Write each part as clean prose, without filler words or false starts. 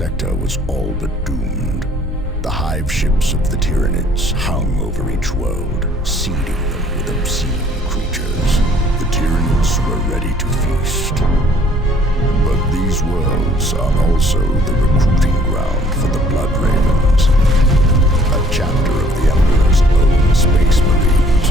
sector was all but doomed. The hive ships of the Tyranids hung over each world, seeding them with obscene creatures. The Tyranids were ready to feast. But these worlds are also the recruiting ground for the Blood Ravens, a chapter of the Emperor's own Space Marines.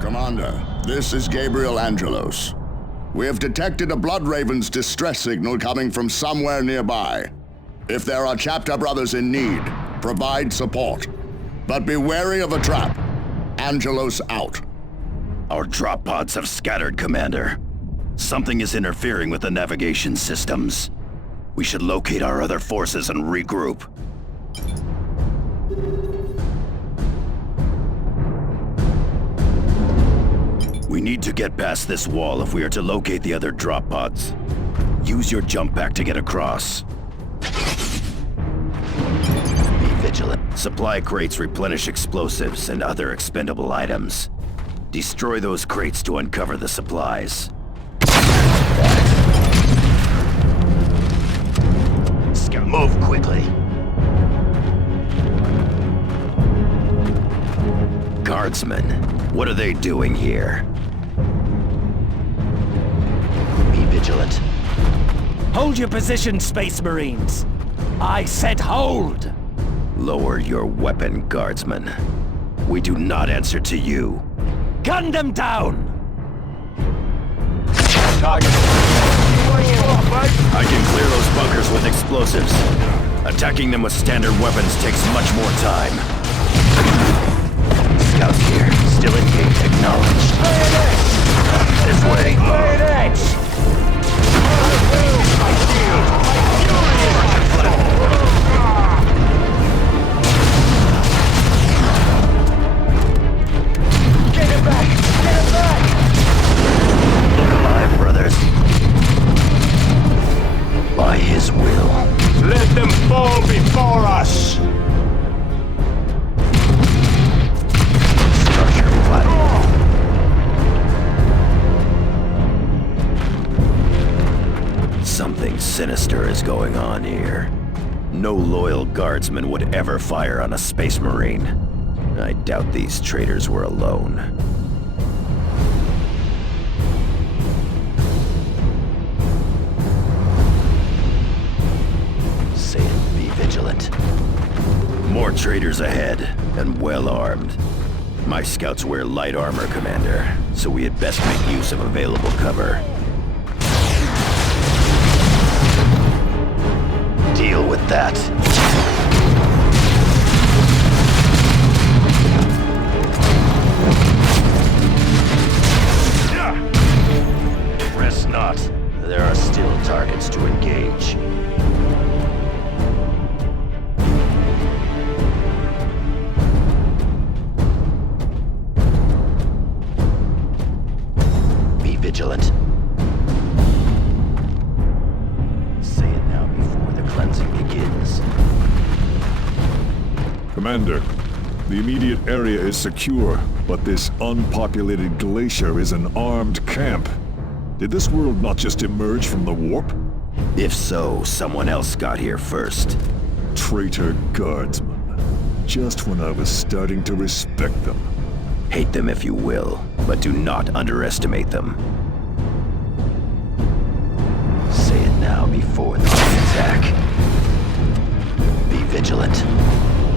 Commander, this is Gabriel Angelos. We have detected a Blood Raven's distress signal coming from somewhere nearby. If there are chapter brothers in need, provide support. But be wary of a trap. Angelos out. Our drop pods have scattered, Commander. Something is interfering with the navigation systems. We should locate our other forces and regroup. We need to get past this wall if we are to locate the other drop pods. Use your jump pack to get across. Be vigilant. Supply crates replenish explosives and other expendable items. Destroy those crates to uncover the supplies. Move quickly. Guardsmen, what are they doing here? Be vigilant. Hold your position, Space Marines. I said hold! Lower your weapon, Guardsman. We do not answer to you. Gun them down! Target! I can clear those bunkers with explosives. Attacking them with standard weapons takes much more time. Scouts here, still engaged, acknowledged. This way. Get him back! Get him back! Look alive, brothers. By his will. Let them fall before us! Structure flat. Something sinister is going on here. No loyal guardsman would ever fire on a Space Marine. I doubt these traitors were alone. Be vigilant. More traitors ahead, and well armed. My scouts wear light armor, Commander, so we had best make use of available cover. Deal with that. Rest not. There are still targets to engage. Be vigilant. Say it now before the cleansing begins. Commander, the immediate area is secure, but this unpopulated glacier is an armed camp. Did this world not just emerge from the warp? If so, someone else got here first. Traitor guardsmen. Just when I was starting to respect them. Hate them if you will, but do not underestimate them. Say it now before the attack. Be vigilant.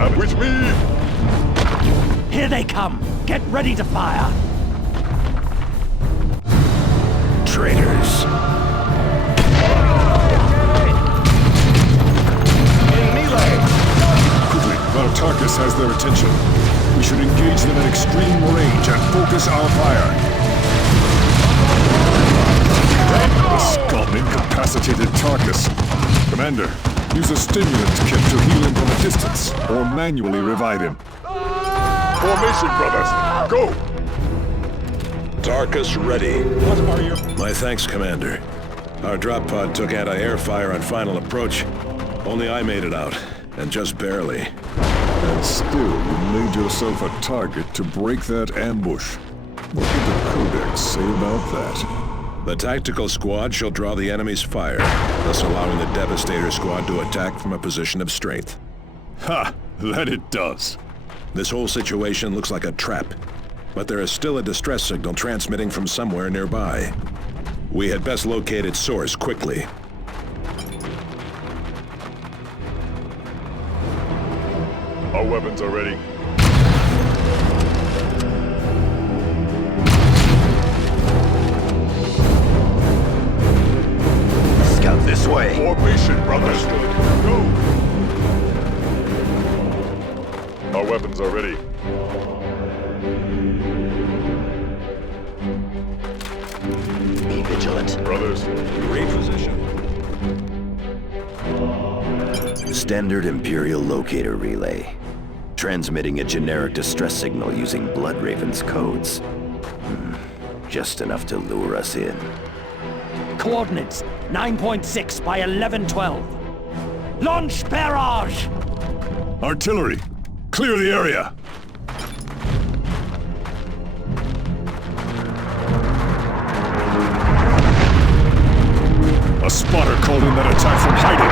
And with me! Here they come! Get ready to fire! Traitors. Quickly, Tarkus has their attention. We should engage them at extreme range and focus our fire. The scum incapacitated Tarkus. Commander, use a stimulant kit to heal him from a distance, or manually revive him. Formation, brothers! Go! Tarkus ready. What are your... My thanks, Commander. Our drop pod took anti-air fire on final approach. Only I made it out, and just barely. And still, you made yourself a target to break that ambush. What did the Codex say about that? The tactical squad shall draw the enemy's fire, thus allowing the Devastator squad to attack from a position of strength. Ha! That it does. This whole situation looks like a trap, but there is still a distress signal transmitting from somewhere nearby. We had best locate its source quickly. Our weapons are ready. Scout this way. Formation, brothers. Go! Our weapons are ready. Be vigilant. Brothers. Reposition. Standard Imperial locator relay. Transmitting a generic distress signal using Bloodraven's codes. Just enough to lure us in. Coordinates 9.6 by 1112. Launch barrage! Artillery, clear the area! A spotter called in that attack from hiding.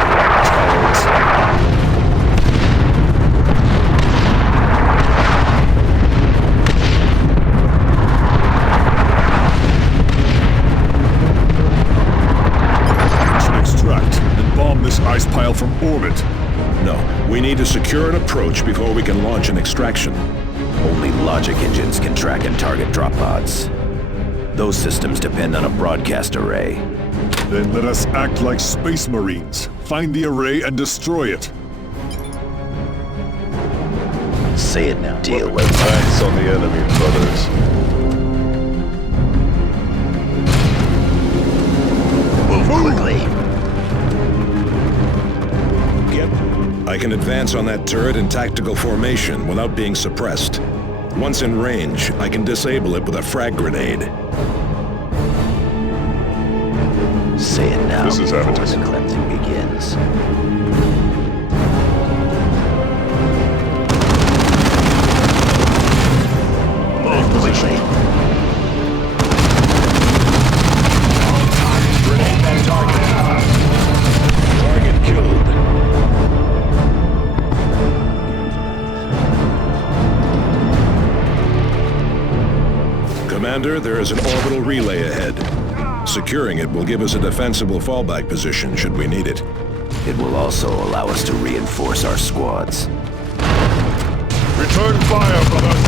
Cowards. We should extract and bomb this ice pile from orbit. No, we need to secure an approach before we can launch an extraction. Only logic engines can track and target drop pods. Those systems depend on a broadcast array. Then let us act like Space Marines. Find the array and destroy it. Say it now. Deal with Eyes on the enemy, brothers. Move quickly. I can advance on that turret in tactical formation without being suppressed. Once in range, I can disable it with a frag grenade. Say it now This is before Avatar. the cleansing begins. Move quickly. Target killed. Commander, there is an orbital relay ahead. Securing it will give us a defensible fallback position should we need it. It will also allow us to reinforce our squads. Return fire, brothers!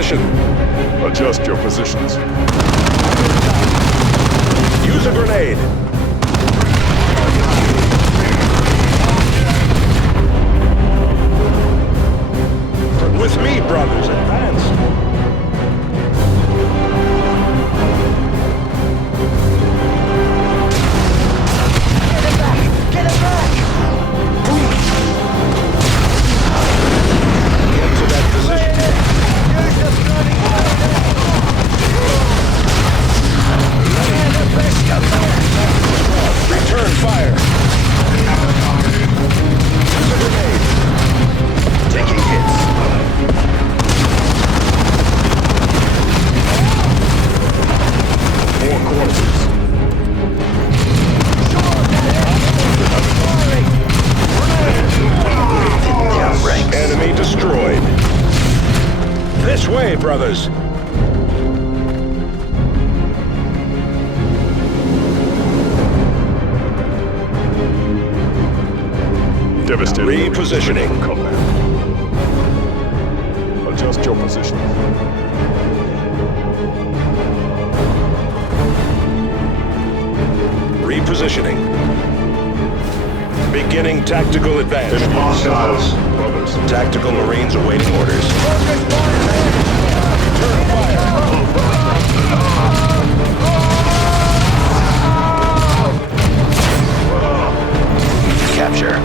position. Adjust your positions. Use a grenade. With me, brothers, advance. Get it back! Get to that position. Return fire. Use a grenade. Taking hits. More corpses. Enemy destroyed. This way, brothers. Devastating. Repositioning. Combat. Adjust your position. Repositioning. Beginning tactical advance. Hostiles. Brothers. Tactical Marines awaiting orders. Return fire. Capture.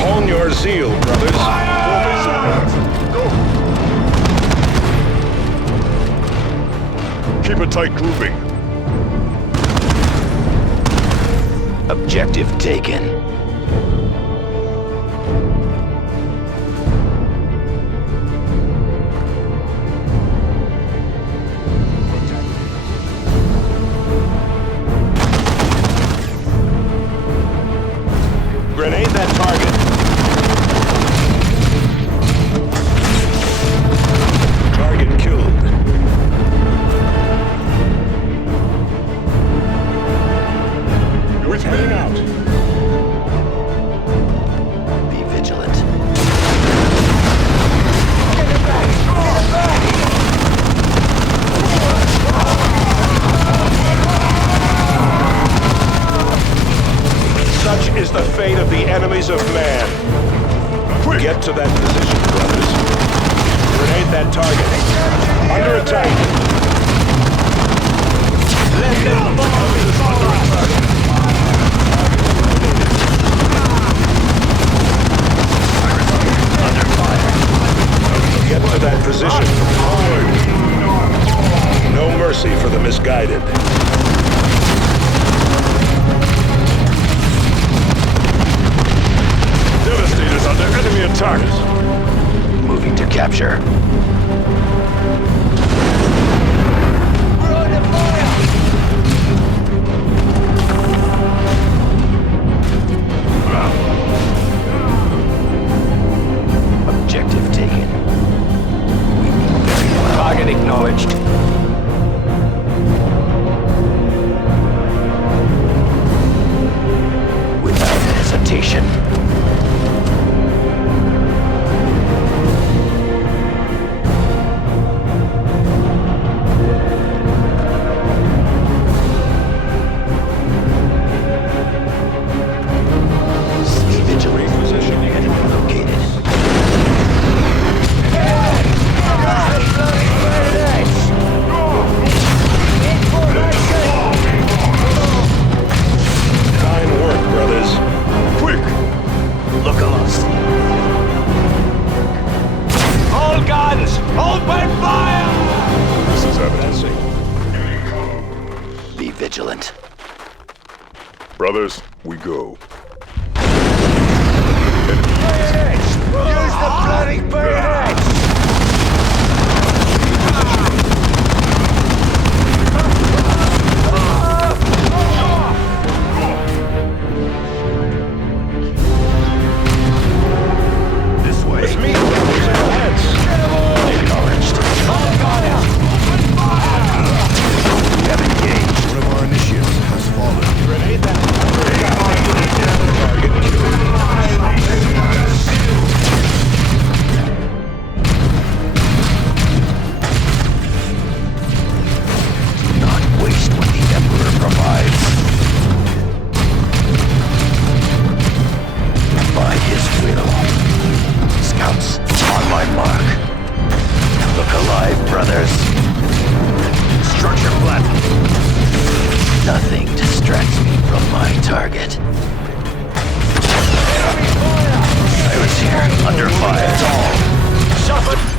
Hone your zeal, brothers. Keep a tight grouping. Objective taken. Grenade that target. Target killed. With me out. Be vigilant. Get it back! Get it back! Such is the fate of the enemies of man. Get to that position, brothers. Grenade that target. Under attack. Let them fall before us. Under fire. Get to that position. No mercy for the misguided. Devastators under enemy attack. Moving to capture. We're under fire! Objective taken. We mean very well. Target acknowledged. Without hesitation. Be vigilant. Enemy located. Fine work, brothers. Quick! Look aloft. All guns! Open fire! This is advancing. Be vigilant. Brothers, we go. Use the bloody bayonets! This way. With me, brothers, advance. Acknowledged. We have engaged. One of our initiates has fallen. Grenade that target killed. target. Silence here. Under fire.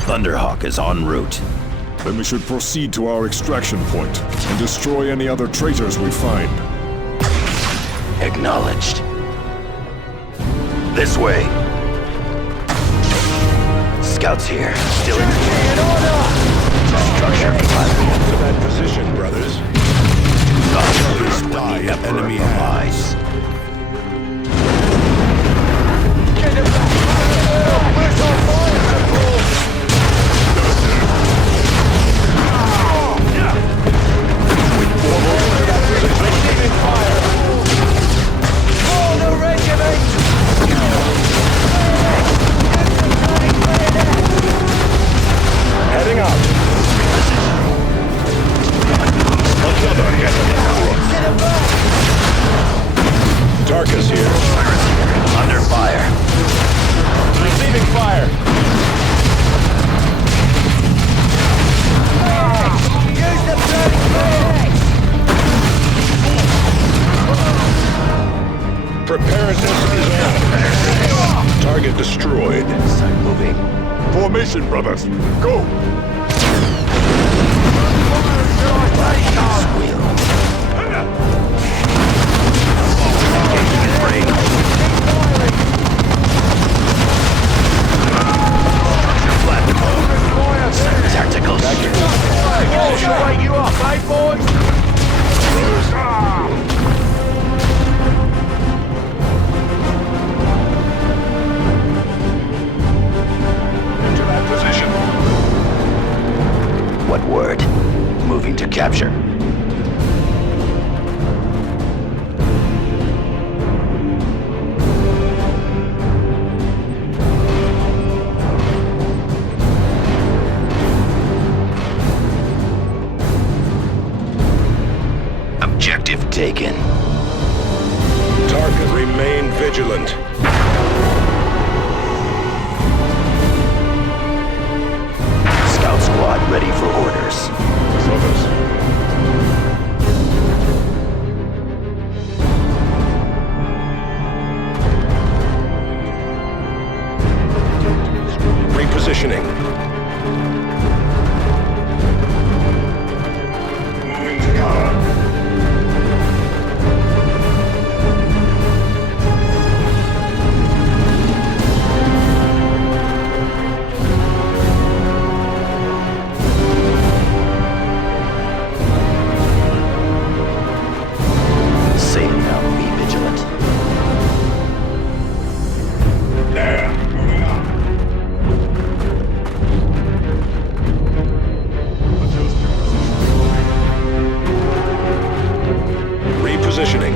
Thunderhawk is en route. Then we should proceed to our extraction point and destroy any other traitors we find. Acknowledged. This way. Scouts here. Still in structure platform. To that position, brothers. Die at enemy eyes. Heading out. Tarkus here. Under fire. Receiving fire. Use the bloody Pwnage! Preparedness is on. Target destroyed. Start moving. Formation, brothers. Go! Squeal. Engaging in range. Platform. Tactical shield. Light you up, eh, boys? Into that position. What word? Moving to capture. Objective taken. Target remain vigilant. Scout squad ready for orders. Repositioning. Moving to cover. Say it now, be vigilant. There. Moving up. Repositioning.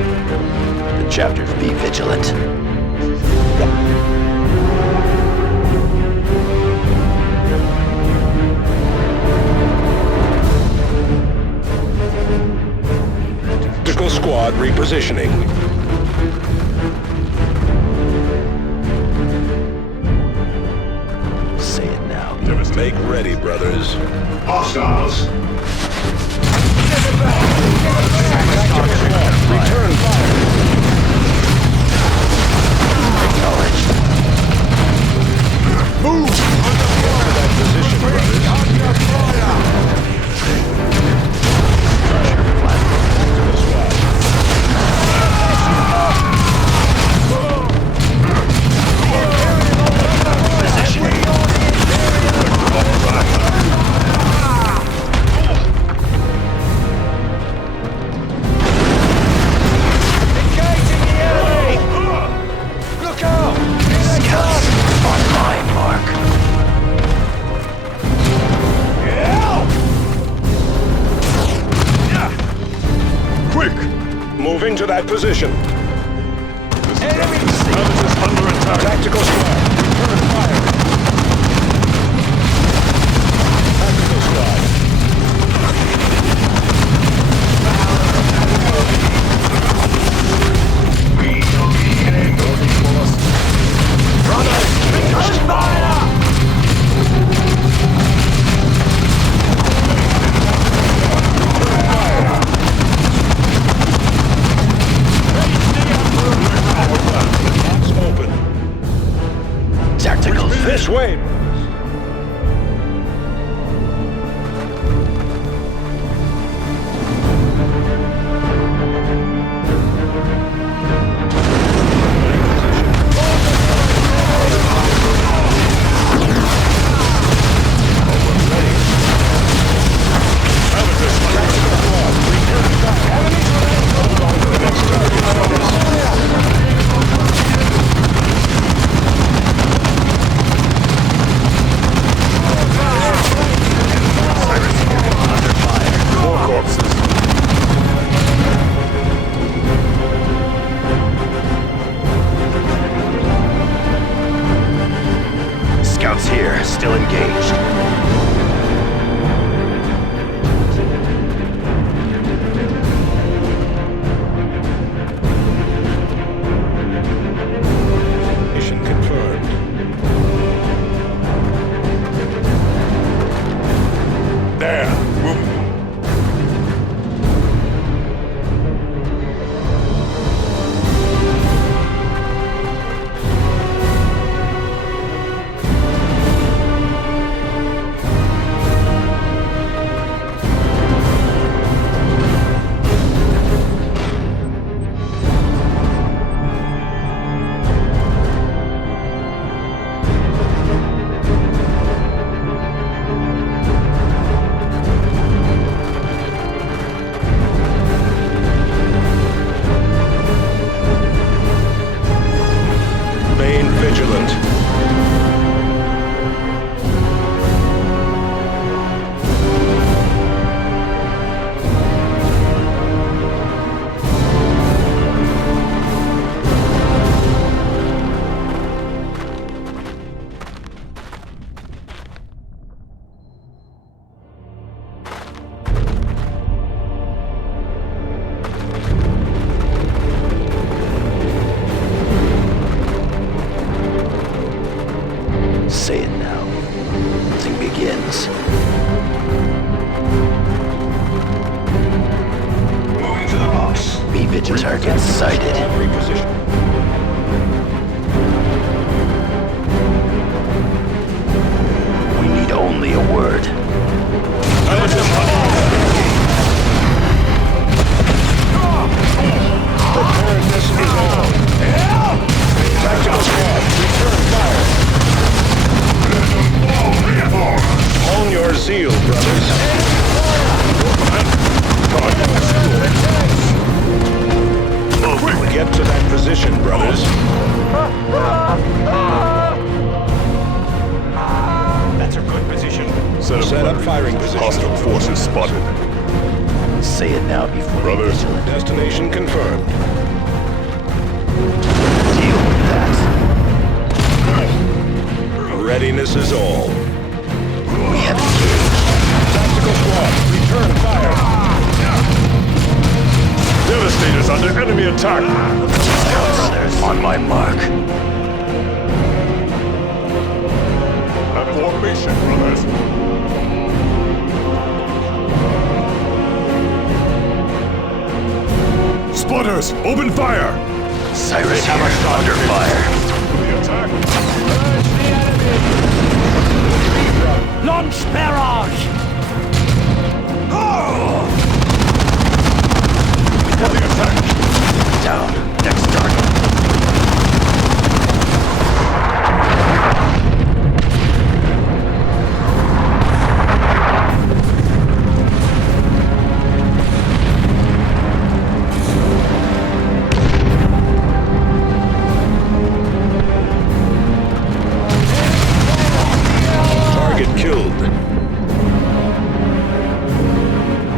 The chapters be vigilant. Tactical squad repositioning. Say it now. Make ready, brothers. Hostiles. Return fire. Acknowledged. Move! To that position, brothers. Tactical squad. Positioning. Engaging the enemy! Look out! Scouts on my mark. Quick! Moving to that position. Enemy Premises under attack. Tactical squad. Return fire. Tactical squad. Brothers, return fire! Ready to way. Still engaged. Mission confirmed. There! Move! Say it now. Thing begins. Moving to the box. Be vigilant. Target sighted. Reposition. We need only a word. Preparedness is all. Tactical squad, return fire. Own your zeal, brothers. Get to that position, brothers. That's a good position. Set up firing position. Hostile forces spotted. Say it now before Brothers. we vigilant. Destination confirmed. Deal with that. Readiness is all. We have engaged. Tactical squad, return fire. Devastators under enemy attack! Brothers, on my mark. At formation, brothers. Spotters, open fire! Cyrus here, under fire. The attack! Launch barrage! For the attack! Down. Next target. Target killed.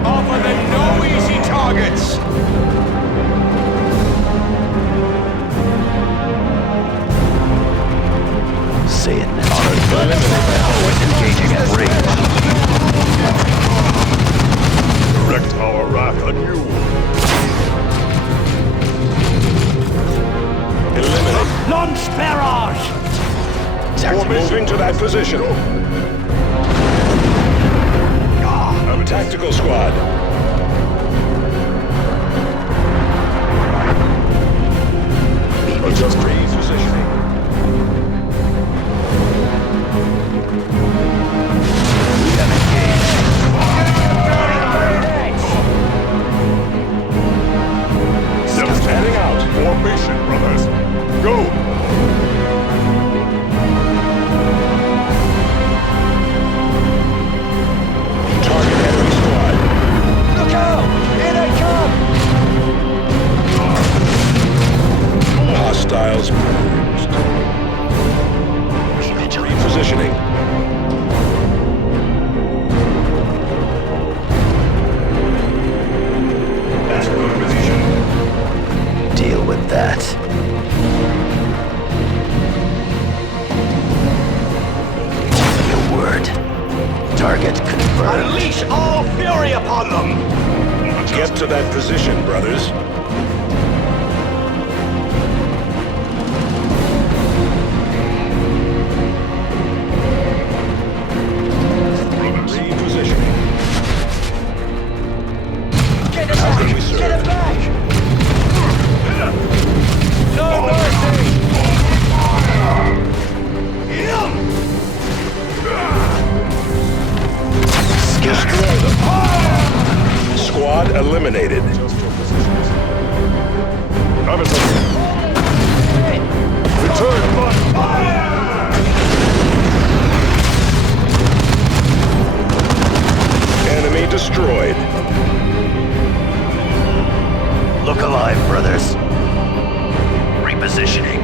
Offer them no easy targets. Say it now. Always engaging at range. Direct our wrath anew! Eliminate. Launch barrage! Moving to that position. Tactical squad. Be vigilant. Repositioning. Hostiles purged. Repositioning. Deal with that. Your word. Target confirmed. Unleash all fury upon them! Get to that position, brothers. Repositioning. Get it back! Get it back! No mercy! Destroy them. Squad eliminated. Return fire! Enemy destroyed. Look alive, brothers. Repositioning.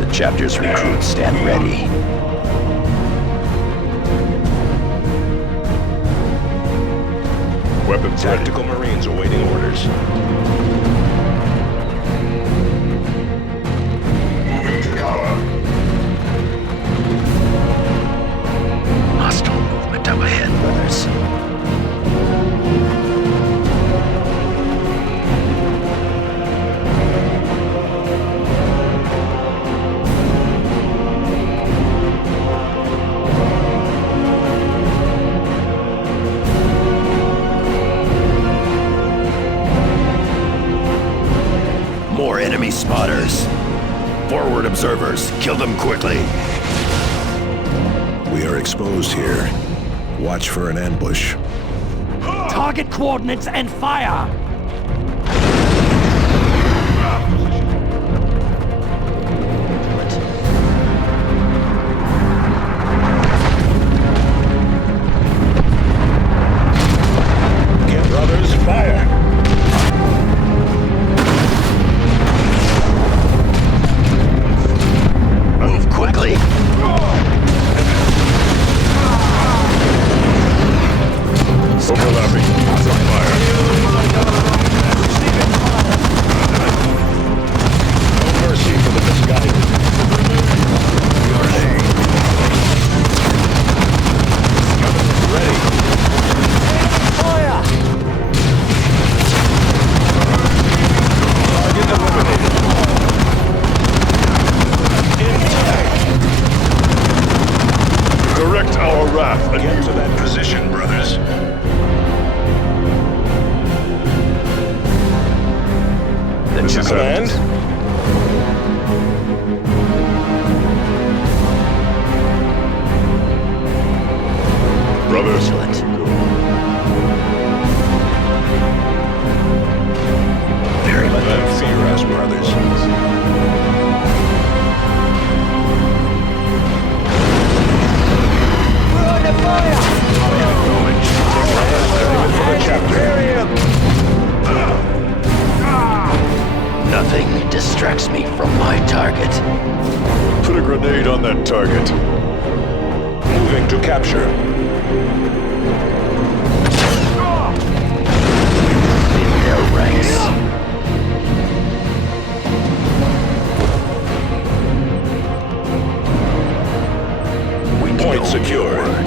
The chapter's recruits stand ready. Weapons ready. Tactical Marines awaiting orders. Moving to cover. Hostile movement up ahead, brothers. More enemy spotters. Forward observers, kill them quickly. We are exposed here. Watch for an ambush. Target coordinates and fire! Get brothers, fire! Move quickly. Overlapping. Some fire. No mercy for the misguided. Ready. Fire! Target eliminated. Direct our wrath Get anew. to that position, brothers. The This is Command. Brothers. vigilant. Very Let them fear us, brothers. We're under fire! For the chapter. Nothing distracts me from my target. Put a grenade on that target. Moving to capture. In their ranks. We need Point only secured. a word.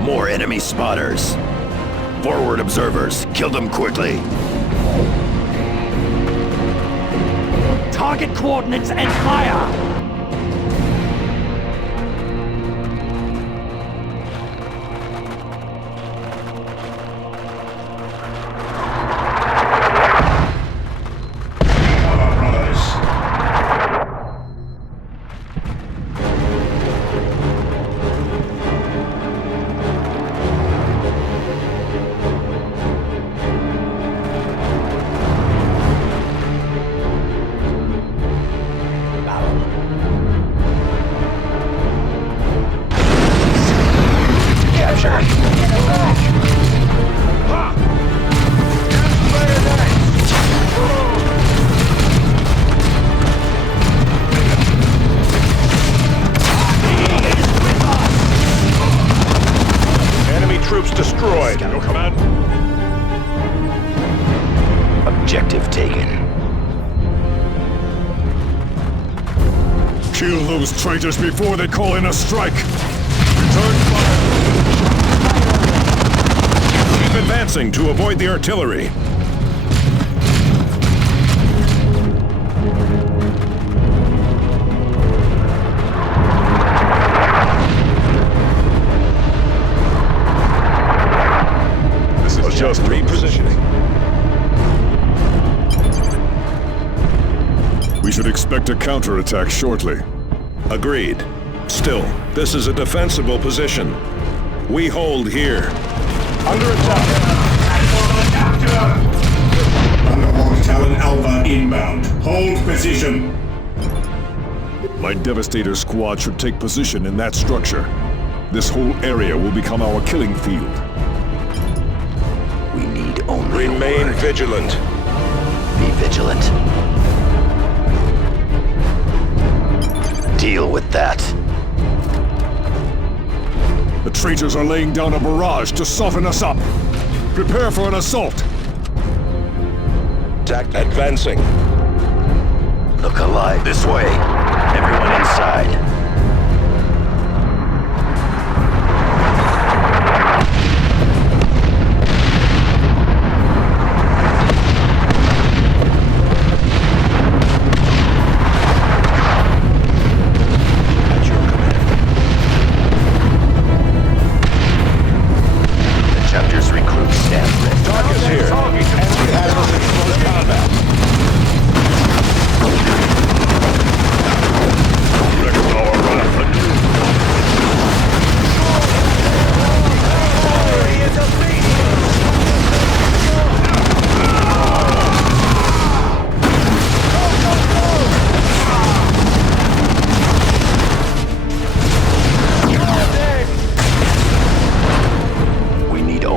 More enemy spotters. Forward observers, kill them quickly. Target coordinates and fire! taken. Kill those traitors before they call in a strike! Return fire! Keep advancing to avoid the artillery. Just repositioning. We should expect a counterattack shortly. Agreed. Still, this is a defensible position. We hold here. Under attack. Underwater Talon Alpha inbound. Hold position. My Devastator squad should take position in that structure. This whole area will become our killing field. We need only Remain vigilant. Be vigilant. Deal with that. The traitors are laying down a barrage to soften us up. Prepare for an assault. Advancing. Look alive. This way. Everyone inside.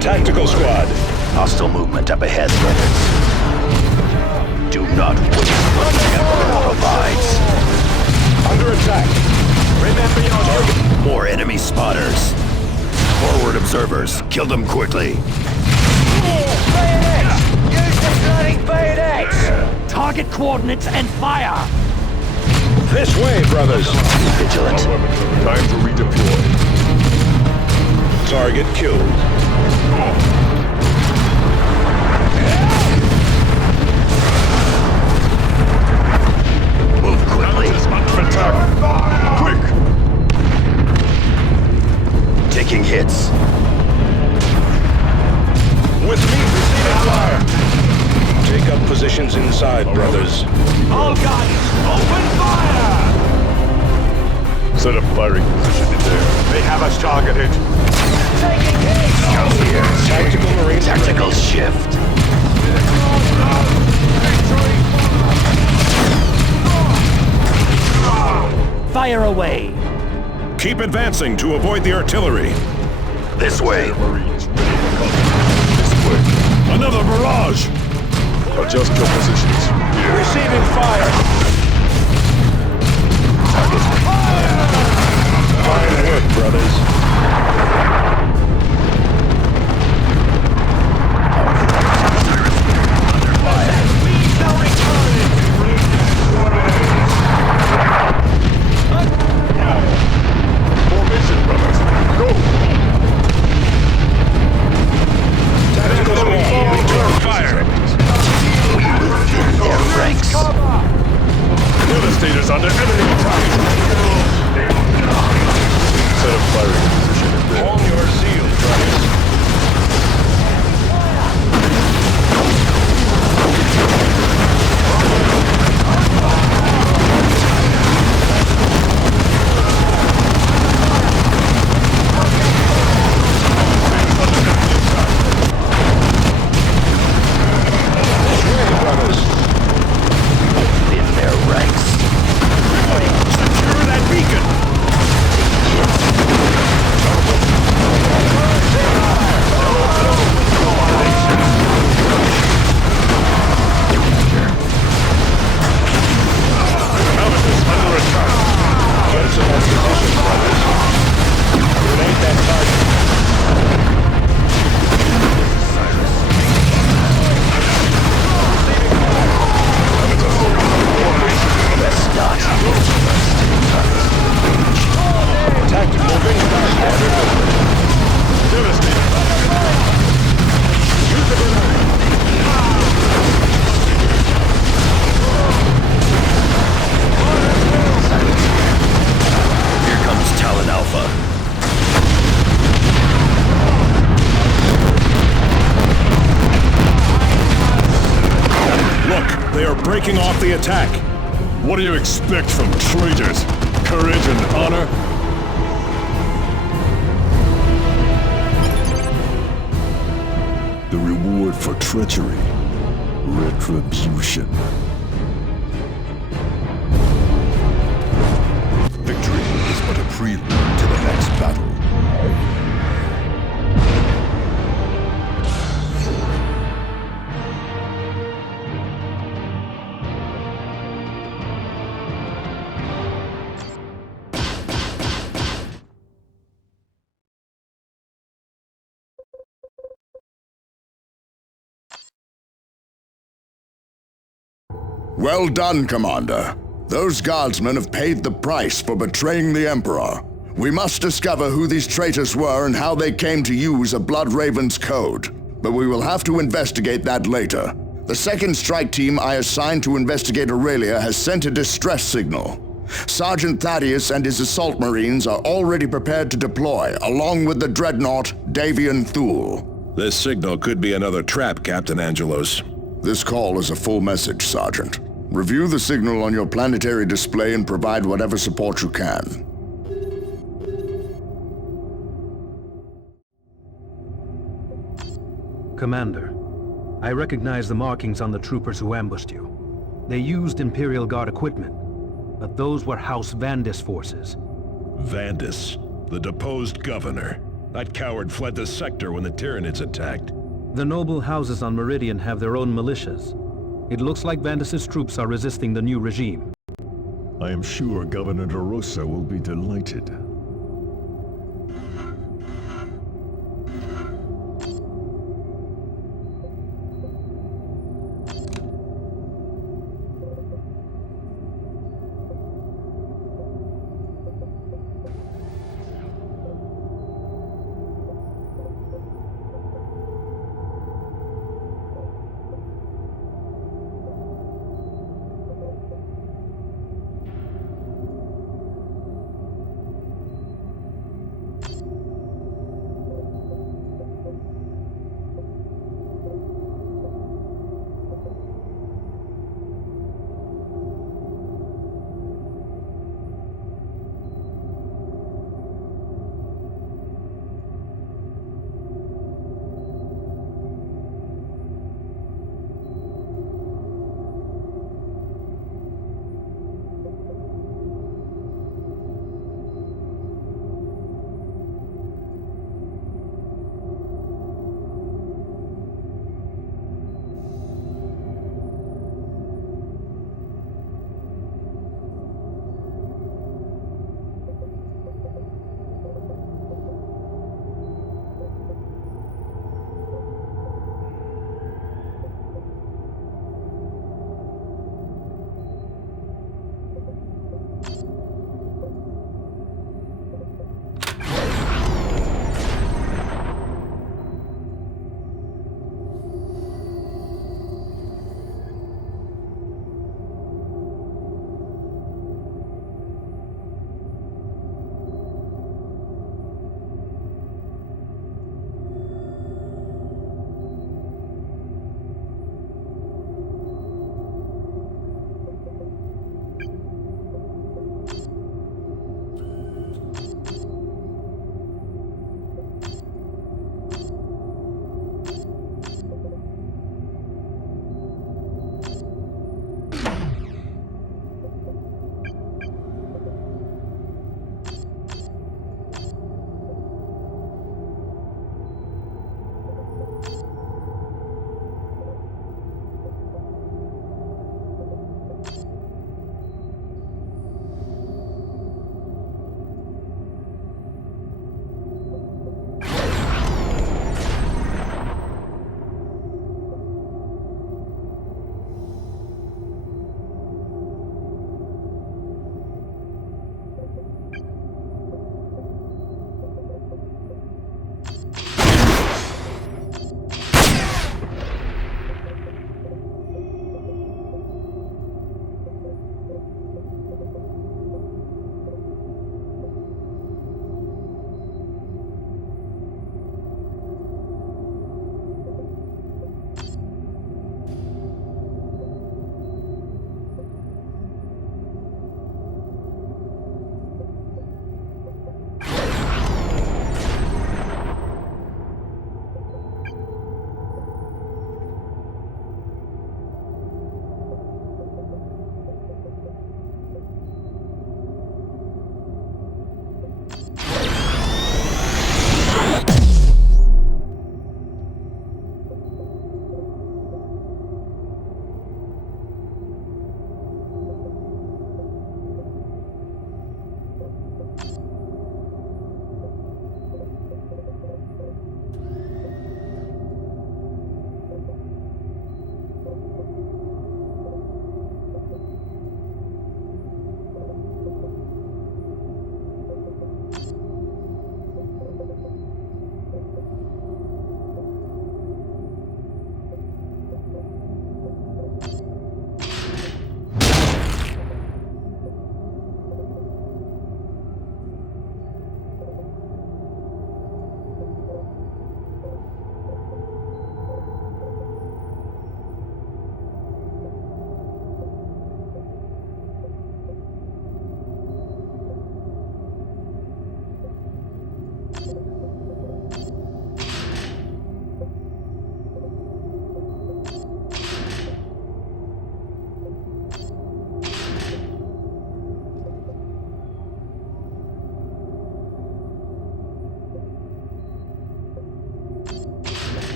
Tactical squad. Hostile movement up ahead, brothers. Do not waste what the Emperor provides. Under attack. Remember your target. More enemy spotters. Forward observers. Kill them quickly. Pwnage! Use the bloody Pwnage! Target coordinates and fire! This way, brothers. Be vigilant. Time to redeploy. Target killed. Move quickly. Attack! Quick! Taking hits. With me, receiving fire. Take up positions inside, brothers. All guns, open fire! Set up firing position in there. They have us targeted. Taking hits! Go here. Tactical Marines. Tactical shift. Fire away! Keep advancing to avoid the artillery. This way. Marines ready to come. This way. Another barrage! Adjust your positions. Here. Receiving fire. Fine work, brothers. Formation, brothers. Go! Tactical squad. Return fire. We will thin their ranks. Devastators under enemy attack! Set up firing position in there. They are breaking off the attack. What do you expect from traitors? Courage and honor? The reward for treachery. Retribution. Victory is but a prelude to the next battle. Well done, Commander. Those guardsmen have paid the price for betraying the Emperor. We must discover who these traitors were and how they came to use a Blood Raven's code. But we will have to investigate that later. The second strike team I assigned to investigate Aurelia has sent a distress signal. Sergeant Thaddeus and his assault marines are already prepared to deploy, along with the dreadnought Davian Thule. This signal could be another trap, Captain Angelos. This call is a full message, Sergeant. Review the signal on your planetary display and provide whatever support you can. Commander, I recognize the markings on the troopers who ambushed you. They used Imperial Guard equipment, but those were House Vandis forces. Vandis, the deposed governor. That coward fled the sector when the Tyranids attacked. The noble houses on Meridian have their own militias. It looks like Vandis' troops are resisting the new regime. I am sure Governor De Rosa will be delighted.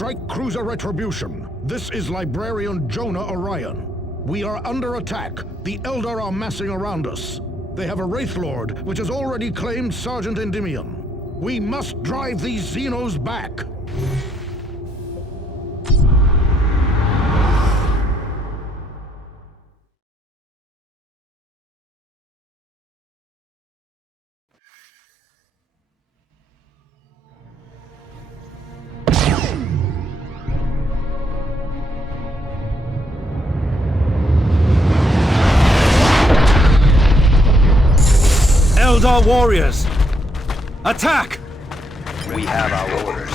Strike Cruiser Retribution. This is Librarian Jonah Orion. We are under attack. The Eldar are massing around us. They have a Wraith Lord, which has already claimed Sergeant Endymion. We must drive these Xenos back. Eldar warriors! Attack! We have our orders.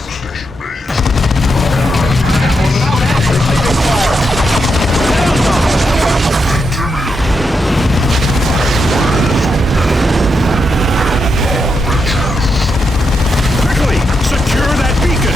Quickly! Secure that beacon!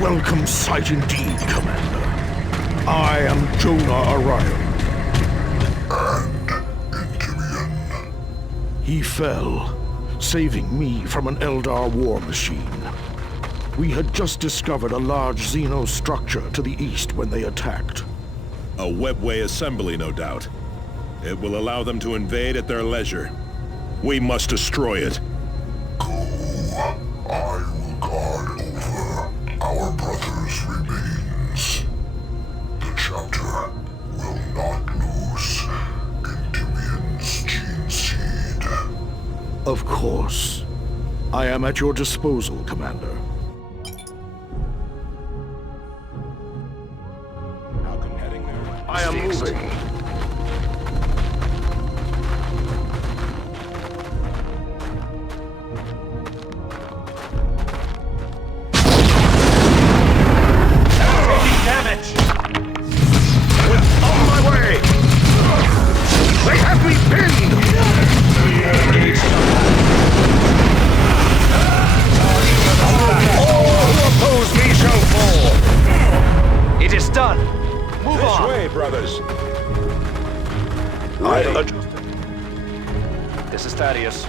Welcome sight indeed, Commander. I am Jonah Orion. And Endymion. He fell, saving me from an Eldar war machine. We had just discovered a large Xeno structure to the east when they attacked. A webway assembly, no doubt. It will allow them to invade at their leisure. We must destroy it. Go. I will guard over our brother's remains. The chapter will not lose Endymion's gene seed. Of course. I am at your disposal, Commander. I am moving. This is Thaddeus.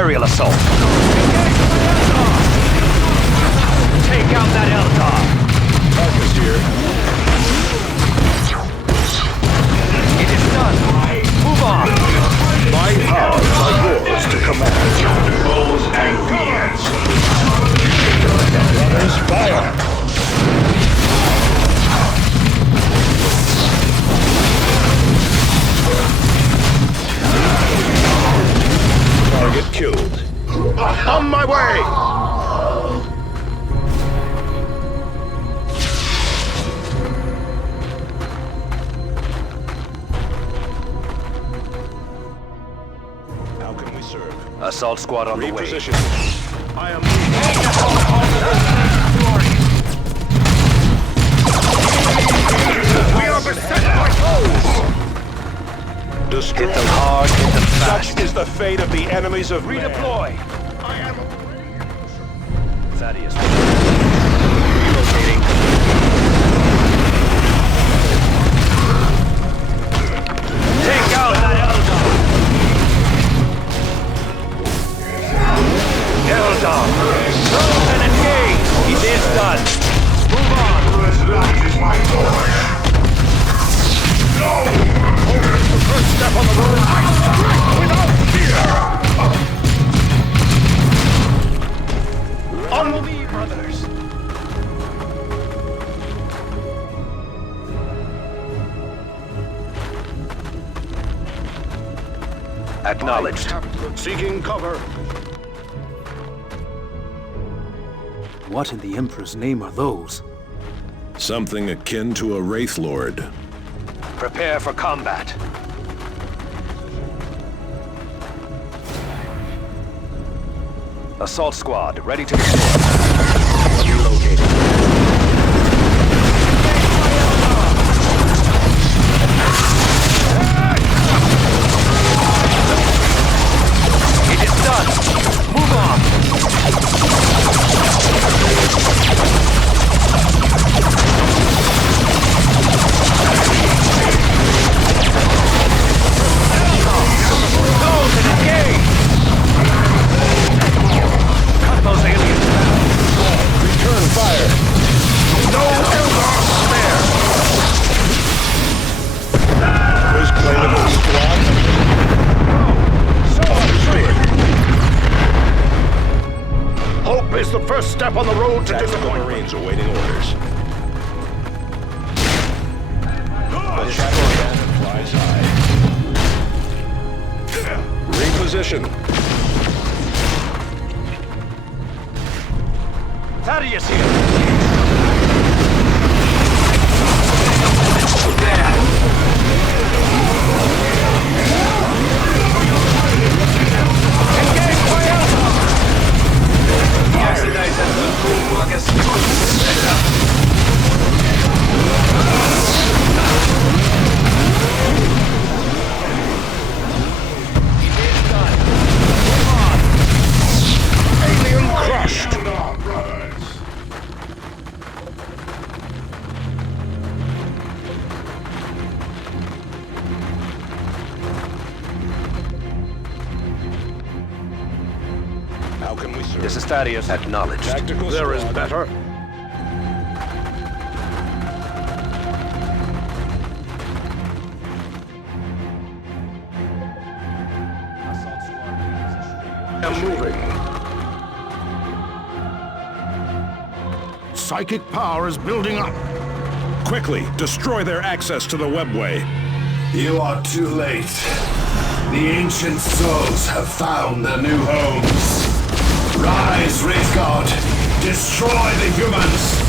Aerial assault. Take out that Eldar. Tarkus here. It is done. Move on. My powers are yours to command. Goals and fears. Runners, fire! Target killed. On my way! How can we serve? Assault squad on the way. Reposition. I am We are beset by foes! Destroy. Hit them hard, hit them fast. Such is the fate of the enemies of man. Redeploy. I am Thaddeus. Relocating. Take out that Eldar. Throw and engage. It is done. Move on. That is my torch! No! The first step on the road, I strike without fear! On me, brothers. Acknowledged. Seeking cover. What in the Emperor's name are those? Something akin to a Wraith Lord. Prepare for combat. Assault squad, ready to deploy. Relocating. It is done. Move on. Those and engage. Cut those aliens down. Return fire! No Eldar spare! Who's claiming the squad? Hope is the first step on the road to Tactical disappointment. Marines awaiting orders. The shadow banner flies high. Reposition. Thaddeus here. Engage fire! Alien crushed! How can we serve? This is Thaddeus. Acknowledged. Tactical There is squad. better. I'm moving. Psychic power is building up. Quickly, destroy their access to the webway. You are too late. The ancient souls have found their new homes. Rise, Wraith God! Destroy the humans!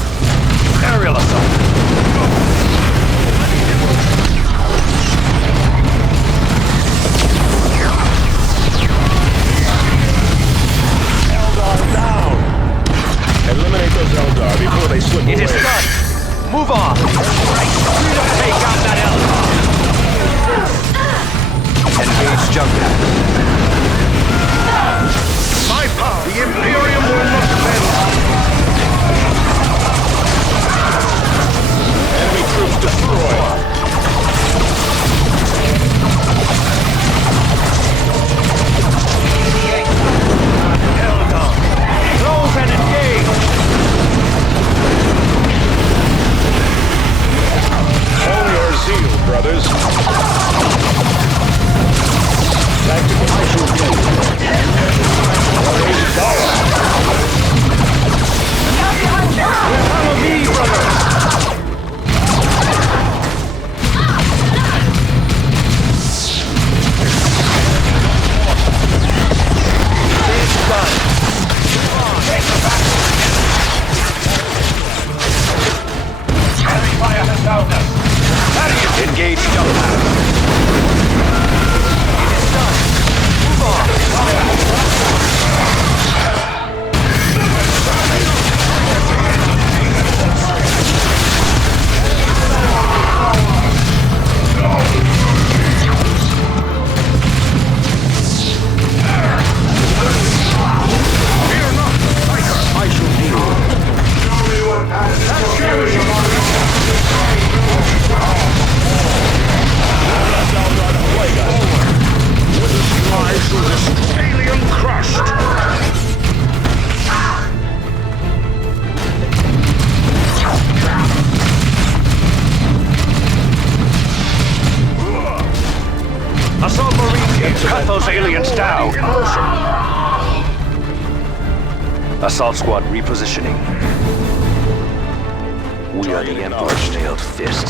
Aerial assault. Eldar down! Eliminate those Eldar before they slip away. It is done. Move on. Take out that Eldar. Engage Junkrat. My power! The Imperium will not bend! Enemy now! Assault squad repositioning. We are the Emperor's nailed fist.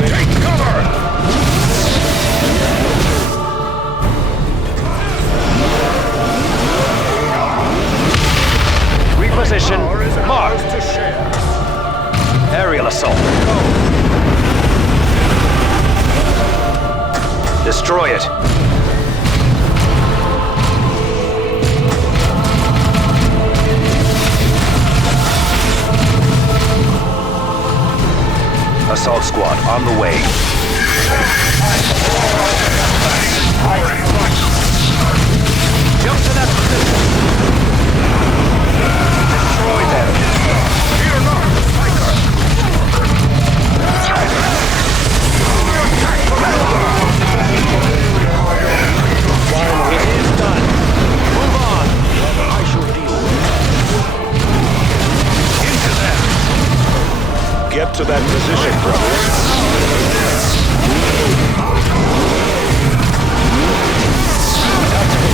Take cover! Reposition. Marked. To share. Aerial assault. Destroy it. Assault squad on the way. Jump to that position. Destroy them. Finally, it is done. Move on. I shall deal with it. Into them. Get to that position, brothers.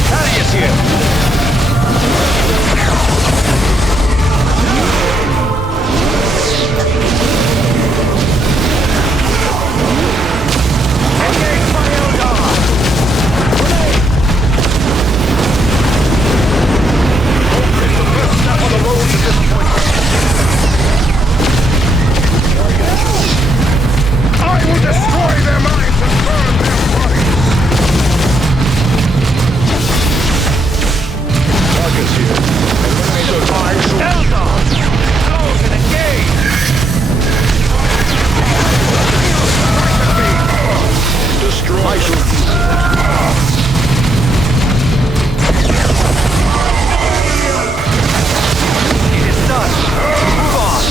Thaddeus here. Engage my Eldar. It's the first step on the road to this point. I will destroy their minds and burn their bodies! Targets here. Eliminate those Eldar. Close and engage. destroy. It is done. Move on.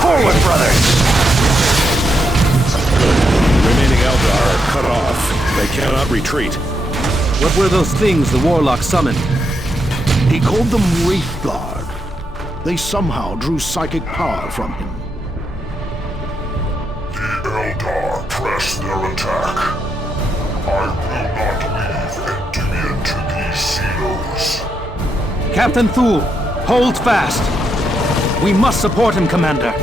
Forward, brothers! Remaining Eldar are cut off. They cannot retreat. What were those things the Warlock summoned? He called them Wraith Guard. They somehow drew psychic power from him. The Eldar press their attack. I will not leave Endymion to these Xenos. Captain Thule, hold fast. We must support him, Commander.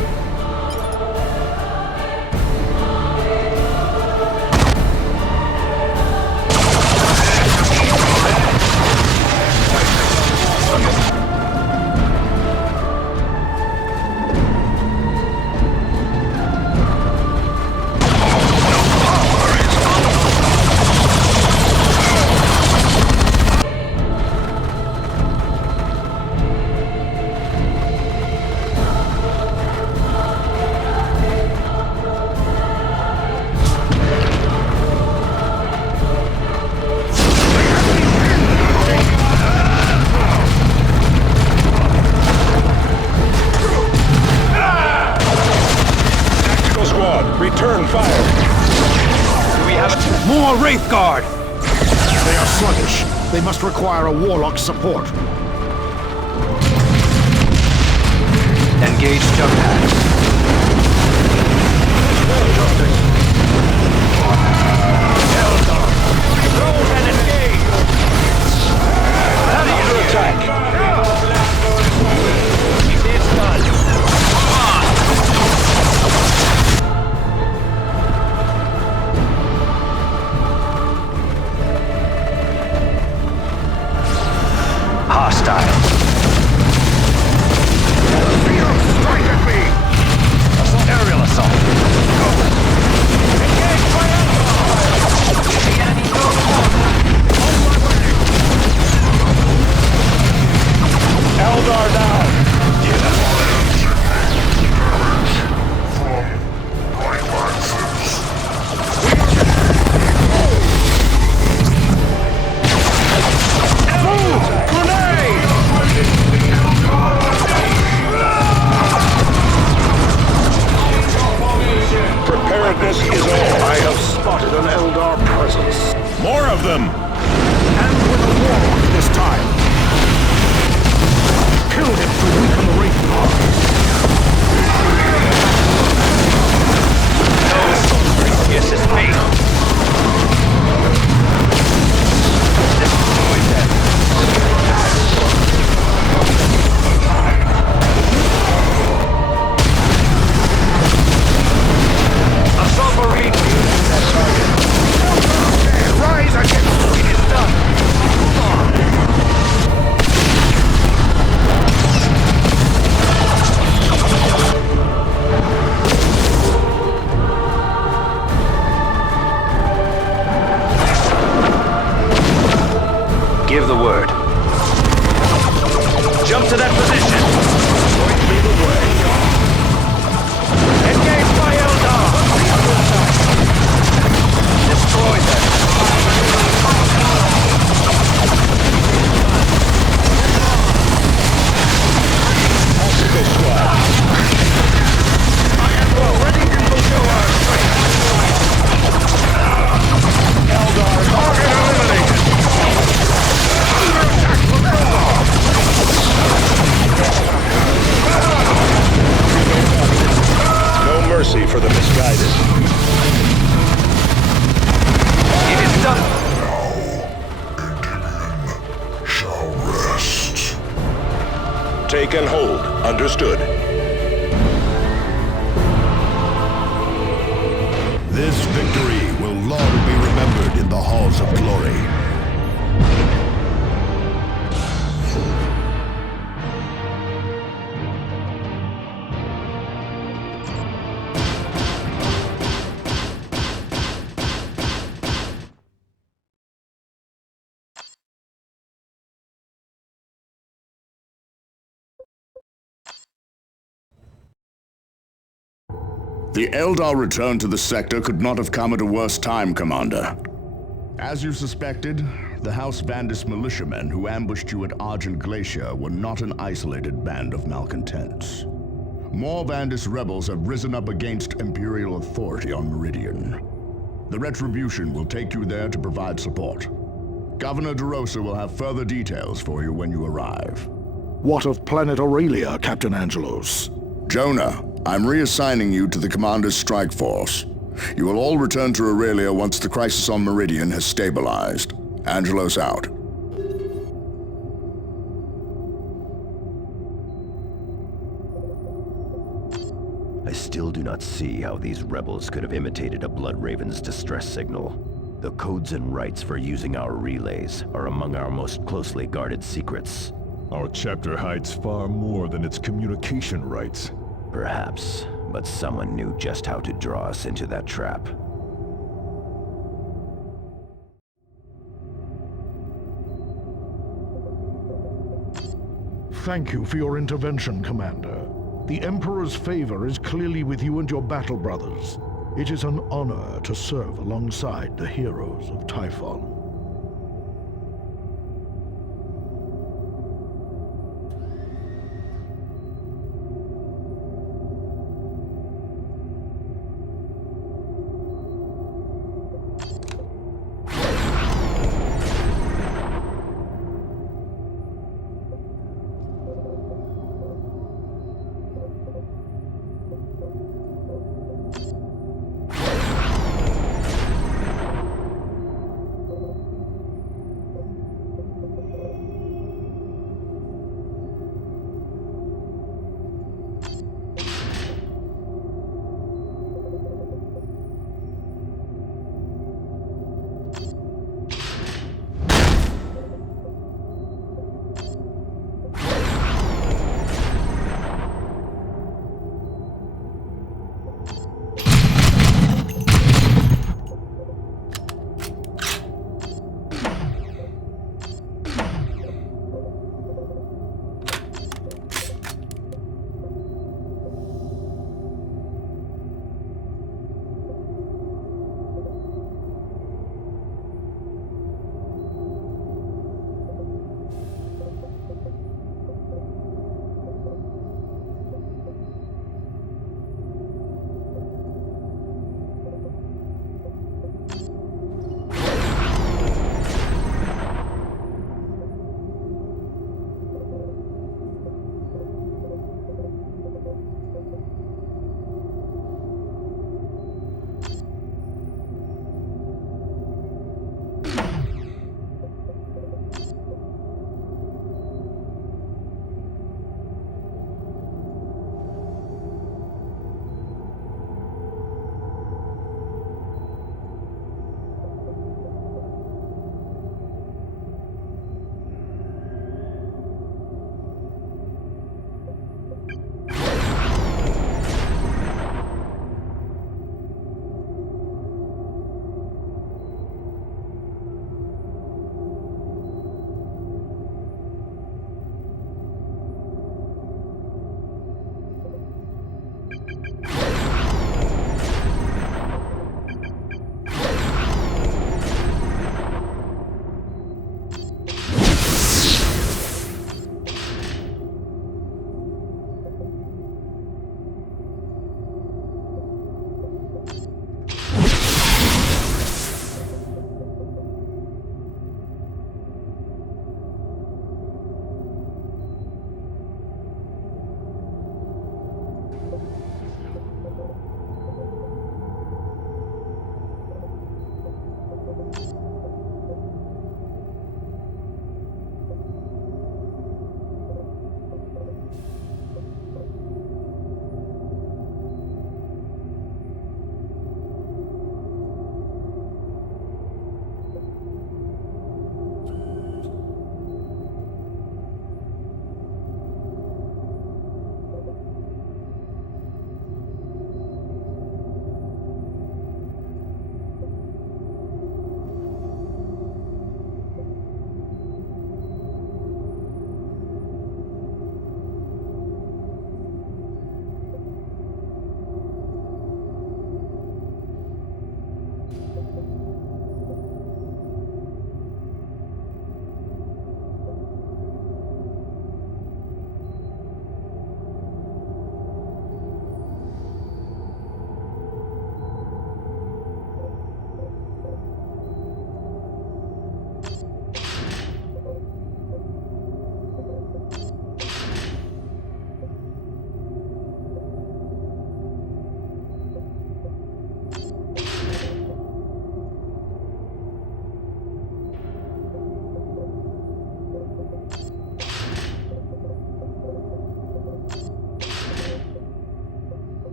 More Wraith Guard! They are sluggish. They must require a Warlock's support. Engage jump pad. Eldar! Throw and engage! How do you attack? It's done. Come on! Hostile. Strike at me! them! And with a warlock this time. Kill him to weaken the Wraith Lord. Yes, it's me. Destroy them. A submarine. Rise against it is done. Move on. Give the word. Jump to that position. Point me the way. Engage my Eldar. Destroy them. Obstacle squad. I am already in the show our strength. Eldar target eliminated. No mercy for the misguided. It is done. Shall rest. Take and hold. Understood. This victory will long be remembered in the halls of glory. The Eldar return to the sector could not have come at a worse time, Commander. As you suspected, the House Vandis militiamen who ambushed you at Argent Glacier were not an isolated band of malcontents. More Vandis rebels have risen up against Imperial authority on Meridian. The Retribution will take you there to provide support. Governor DeRosa will have further details for you when you arrive. What of Planet Aurelia, Captain Angelos? Jonah, I'm reassigning you to the Commander's strike force. You will all return to Aurelia once the crisis on Meridian has stabilized. Angelos out. I still do not see how these rebels could have imitated a Blood Raven's distress signal. The codes and rights for using our relays are among our most closely guarded secrets. Our chapter hides far more than its communication rights. Perhaps, but someone knew just how to draw us into that trap. Thank you for your intervention, Commander. The Emperor's favor is clearly with you and your battle brothers. It is an honor to serve alongside the heroes of Typhon.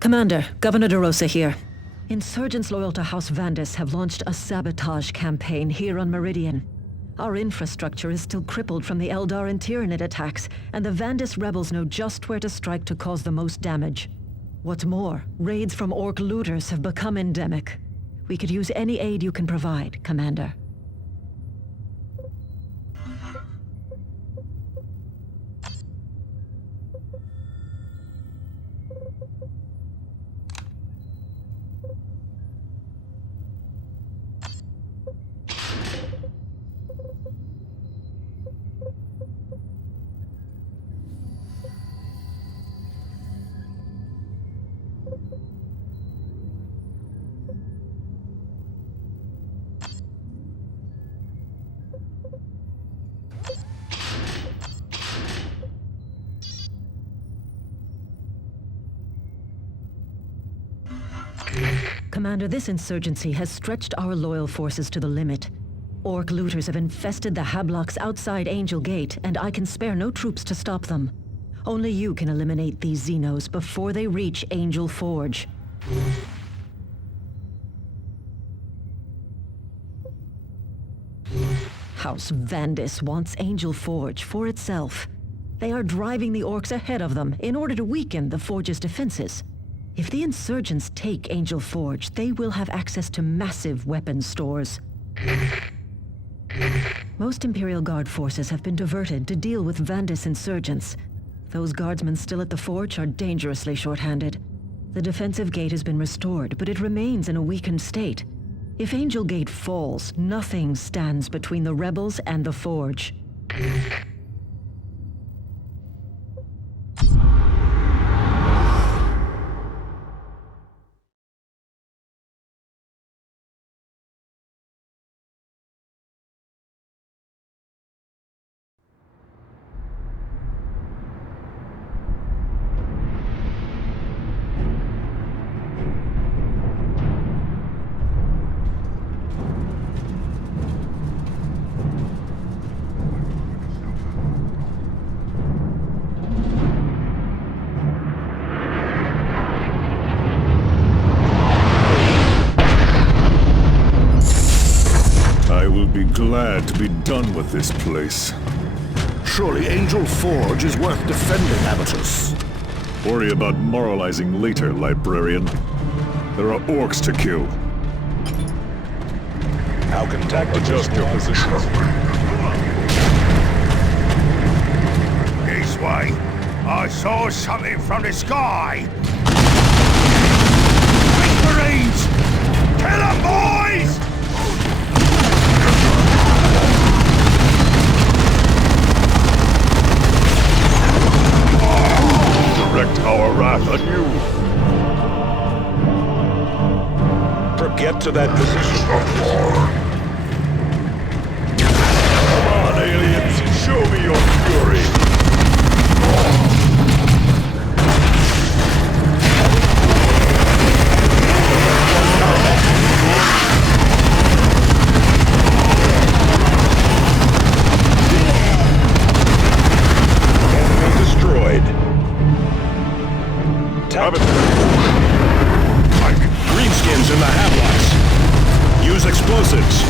Commander, Governor DeRosa here. Insurgents loyal to House Vandis have launched a sabotage campaign here on Meridian. Our infrastructure is still crippled from the Eldar and Tyranid attacks, and the Vandis rebels know just where to strike to cause the most damage. What's more, raids from Orc looters have become endemic. We could use any aid you can provide, Commander. Commander, this insurgency has stretched our loyal forces to the limit. Orc looters have infested the Hablocks outside Angel Gate, and I can spare no troops to stop them. Only you can eliminate these Xenos before they reach Angel Forge. House Vandis wants Angel Forge for itself. They are driving the Orcs ahead of them in order to weaken the Forge's defenses. If the insurgents take Angel Forge, they will have access to massive weapons stores. Most Imperial Guard forces have been diverted to deal with Vandis insurgents. Those guardsmen still at the Forge are dangerously short-handed. The defensive gate has been restored, but it remains in a weakened state. If Angel Gate falls, nothing stands between the rebels and the Forge. Glad to be done with this place. Surely Angel Forge is worth defending, Abatus. Worry about moralizing later, Librarian. There are Orcs to kill. How can tactical adjust your positions? This way. I saw something from the sky. Marines! Kill 'em, boys! Direct our wrath on you. Get to that position. Come on, aliens, show me your fury. Enemy destroyed. Greenskins in the Hablocks. Use explosives.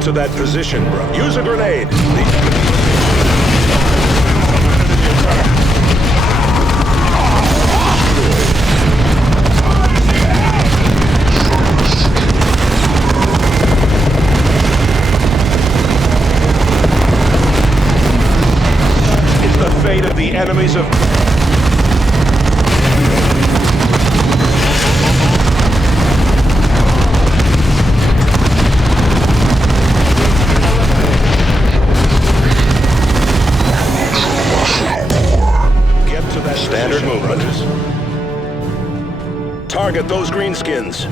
To that position, bro. Use a grenade. It's the fate of the enemies of... Target those greenskins.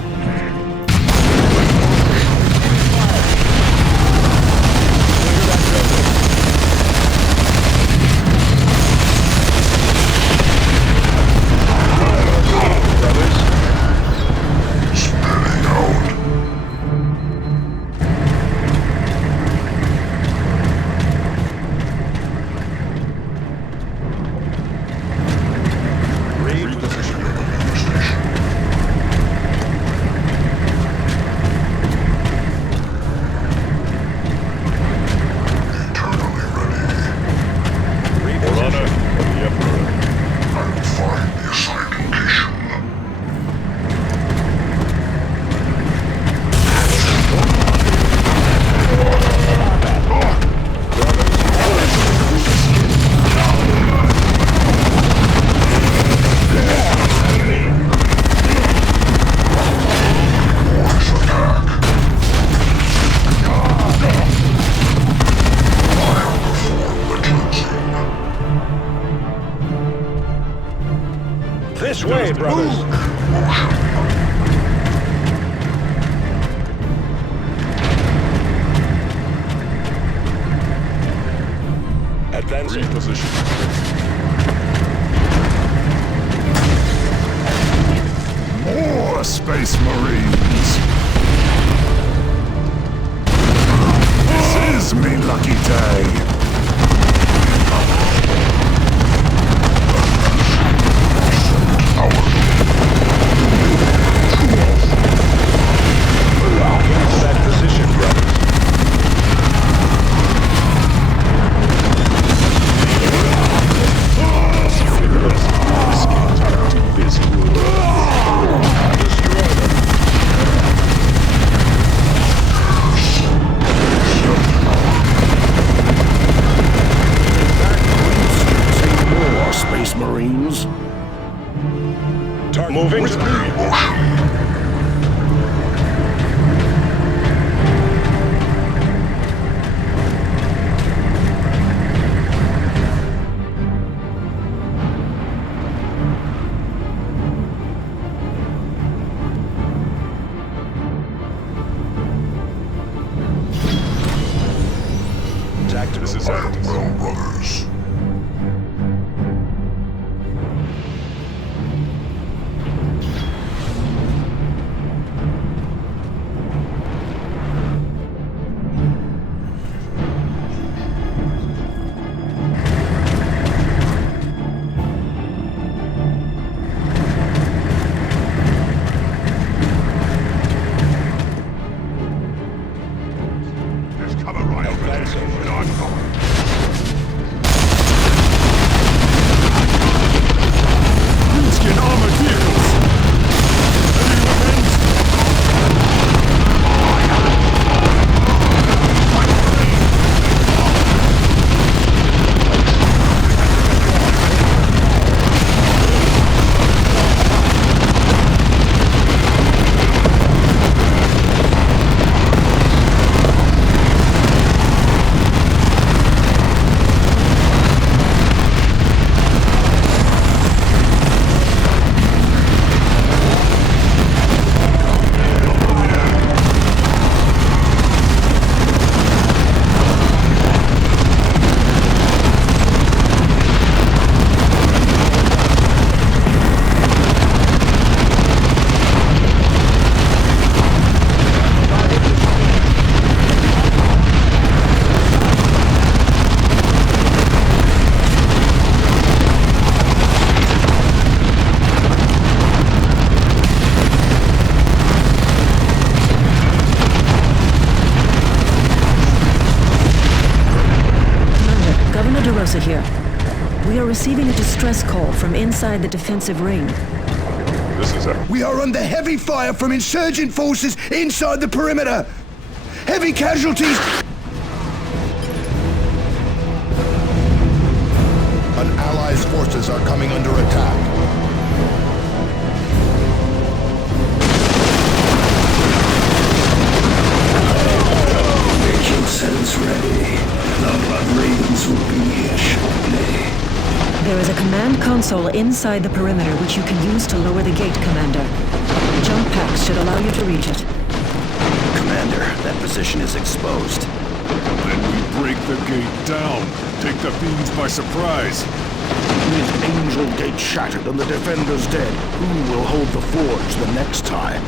This way, brothers. Advancing position. More Space Marines! This is me lucky day! Moving with me. This is well, brothers. Here. We are receiving a distress call from inside the defensive ring. This is it. We are under heavy fire from insurgent forces inside the perimeter. Heavy casualties. An ally's forces are coming under attack. Make yourselves ready. The Blood Ravens will be here shortly. There is a command console inside the perimeter which you can use to lower the gate, Commander. Jump packs should allow you to reach it. Commander, that position is exposed. Then we break the gate down. Take the fiends by surprise. With Angel Gate shattered and the defenders dead, who will hold the forge the next time?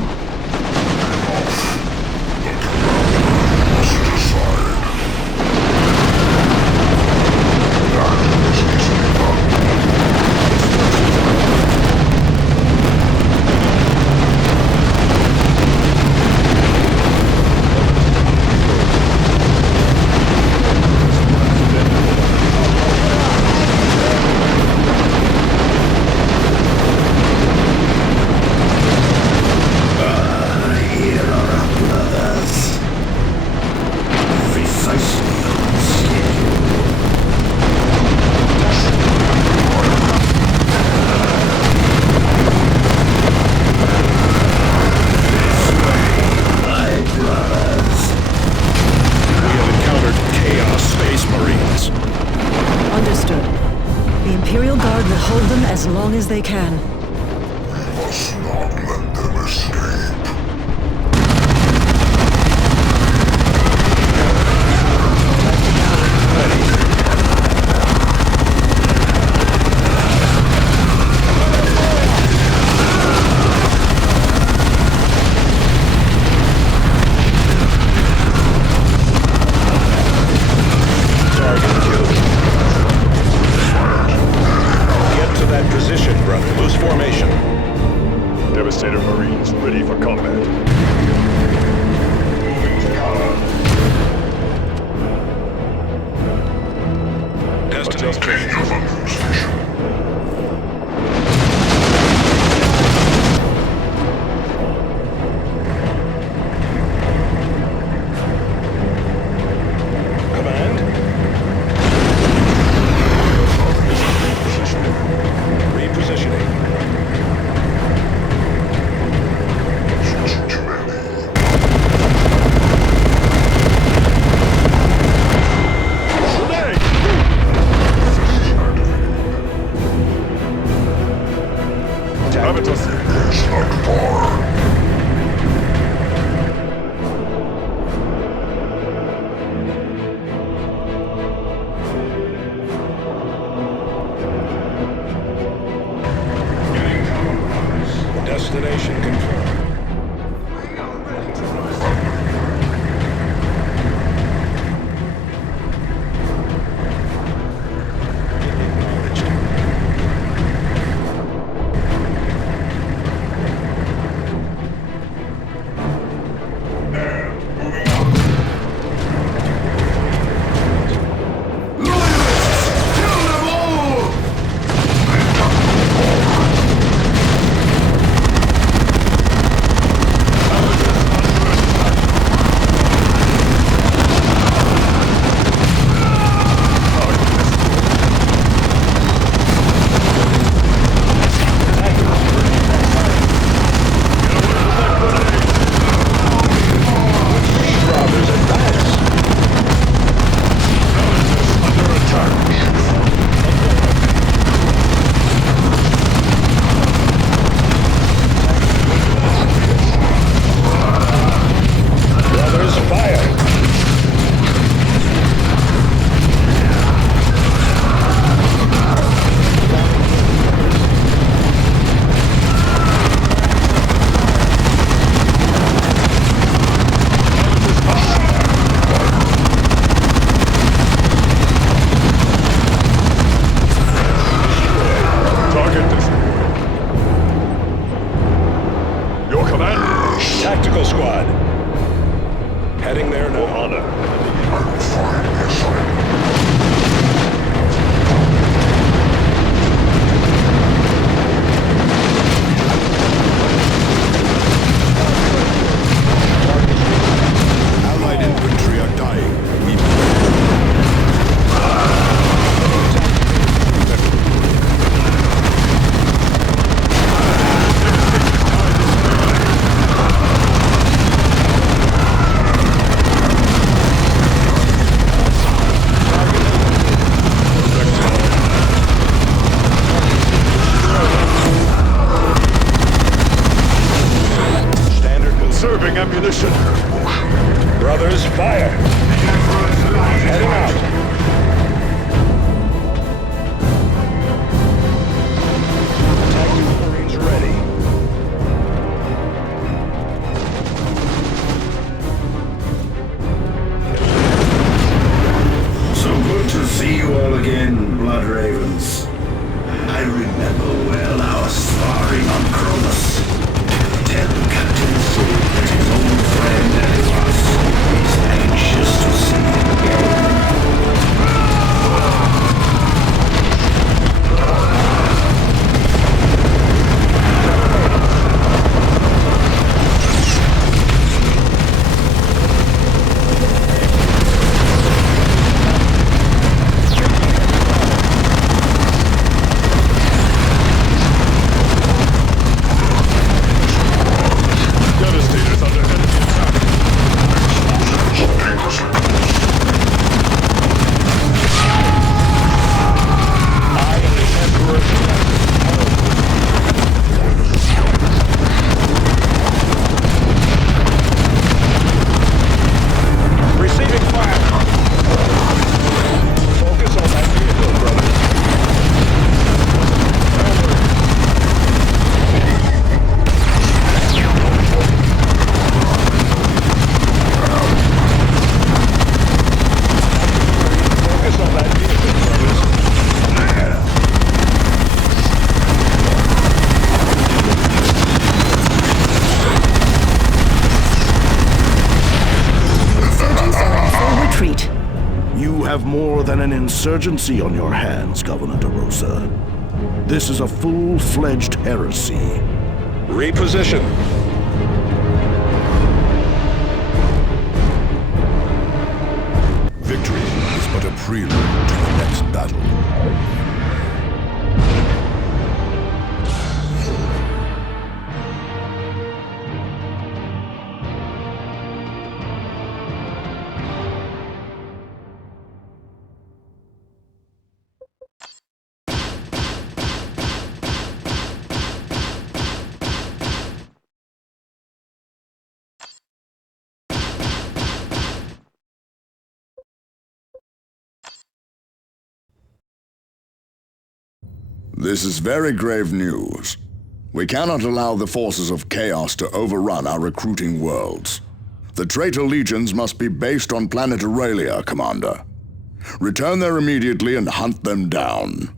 As long as they can. We must not let them escape. Destination confirmed. Grabbing ammunition. Brothers, fire! Heading out. Tactical Marines ready. So good to see you all again, Blood Ravens. I remember well our sparring on Kronos. Tell Captain Sid that his old friend Elias is anxious to see him again. An insurgency on your hands, Governor DeRosa. This is a full-fledged heresy. Reposition. Victory is but a prelude to the next battle. This is very grave news. We cannot allow the forces of chaos to overrun our recruiting worlds. The traitor legions must be based on planet Aurelia, Commander. Return there immediately and hunt them down.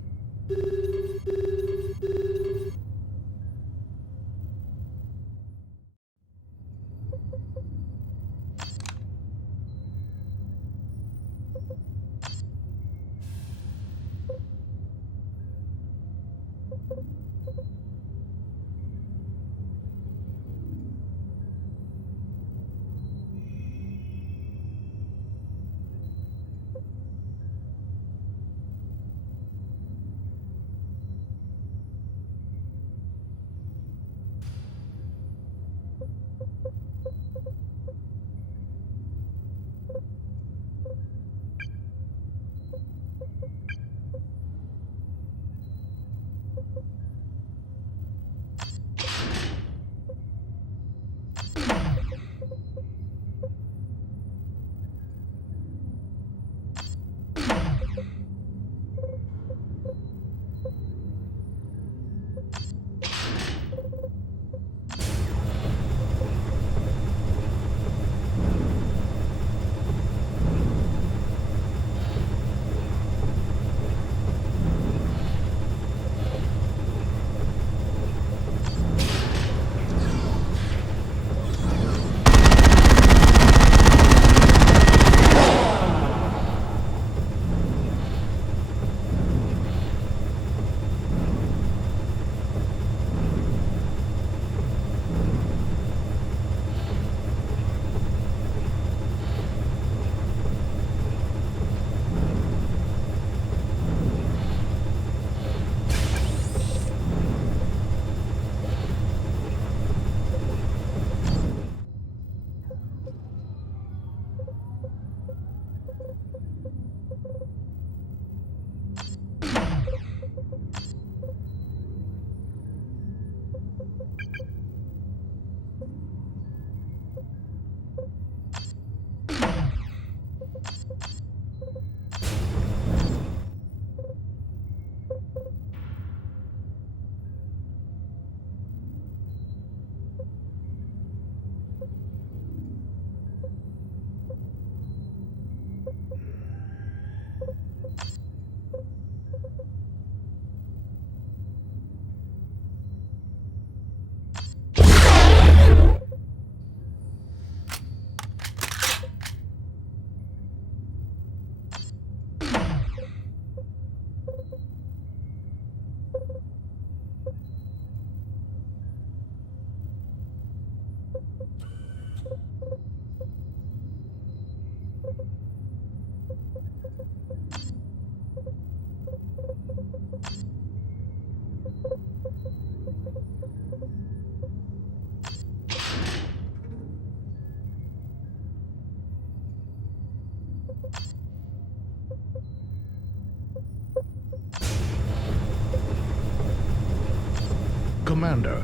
Commander,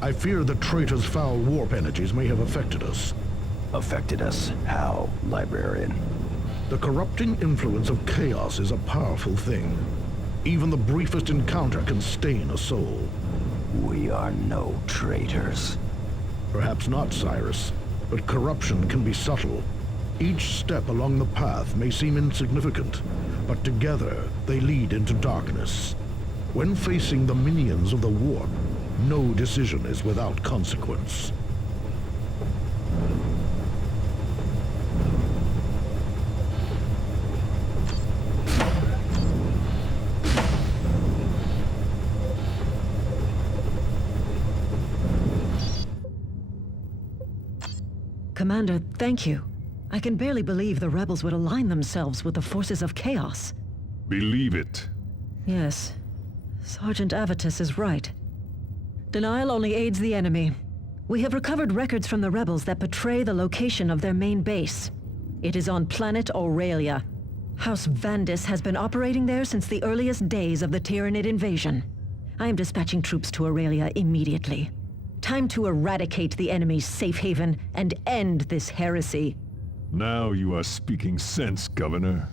I fear the traitor's foul warp energies may have affected us. Affected us? How, Librarian? The corrupting influence of chaos is a powerful thing. Even the briefest encounter can stain a soul. We are no traitors. Perhaps not, Cyrus, but corruption can be subtle. Each step along the path may seem insignificant, but together they lead into darkness. When facing the minions of the warp, no decision is without consequence. Commander, thank you. I can barely believe the rebels would align themselves with the forces of chaos. Believe it. Yes. Sergeant Avitus is right. Denial only aids the enemy. We have recovered records from the rebels that betray the location of their main base. It is on planet Aurelia. House Vandis has been operating there since the earliest days of the Tyranid invasion. I am dispatching troops to Aurelia immediately. Time to eradicate the enemy's safe haven and end this heresy. Now you are speaking sense, Governor.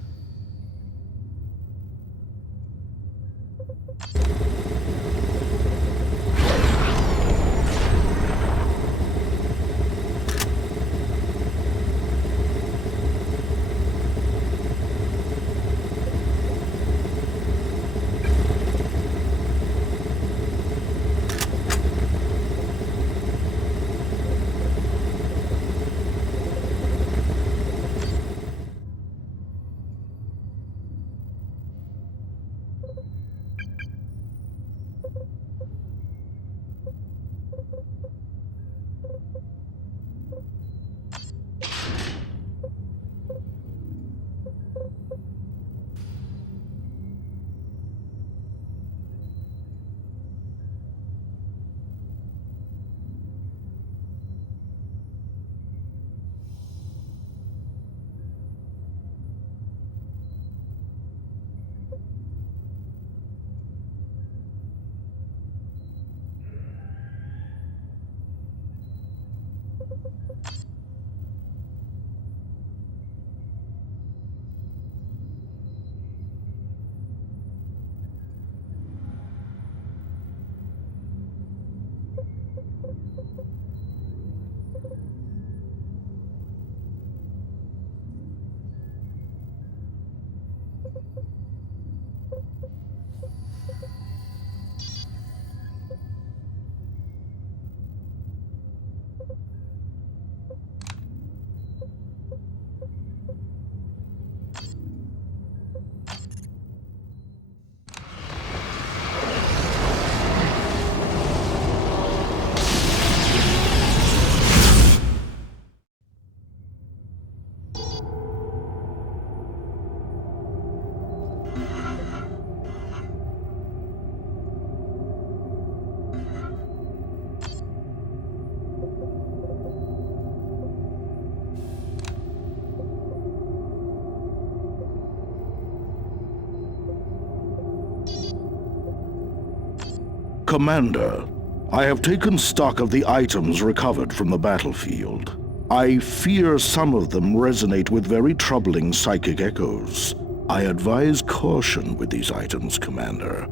Commander, I have taken stock of the items recovered from the battlefield. I fear some of them resonate with very troubling psychic echoes. I advise caution with these items, Commander.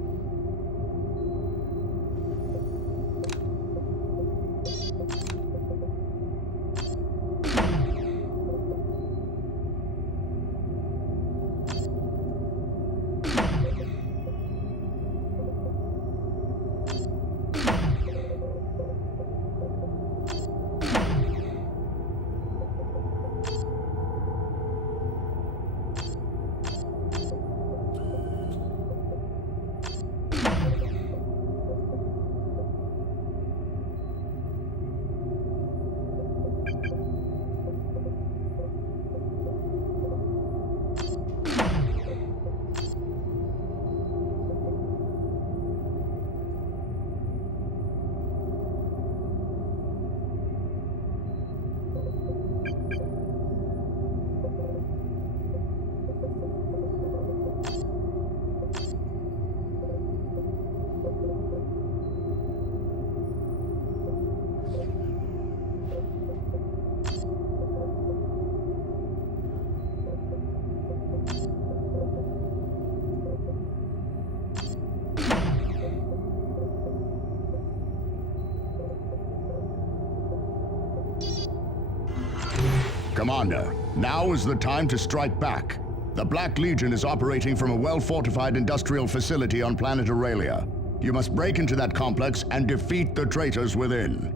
Commander, now is the time to strike back. The Black Legion is operating from a well-fortified industrial facility on planet Aurelia. You must break into that complex and defeat the traitors within.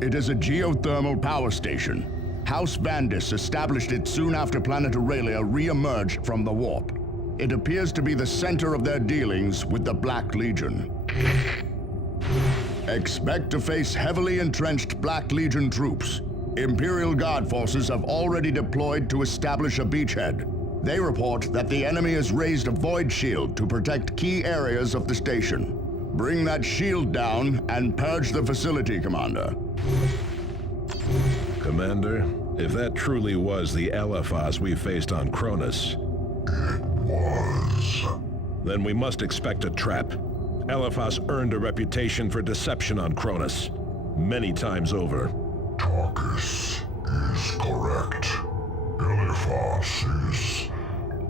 It is a geothermal power station. House Vandis established it soon after planet Aurelia re-emerged from the warp. It appears to be the center of their dealings with the Black Legion. Expect to face heavily entrenched Black Legion troops. Imperial Guard forces have already deployed to establish a beachhead. They report that the enemy has raised a void shield to protect key areas of the station. Bring that shield down and purge the facility, Commander. Commander, if that truly was the LFOS we faced on Cronus... It was. Then we must expect a trap. LFOS earned a reputation for deception on Cronus, many times over. Tarkus is correct. LFOS is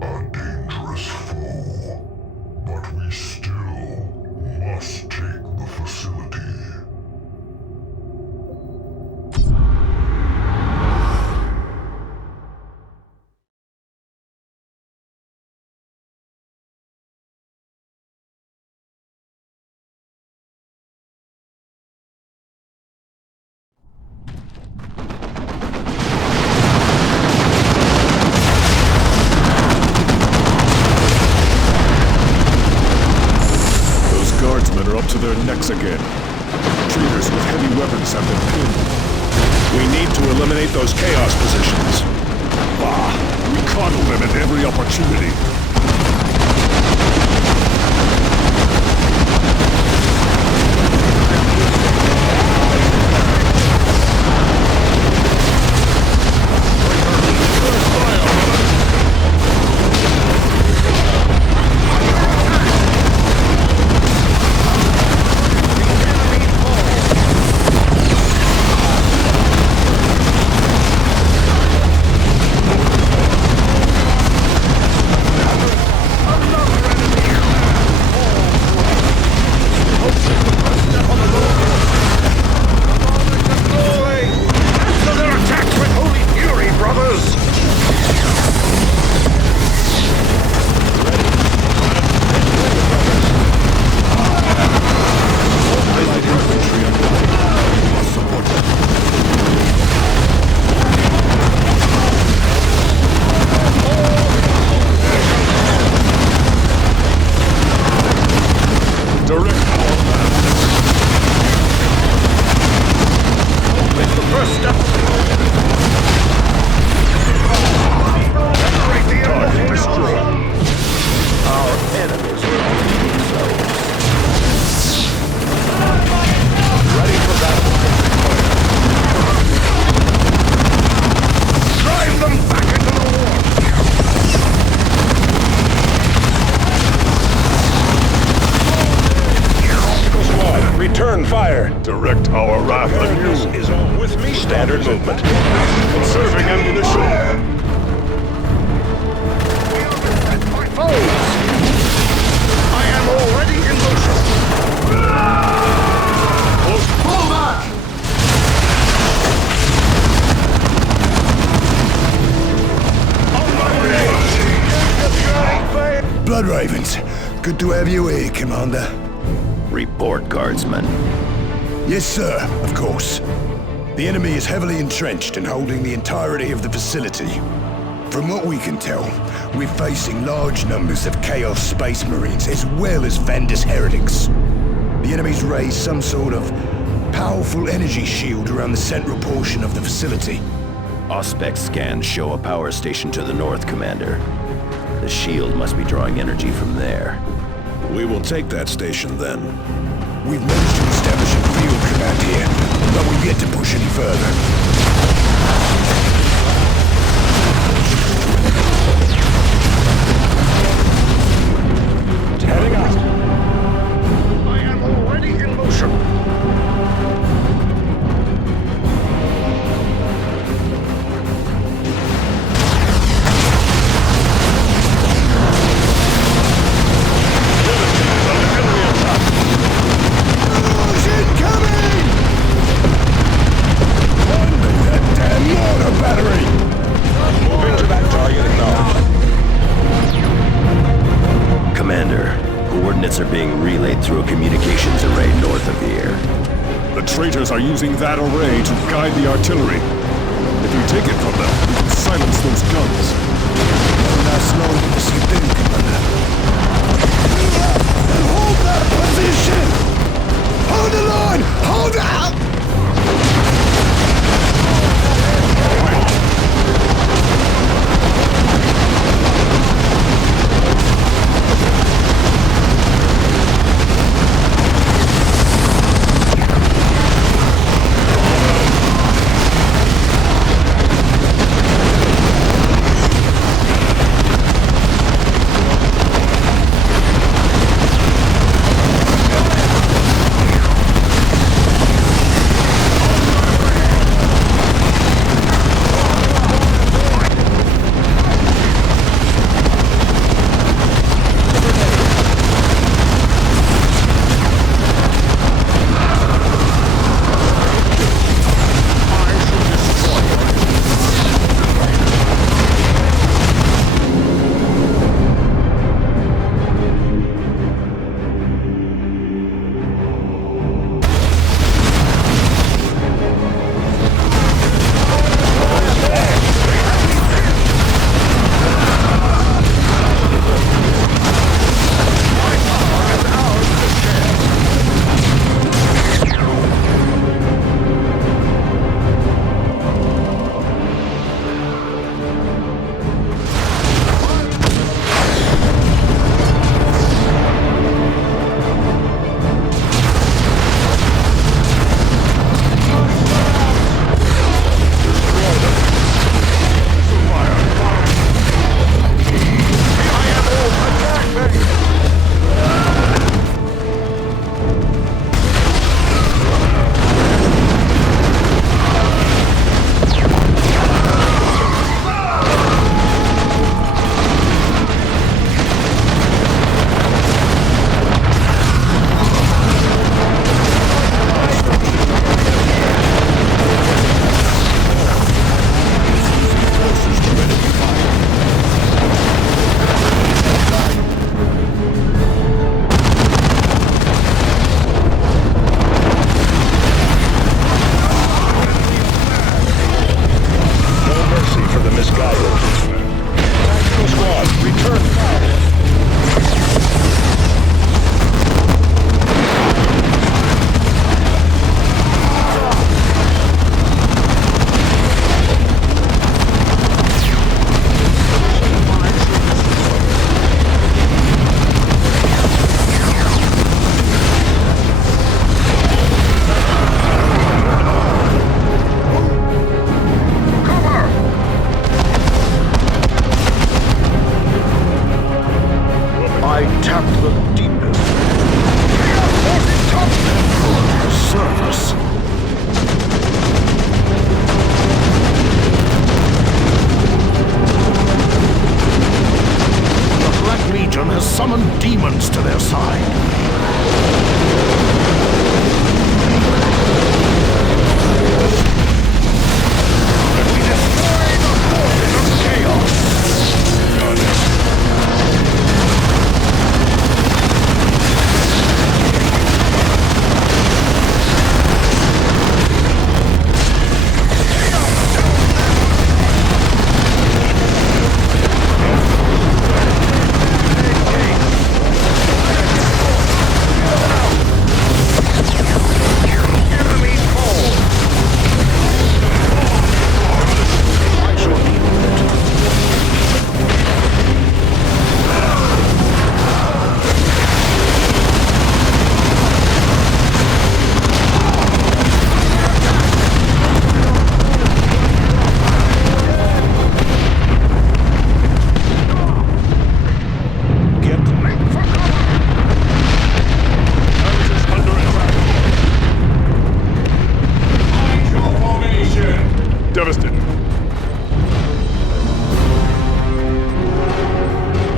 a dangerous foe, but we still must take the facility. Guardsmen are up to their necks again. Traitors with heavy weapons have been pinned. We need to eliminate those chaos positions. Bah! We coddle them at every opportunity. Direct our wrath on you. Is all with me. Standard movement. Conserving ammunition. My foes! I am already in motion. Pull back! On my way! Blood Ravens, good to have you here, Commander. Report, Guardsman. Yes, sir, of course. The enemy is heavily entrenched and holding the entirety of the facility. From what we can tell, we're facing large numbers of Chaos Space Marines as well as Vandis heretics. The enemy's raised some sort of powerful energy shield around the central portion of the facility. Auspex scans show a power station to the north, Commander. The shield must be drawing energy from there. We will take that station then. We've managed to establish a field command here, but we've yet to push any further. Heading out. I am already in motion. Incoming! One are using that array to guide the artillery. If we take it from them, we can silence those guns. Not as long as you think, Commander. Hold that position! Hold the line! Hold out!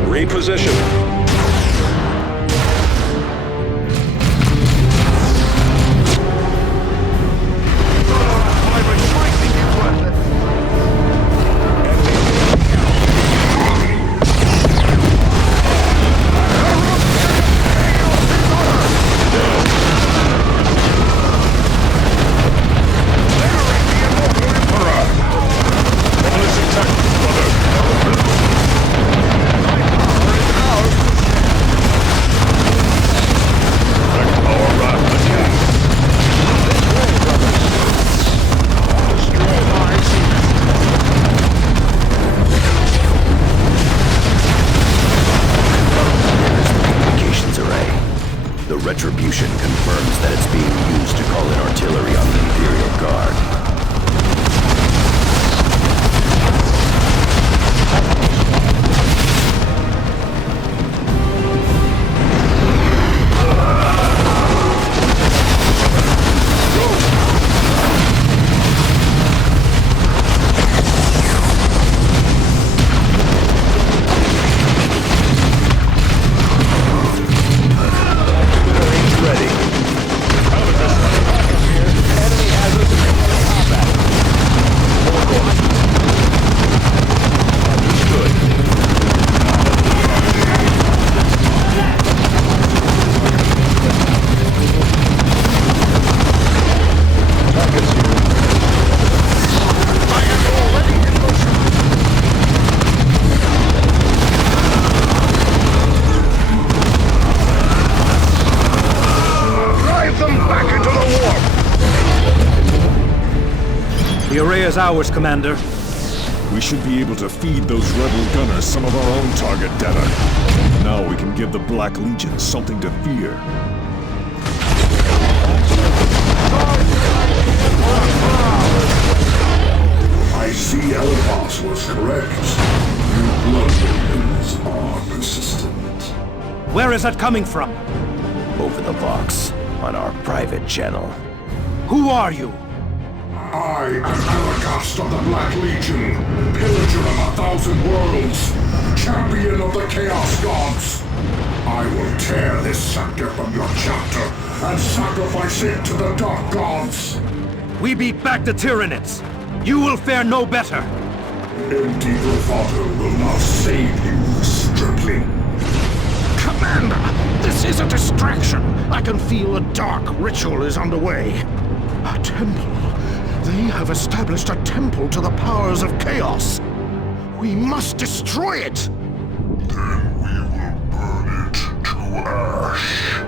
Reposition. confirms that it's being used to call in artillery on the Imperial Guard. Is ours, Commander. We should be able to feed those rebel gunners some of our own target data. Now we can give the Black Legion something to fear. I see Elbas was correct. You blood ravens are persistent. Where is that coming from? Over the Vox, on our private channel. Who are you? I am Elagast of the Black Legion, pillager of 1,000 worlds, champion of the Chaos Gods. I will tear this sector from your chapter and sacrifice it to the Dark Gods. We beat back the Tyranids. You will fare no better. Empty bravado will not save you, stripling. Commander, this is a distraction. I can feel a dark ritual is underway. A temple. They have established a temple to the powers of chaos. We must destroy it! Then we will burn it to ash.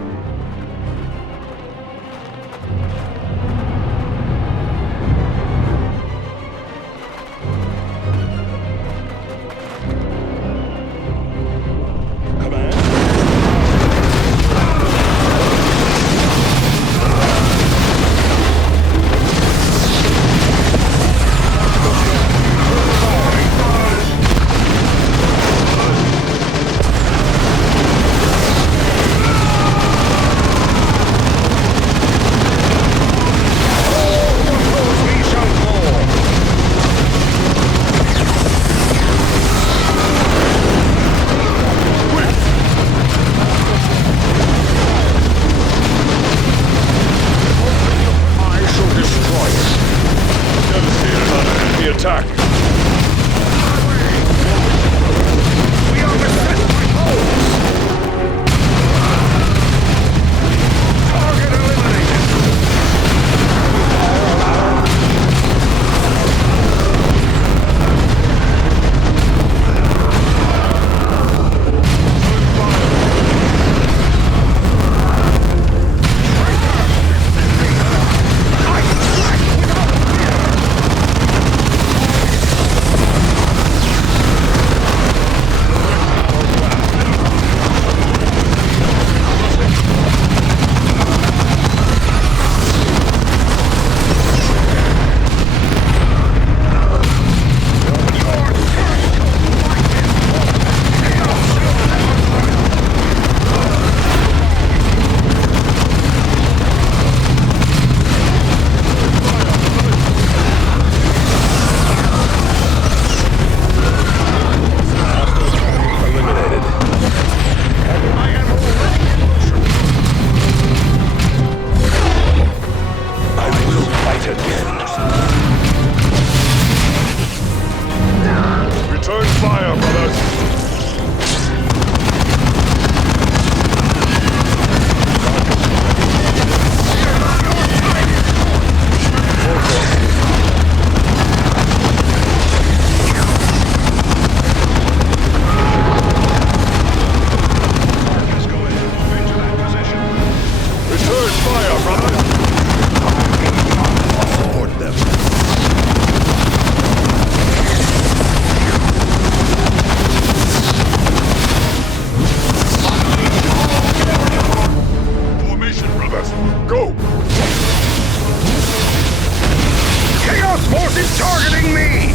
targeting me!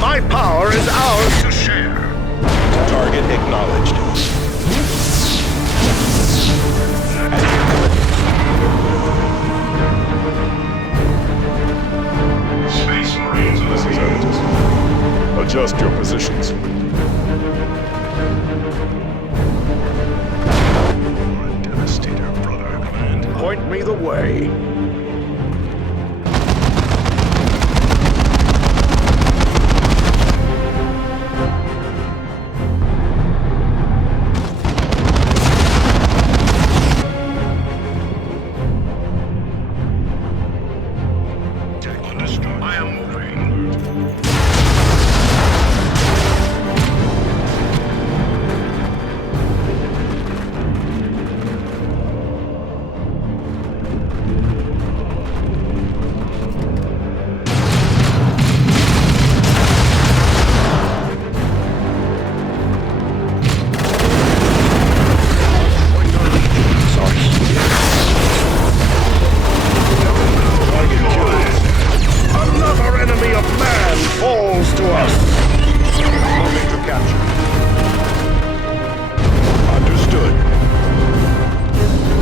My power is ours to share. Target acknowledged. Space Marines on the field. Adjust your positions. Devastator, brother. Command. Point me the way. Understood. I am moving. Another enemy of man falls to us. Moving to capture. Understood.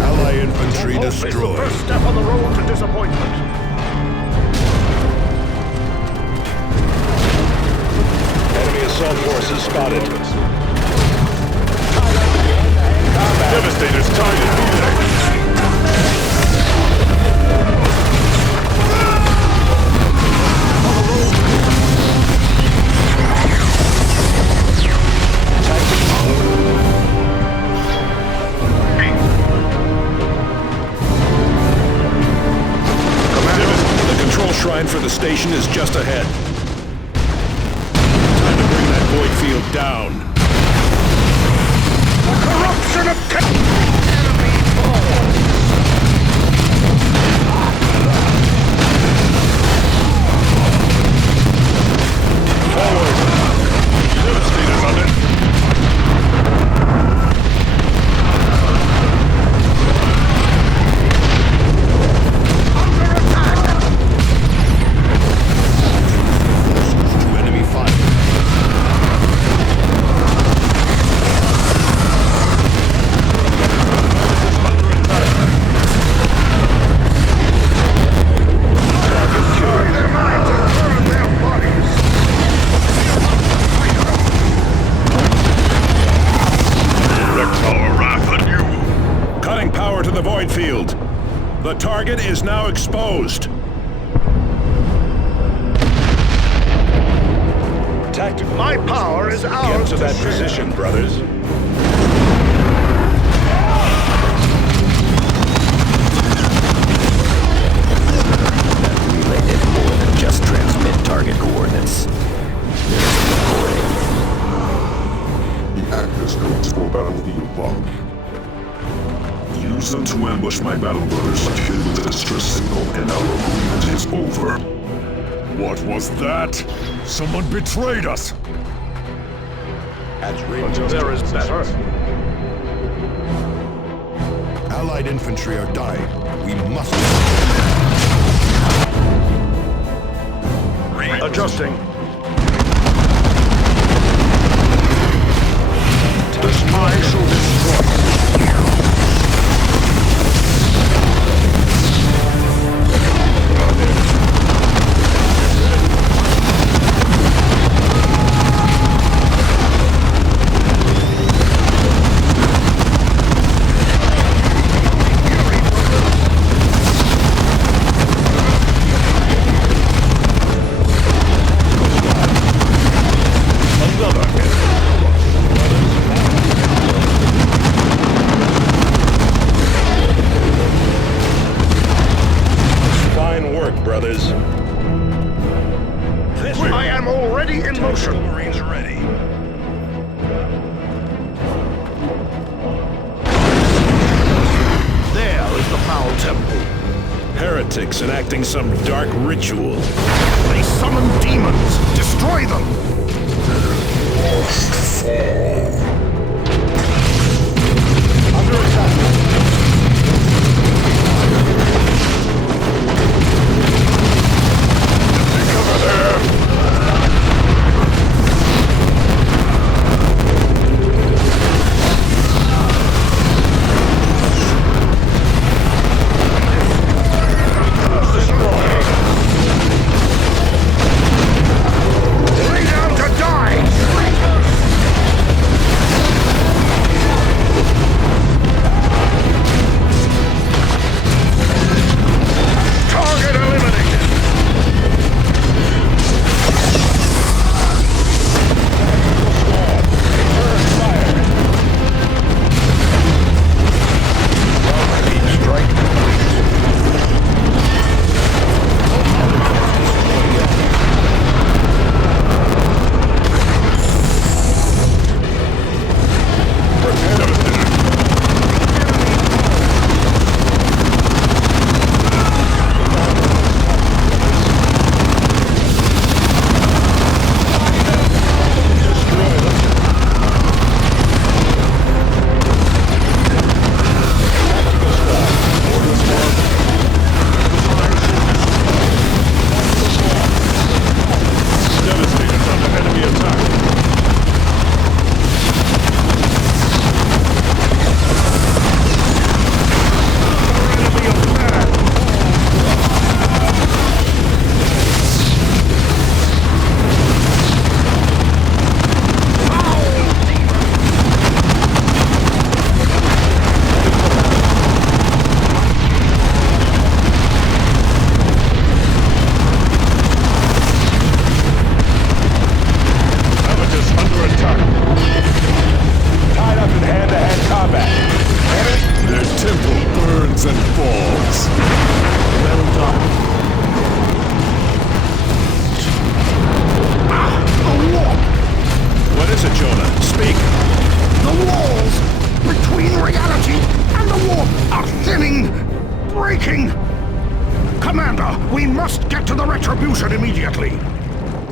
Ally infantry It's the destroyed. first step on the road to disappointment. Enemy assault forces spotted. Devastator's target moving. The control shrine for the station is just ahead. Time to bring that void field down. Corruption of enemy falls. Forward. Devastator's on it. To enemy fire. Cutting power to the void field. The target is now exposed. Tactical. My power is ours. Get to that position, brothers. Relay did more than just transmit target coordinates. There's a recording. The access codes for battlefield bomb. Use them to ambush my battle brothers, but hit with a distress signal, and our agreement is over. What was that? Someone betrayed us! There is better. Allied infantry are dying. We must... Adjusting. The spy shall destroy. Brothers. This I am already in motion. Marines ready. There is the foul temple. Heretics enacting some dark ritual. They summon demons. Destroy them. Under attack. Cover there!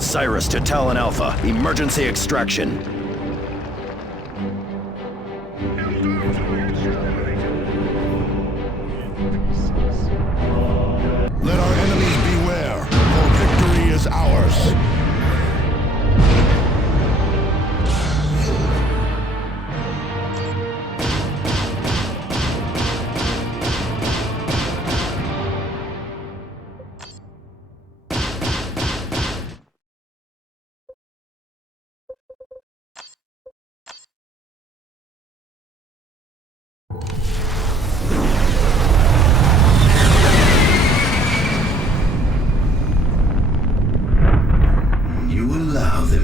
Cyrus to Talon Alpha, emergency extraction. Let our enemies beware, for victory is ours.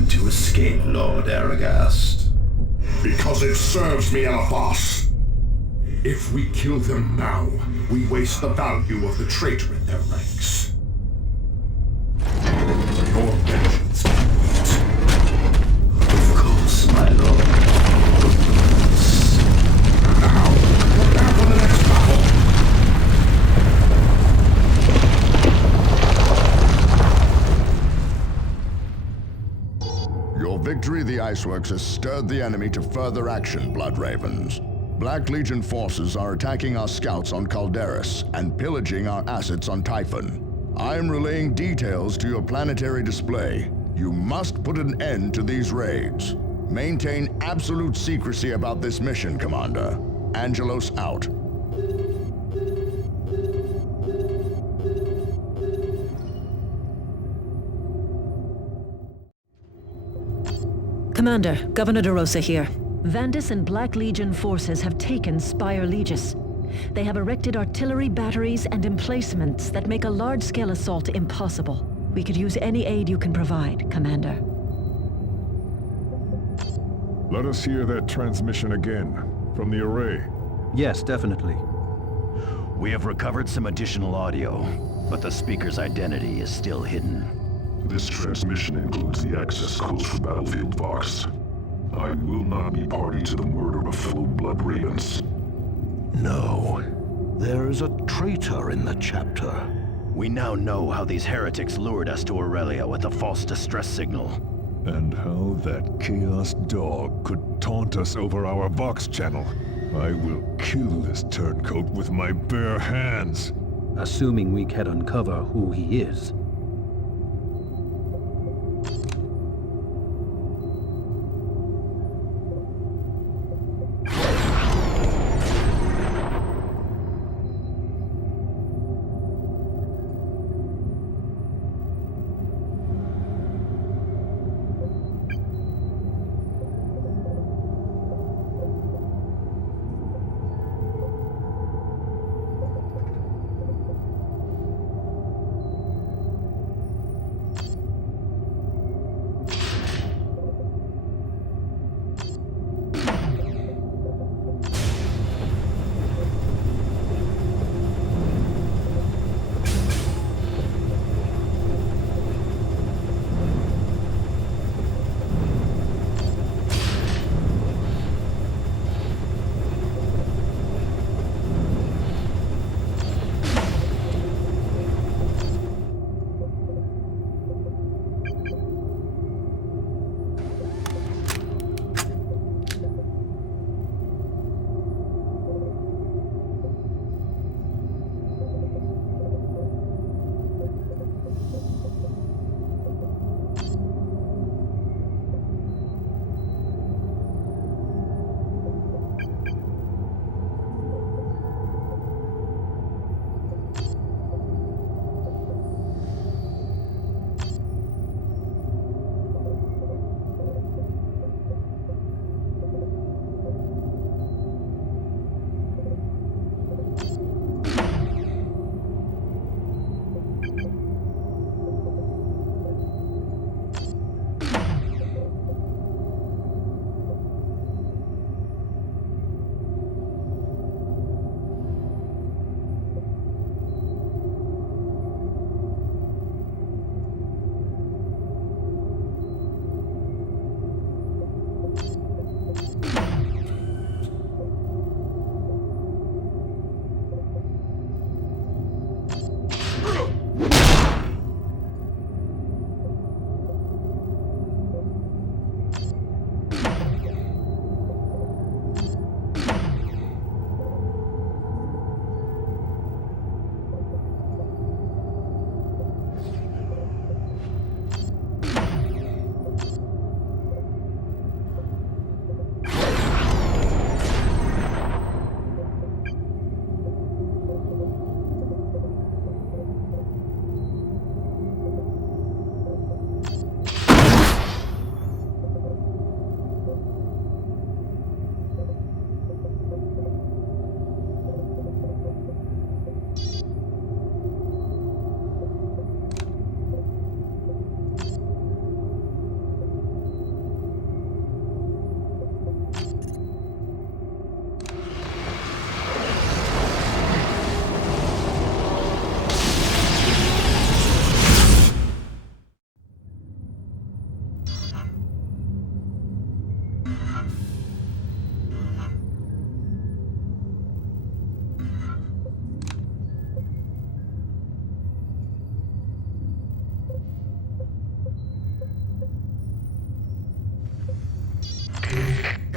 To escape, Lord Aragast. Because it serves me, Elafos. If we kill them now, we waste the value of the traitor in their ranks. Your vengeance can wait. Of course, my lord. Now, prepare for the next battle. Your victory of the Iceworks has stirred the enemy to further action, Blood Ravens. Black Legion forces are attacking our scouts on Calderis and pillaging our assets on Typhon. I am relaying details to your planetary display. You must put an end to these raids. Maintain absolute secrecy about this mission, Commander. Angelos out. Commander, Governor DeRosa here. Vandis and Black Legion forces have taken Spire Legis. They have erected artillery batteries and emplacements that make a large-scale assault impossible. We could use any aid you can provide, Commander. Let us hear that transmission again, from the array. Yes, definitely. We have recovered some additional audio, but the speaker's identity is still hidden. This transmission includes the access codes for Battlefield Vox. I will not be party to the murder of fellow Blood Ravens. No. There is a traitor in the chapter. We now know how these heretics lured us to Aurelia with a false distress signal. And how that Chaos Dog could taunt us over our Vox channel. I will kill this turncoat with my bare hands. Assuming we can uncover who he is.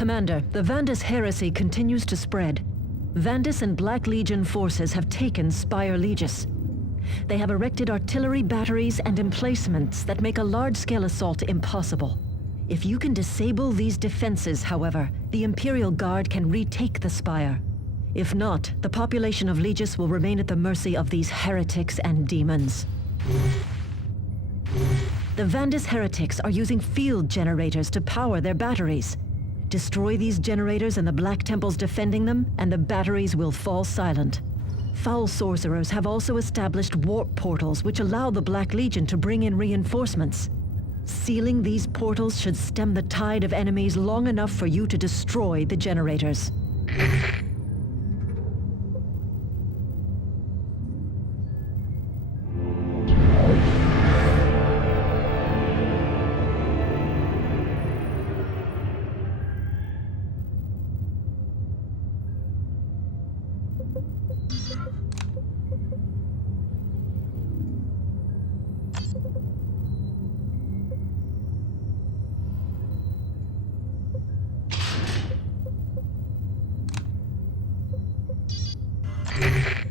Commander, the Vandis heresy continues to spread. Vandis and Black Legion forces have taken Spire Legis. They have erected artillery batteries and emplacements that make a large-scale assault impossible. If you can disable these defenses, however, the Imperial Guard can retake the Spire. If not, the population of Legis will remain at the mercy of these heretics and demons. The Vandis heretics are using field generators to power their batteries. Destroy these generators and the Black Temples defending them, and the batteries will fall silent. Foul sorcerers have also established warp portals which allow the Black Legion to bring in reinforcements. Sealing these portals should stem the tide of enemies long enough for you to destroy the generators.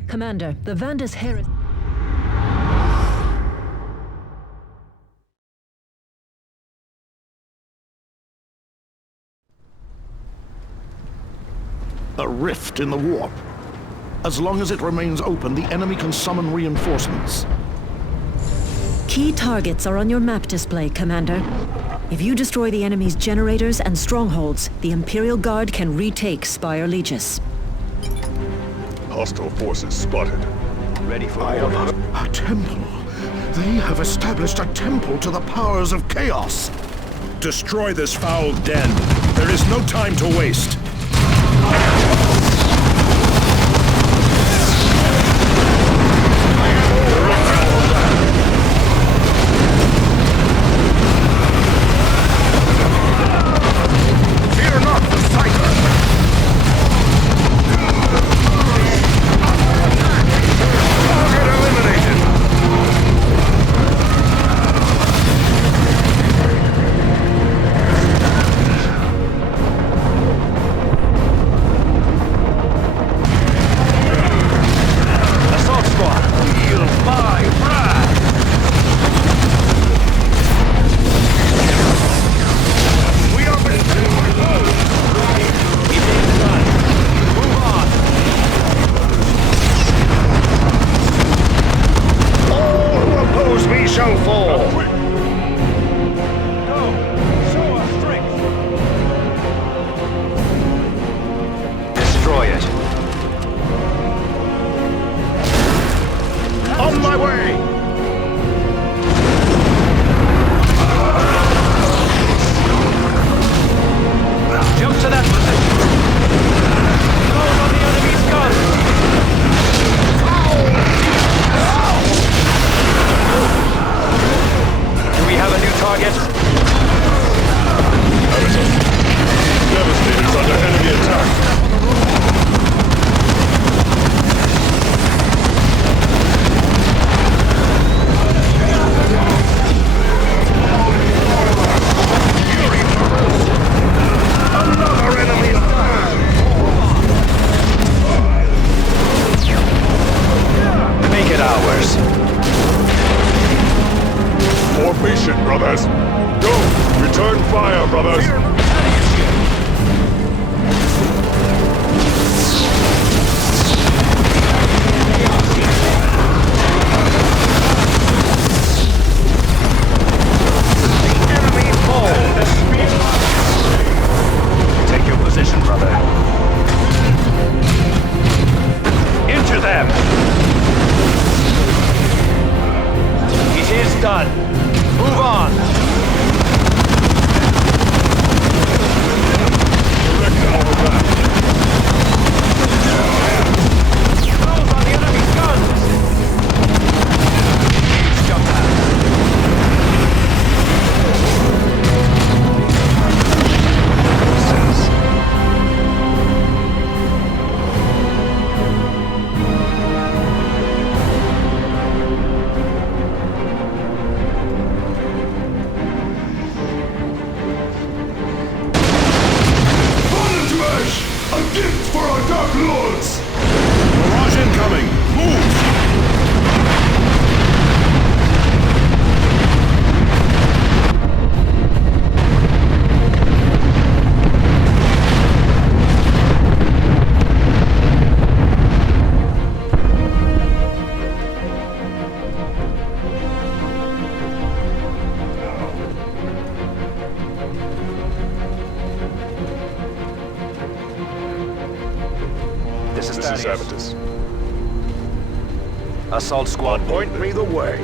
Commander, the Vandis heresy... A rift in the warp. As long as it remains open, the enemy can summon reinforcements. Key targets are on your map display, Commander. If you destroy the enemy's generators and strongholds, the Imperial Guard can retake Spire Legis. Hostile forces spotted. Ready for A temple. They have established a temple to the powers of chaos. Destroy this foul den. There is no time to waste. Fear not the Cypher! Target eliminated! Assault squad, yield my wrath! We are being close! Keep it done. Move on. All who oppose me shall fall! Go! Show us strength! Destroy it. On my way! Jump to that position. Load on the enemy's guns. Do we have a new target? Devastator's under enemy attack. Another enemy down! Make it ours. Formation, brothers. Go! Return fire, brothers. Enemy falls! Take your position, brother. Into them! It is done. Move on. This is Azoth. Assault squad, Point me the way.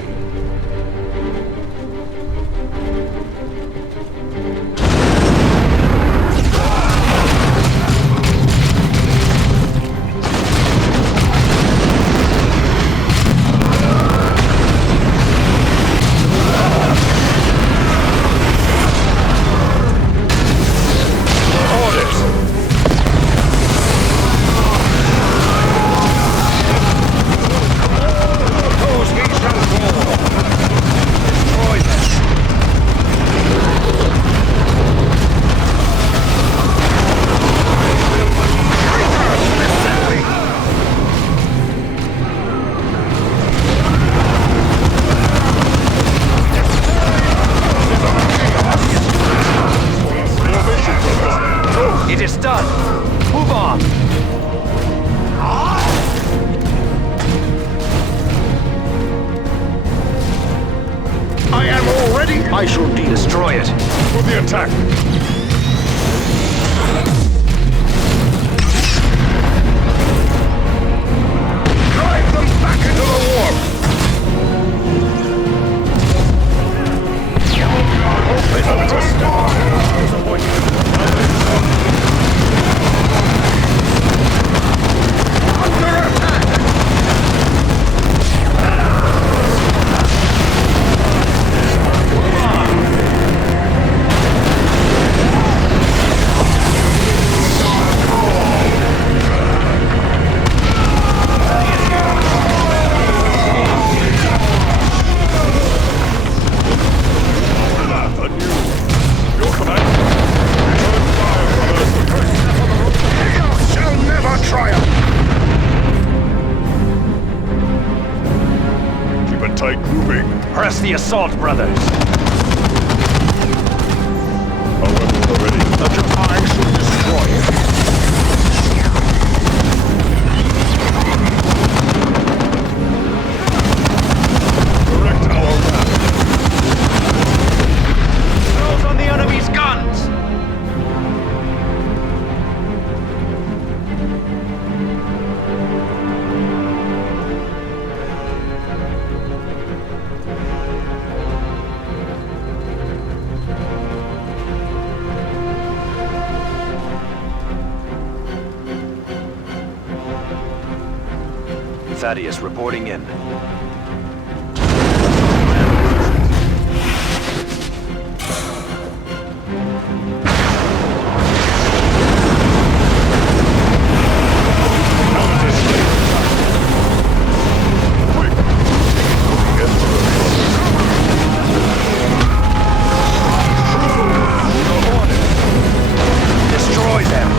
I shall destroy it. For the attack! Drive them back into the warp! Under attack! Press the assault, brothers! However, already. I shall destroy it. Direct our wrath. Throws on the enemy's guns! Thaddeus reporting in. Destroy them!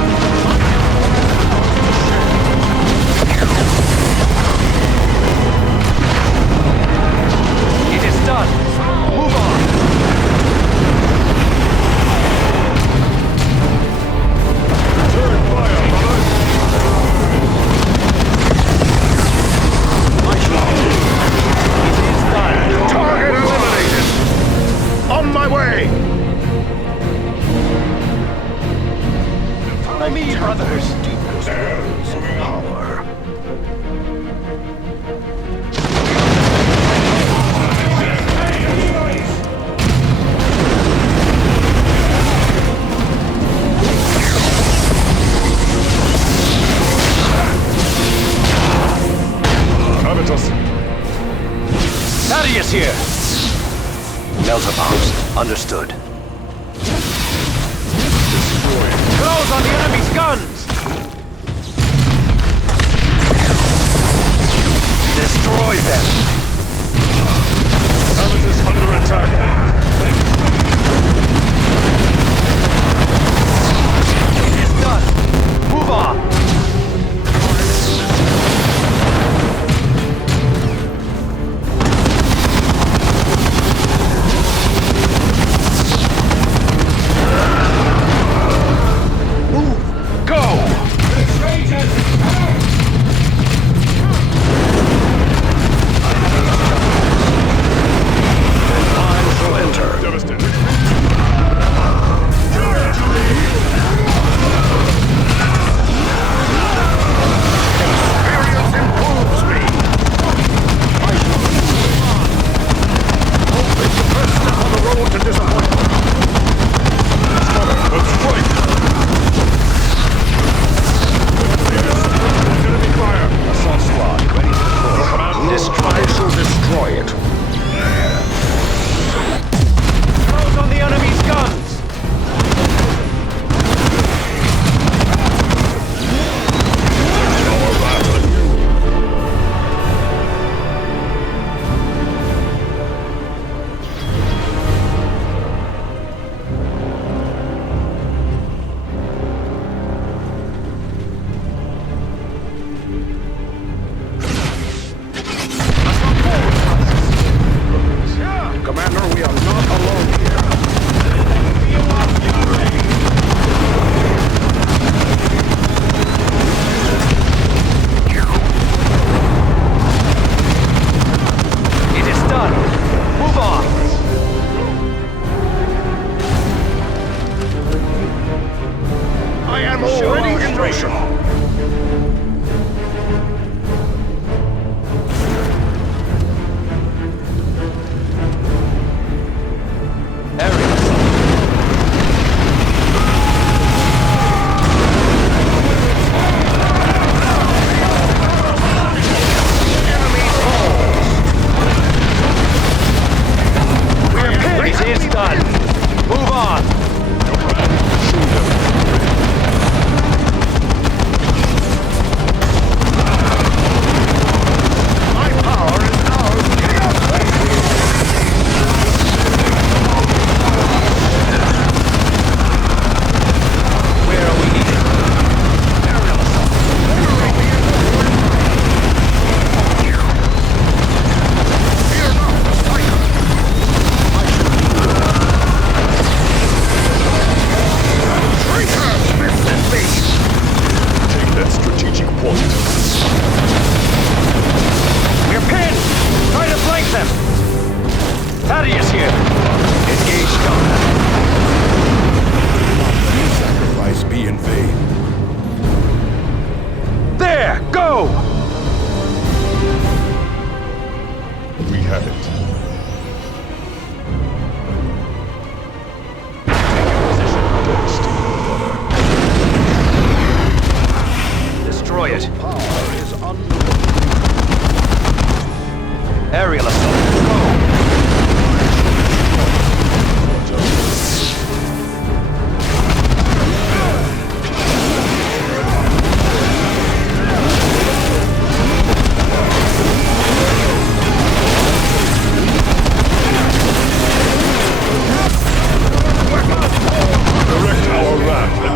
Thaddeus here! Melter bombs. Understood. Close on the enemy's guns! Destroy them! Azoth is under attack. It is done! Move on! operation. It is done. Move on. My power is now Where are we needed? Aerial assault. Fear not, striker. Traitors, Smith and Base. Take that strategic point. We're pinned! Try to flank them! Thaddeus here! Engage combat. Sacrifice be in vain. There! Go! We have it. Destroy it. Power is under Aerial assault. Go! Direct our wrath at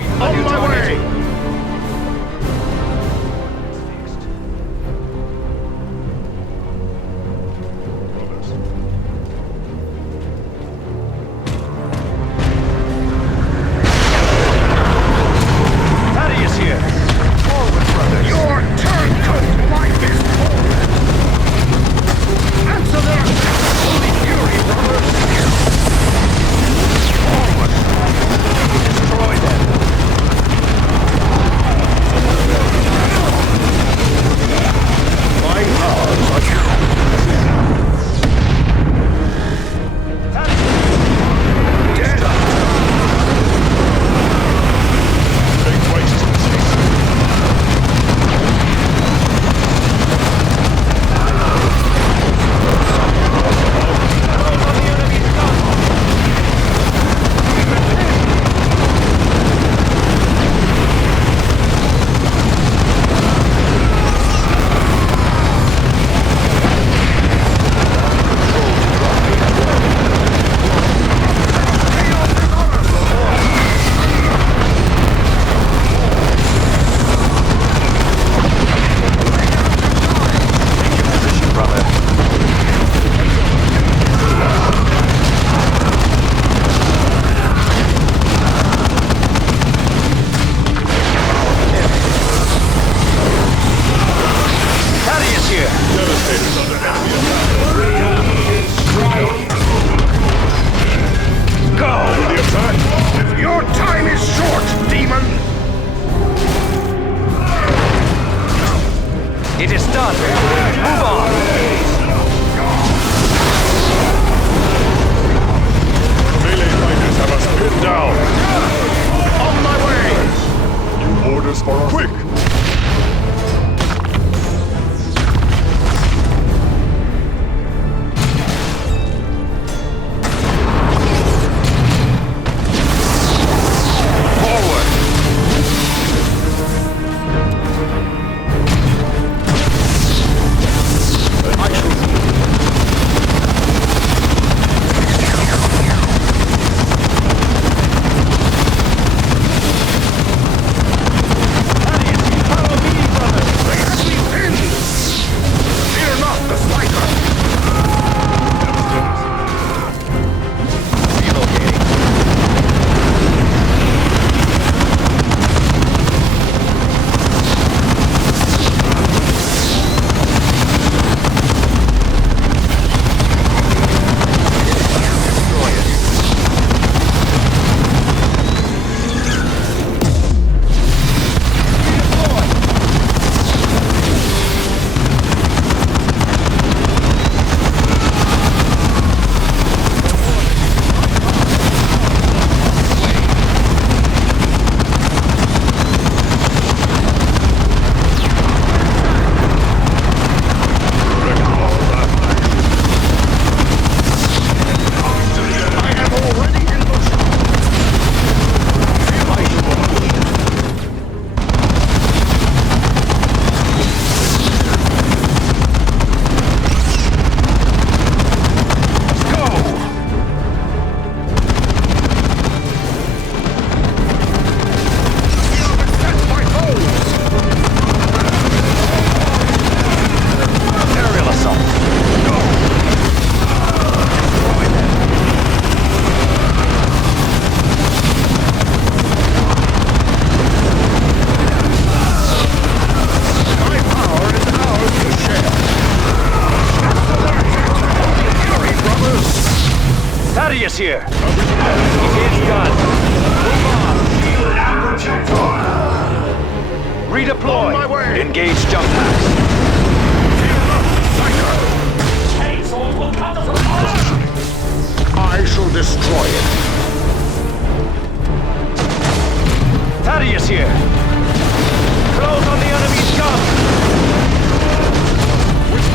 you. Thaddeus here! Engage gun! Move on! Shield and projector! Redeploy! On my way. Engage jump packs! Chainsaws will cut us apart! I shall destroy it. Thaddeus here! Close on the enemy's gun!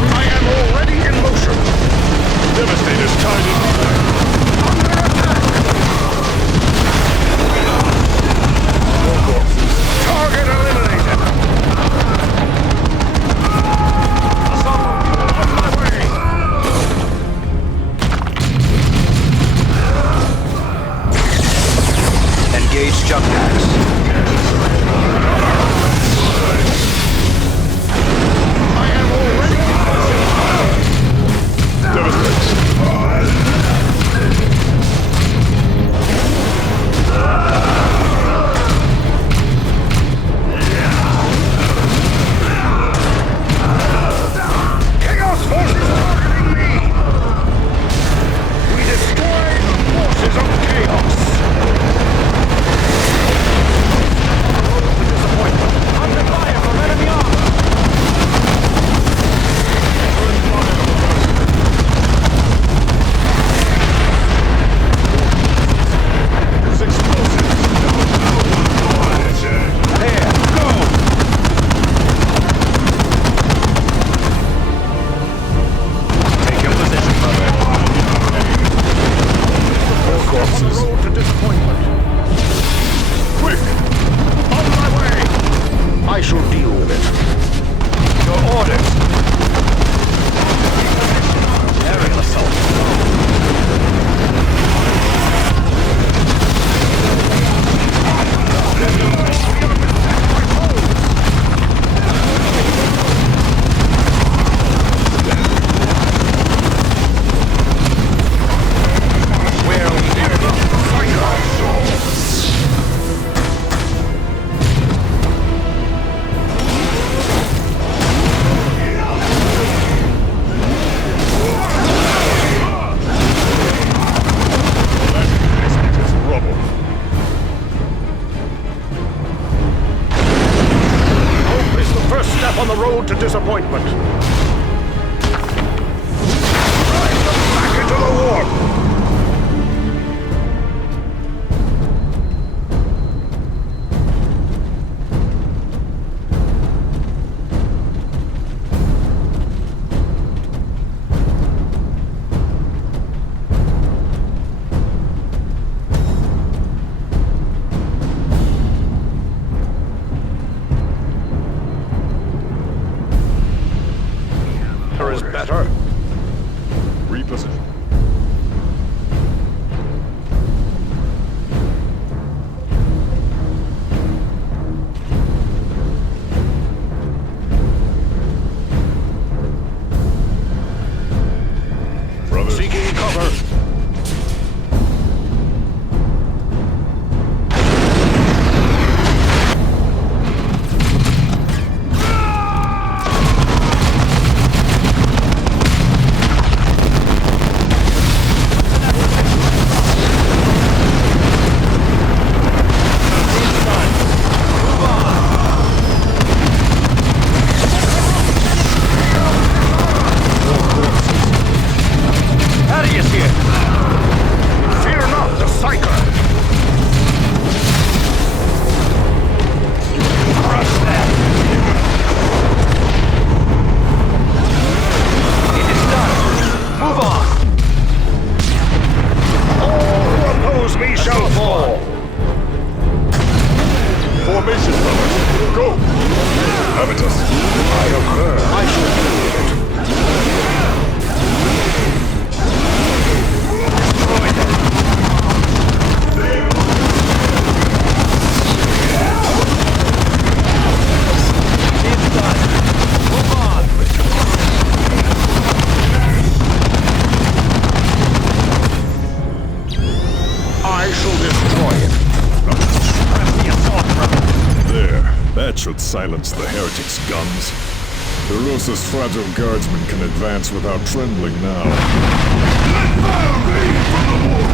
I am already in motion. Devastator's tied in. Under attack! More corpses. Target eliminated! Assault on my way! Engage jump packs. I am already Chaos forces targeting me! We destroy the forces of chaos! Disappointment! Under fire from enemy arms! I shall deal with it. Your orders! Aerial assault. Where are we here? On the road to disappointment. Drive them back into the warp. Is better. Reposition. Brothers. Seeking cover. should silence the heretics' guns. Erosa's fragile guardsmen can advance without trembling now. Let fire rain from the wall!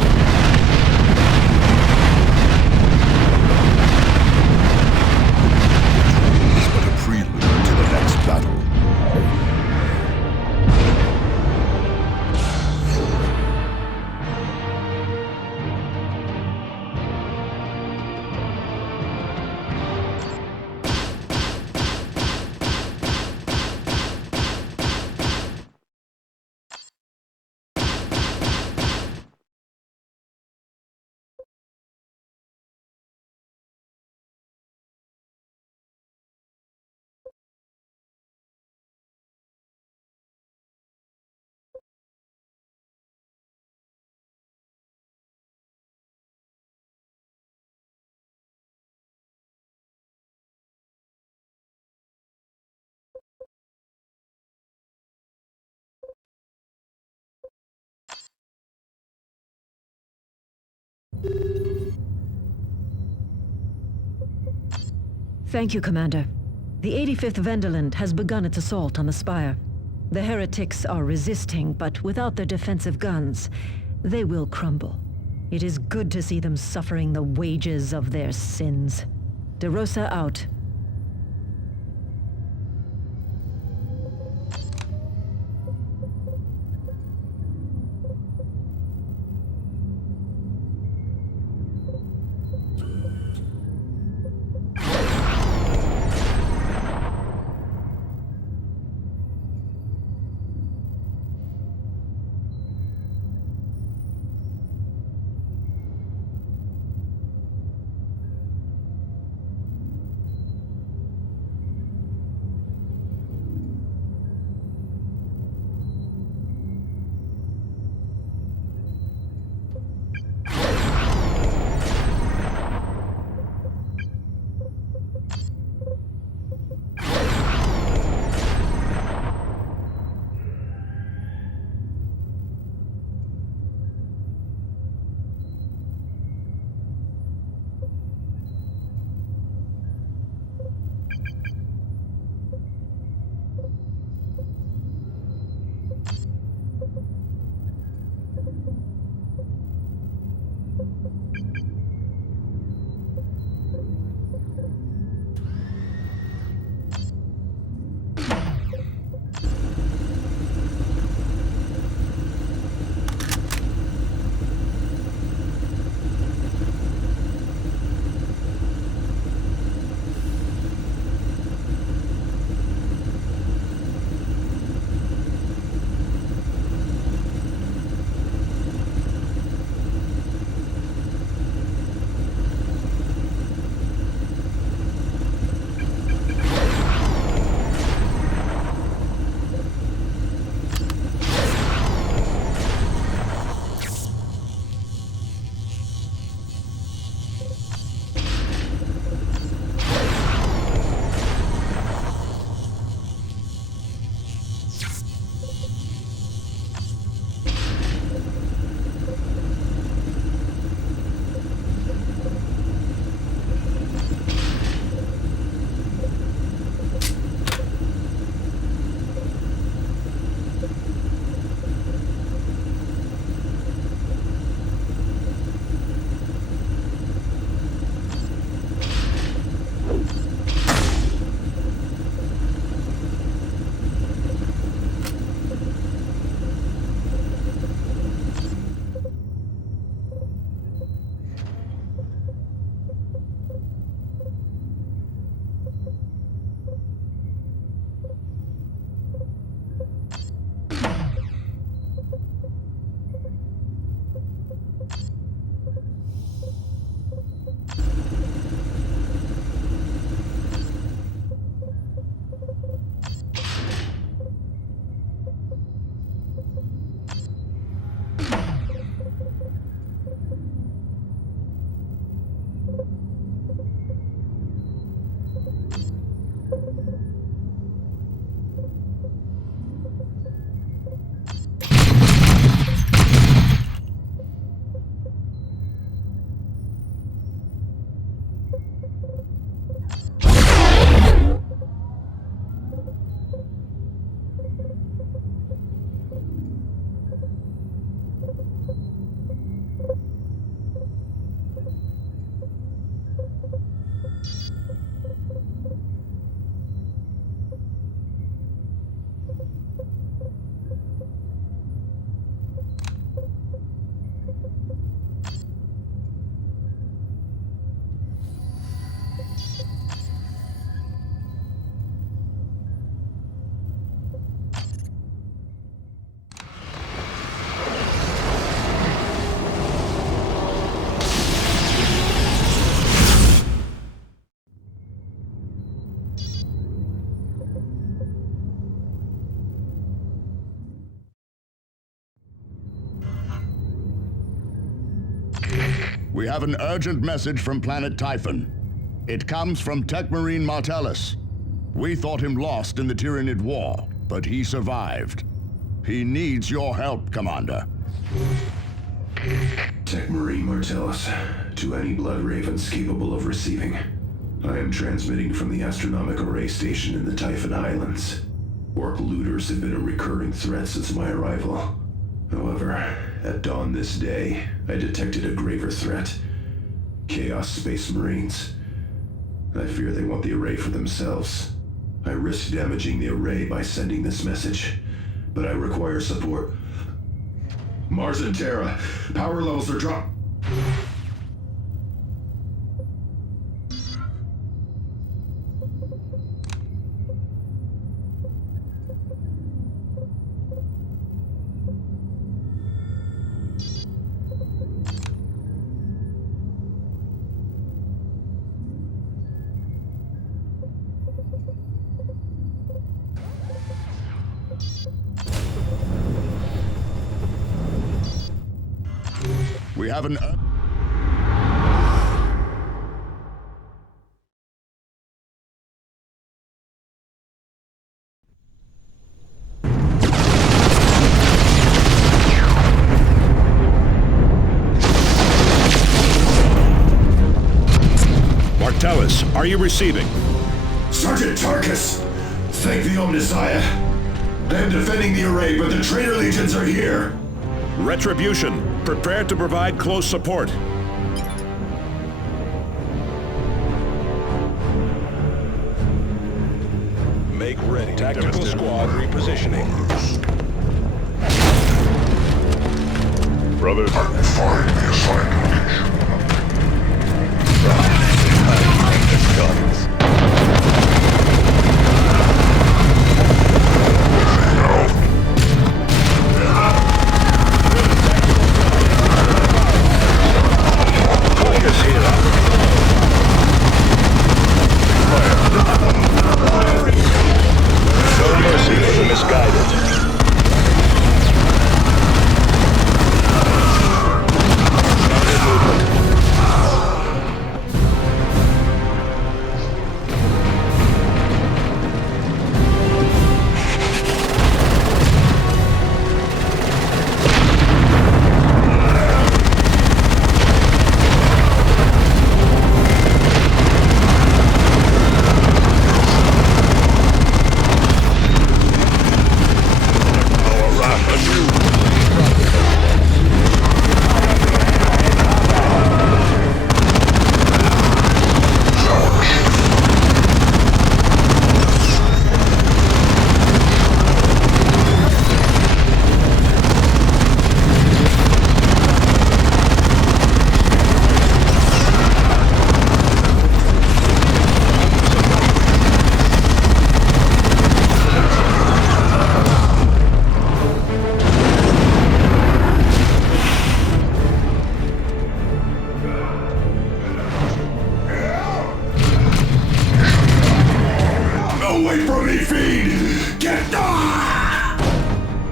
Thank you, Commander. The 85th Venderland has begun its assault on the Spire. The heretics are resisting, but without their defensive guns, they will crumble. It is good to see them suffering the wages of their sins. DeRosa out. We have an urgent message from planet Typhon. It comes from Techmarine Martellus. We thought him lost in the Tyranid War, but he survived. He needs your help, Commander. Techmarine Martellus. To any Blood Ravens capable of receiving. I am transmitting from the astronomic array station in the Typhon Islands. Orc looters have been a recurring threat since my arrival. However, at dawn this day, I detected a graver threat. Chaos Space Marines. I fear they want the array for themselves. I risk damaging the array by sending this message, but I require support. Mars and Terra, power levels are dropped. We have an... Martellus, are you receiving? Sergeant Tarkus, thank the Omnissiah. I am defending the array, but the traitor legions are here. Retribution, prepare to provide close support. Make ready. Tactical squad repositioning. Brothers, Find the assigned location. Guns. Focus here. No mercy for the misguided.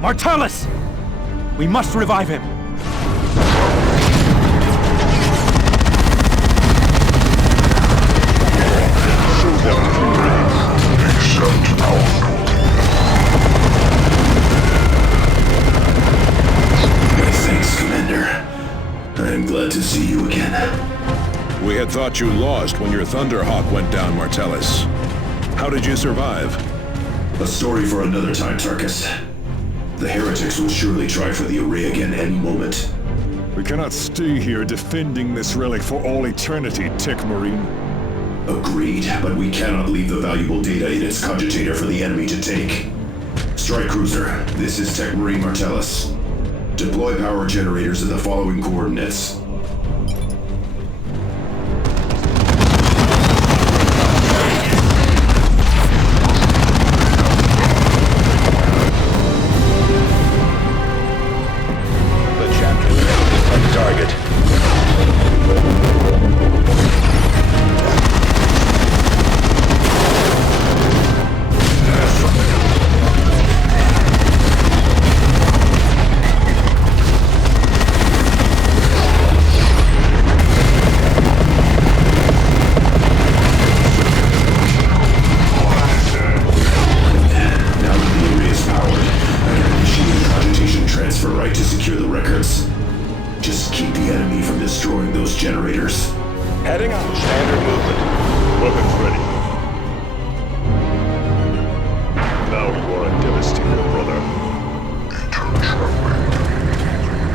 Martellus! We must revive him. Thanks, Commander. I am glad to see you again. We had thought you lost when your Thunderhawk went down, Martellus. How did you survive? A story for another time, Tarkus. The heretics will surely try for the array again any moment. we cannot stay here defending this relic for all eternity, Tech Marine. Agreed, but we cannot leave the valuable data in its cogitator for the enemy to take. Strike Cruiser, this is Tech Marine Martellus. Deploy power generators at the following coordinates. Heading out. Standard movement. Weapons ready. Now you are a devastator, brother.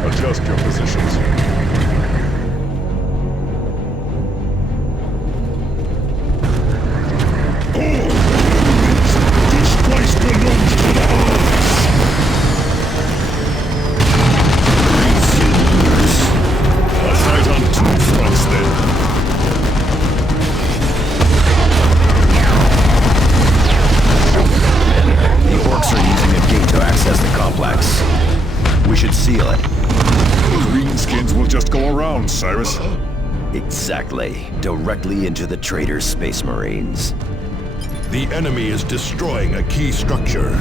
Adjust your positions. This place belongs to the Hordes! A fight on two fronts, then. The orcs are using a gate to access the complex. We should seal it. Greenskins will just go around, Cyrus. Exactly. Directly into the traitor's Space Marines. The enemy is destroying a key structure.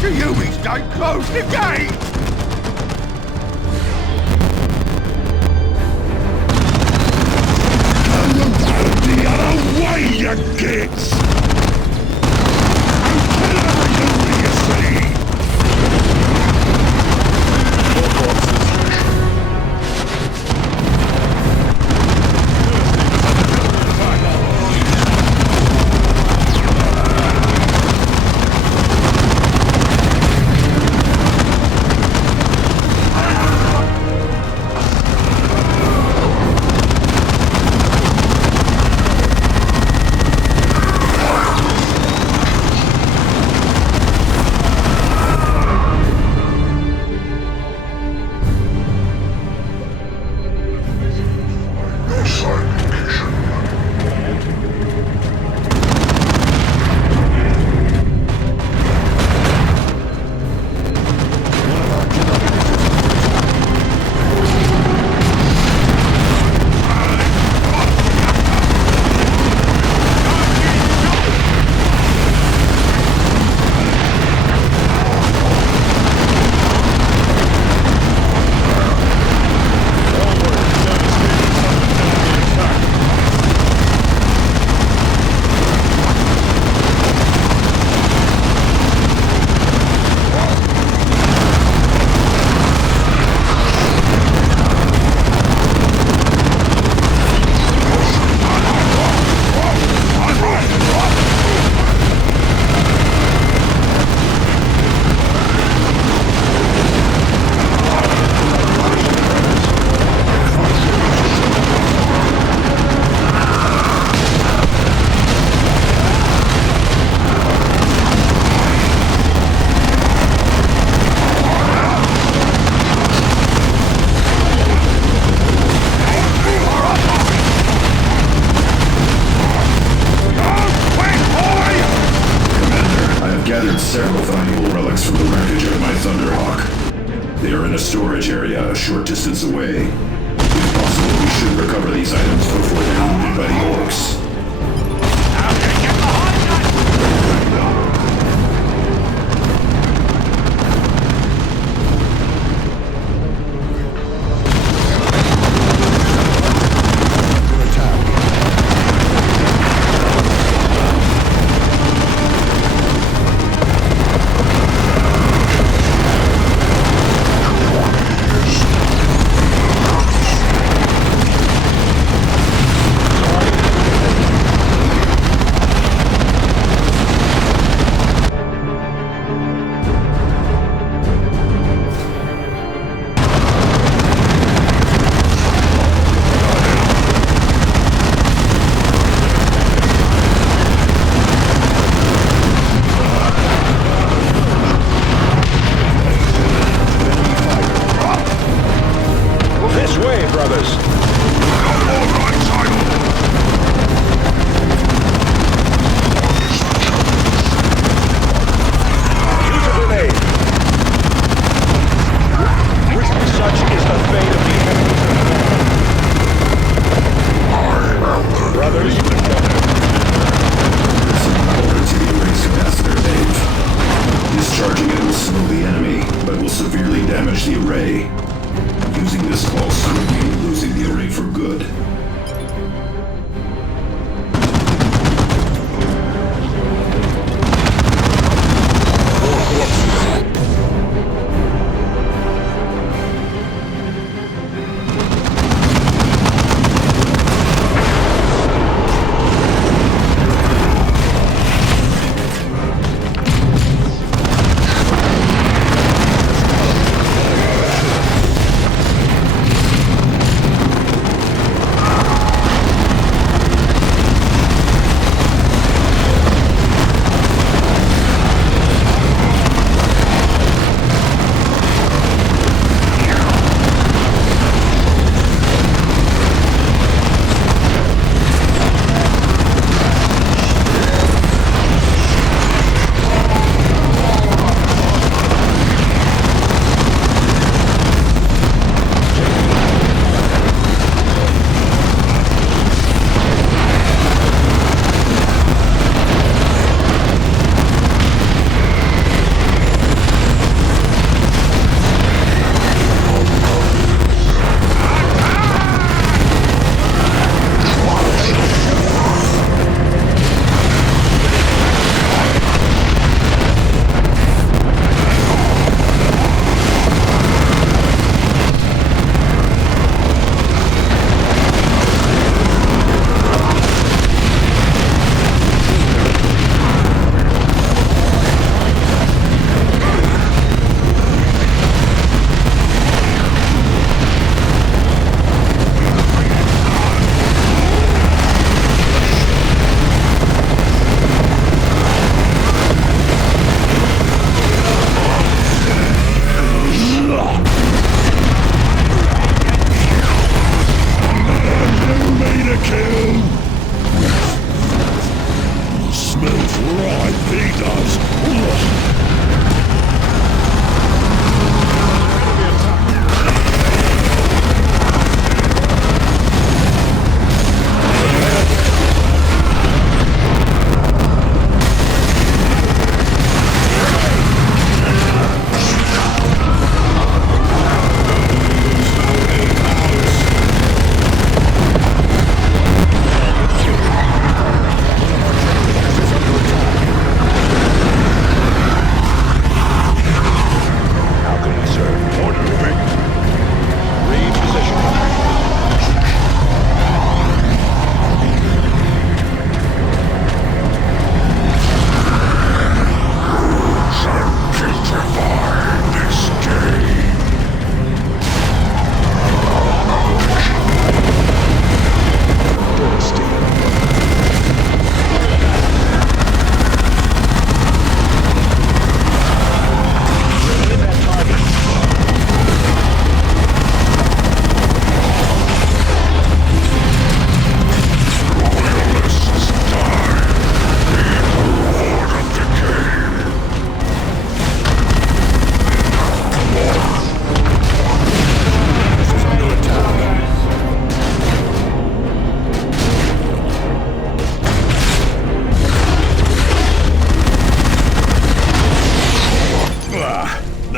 The Ubies don't close the gate! The other way, you kids! several valuable relics from the wreckage of my Thunderhawk. They are in a storage area a short distance away. If possible, we should recover these items before they're looted by the orcs.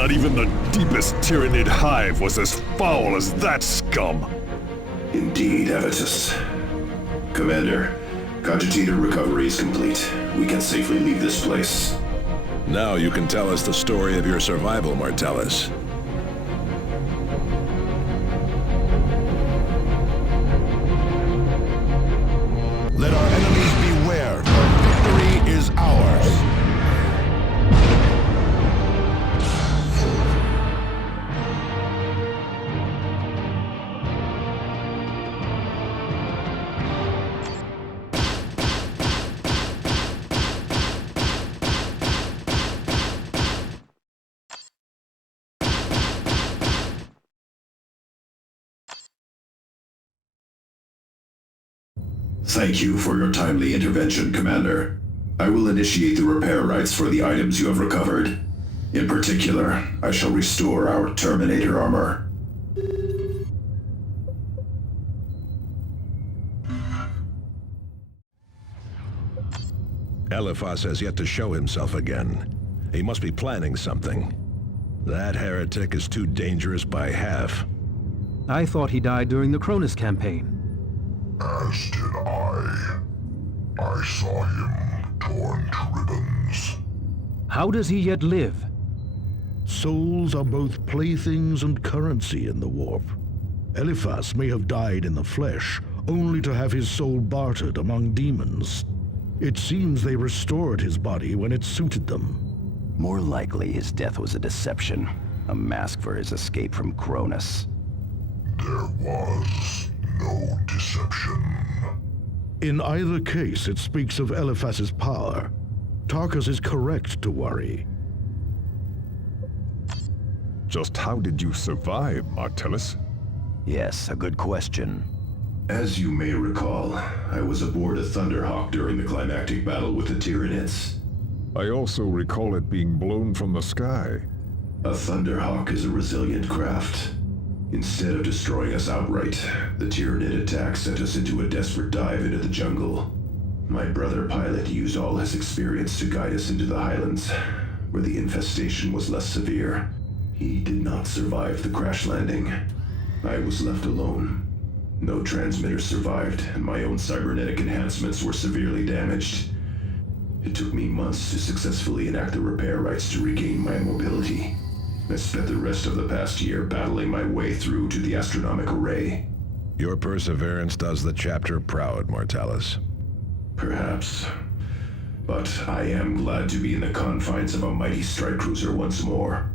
Not even the deepest Tyranid hive was as foul as that scum. Indeed, Avitus. Commander, cogitator recovery is complete. We can safely leave this place. Now you can tell us the story of your survival, Martellus. Let our enemies beware. Victory is ours. Thank you for your timely intervention, Commander. I will initiate the repair rights for the items you have recovered. In particular, I shall restore our Terminator armor. Eliphas has yet to show himself again. He must be planning something. That heretic is too dangerous by half. I thought he died during the Cronus campaign. As did I. I saw him torn to ribbons. How does he yet live? Souls are both playthings and currency in the warp. Eliphas may have died in the flesh, only to have his soul bartered among demons. It seems they restored his body when it suited them. More likely his death was a deception, a mask for his escape from Cronus. There was no deception. In either case, it speaks of Eliphas's power. Tarkus is correct to worry. Just how did you survive, Martellus? Yes, a good question. As you may recall, I was aboard a Thunderhawk during the climactic battle with the Tyranids. I also recall it being blown from the sky. A Thunderhawk is a resilient craft. Instead of destroying us outright, the Tyranid attack sent us into a desperate dive into the jungle. My brother pilot used all his experience to guide us into the highlands, where the infestation was less severe. He did not survive the crash landing. I was left alone. No transmitters survived, and my own cybernetic enhancements were severely damaged. It took me months to successfully enact the repair rights to regain my mobility. I spent the rest of the past year battling my way through to the astronomic array. Your perseverance does the chapter proud, Martellus. Perhaps. But I am glad to be in the confines of a mighty strike cruiser once more.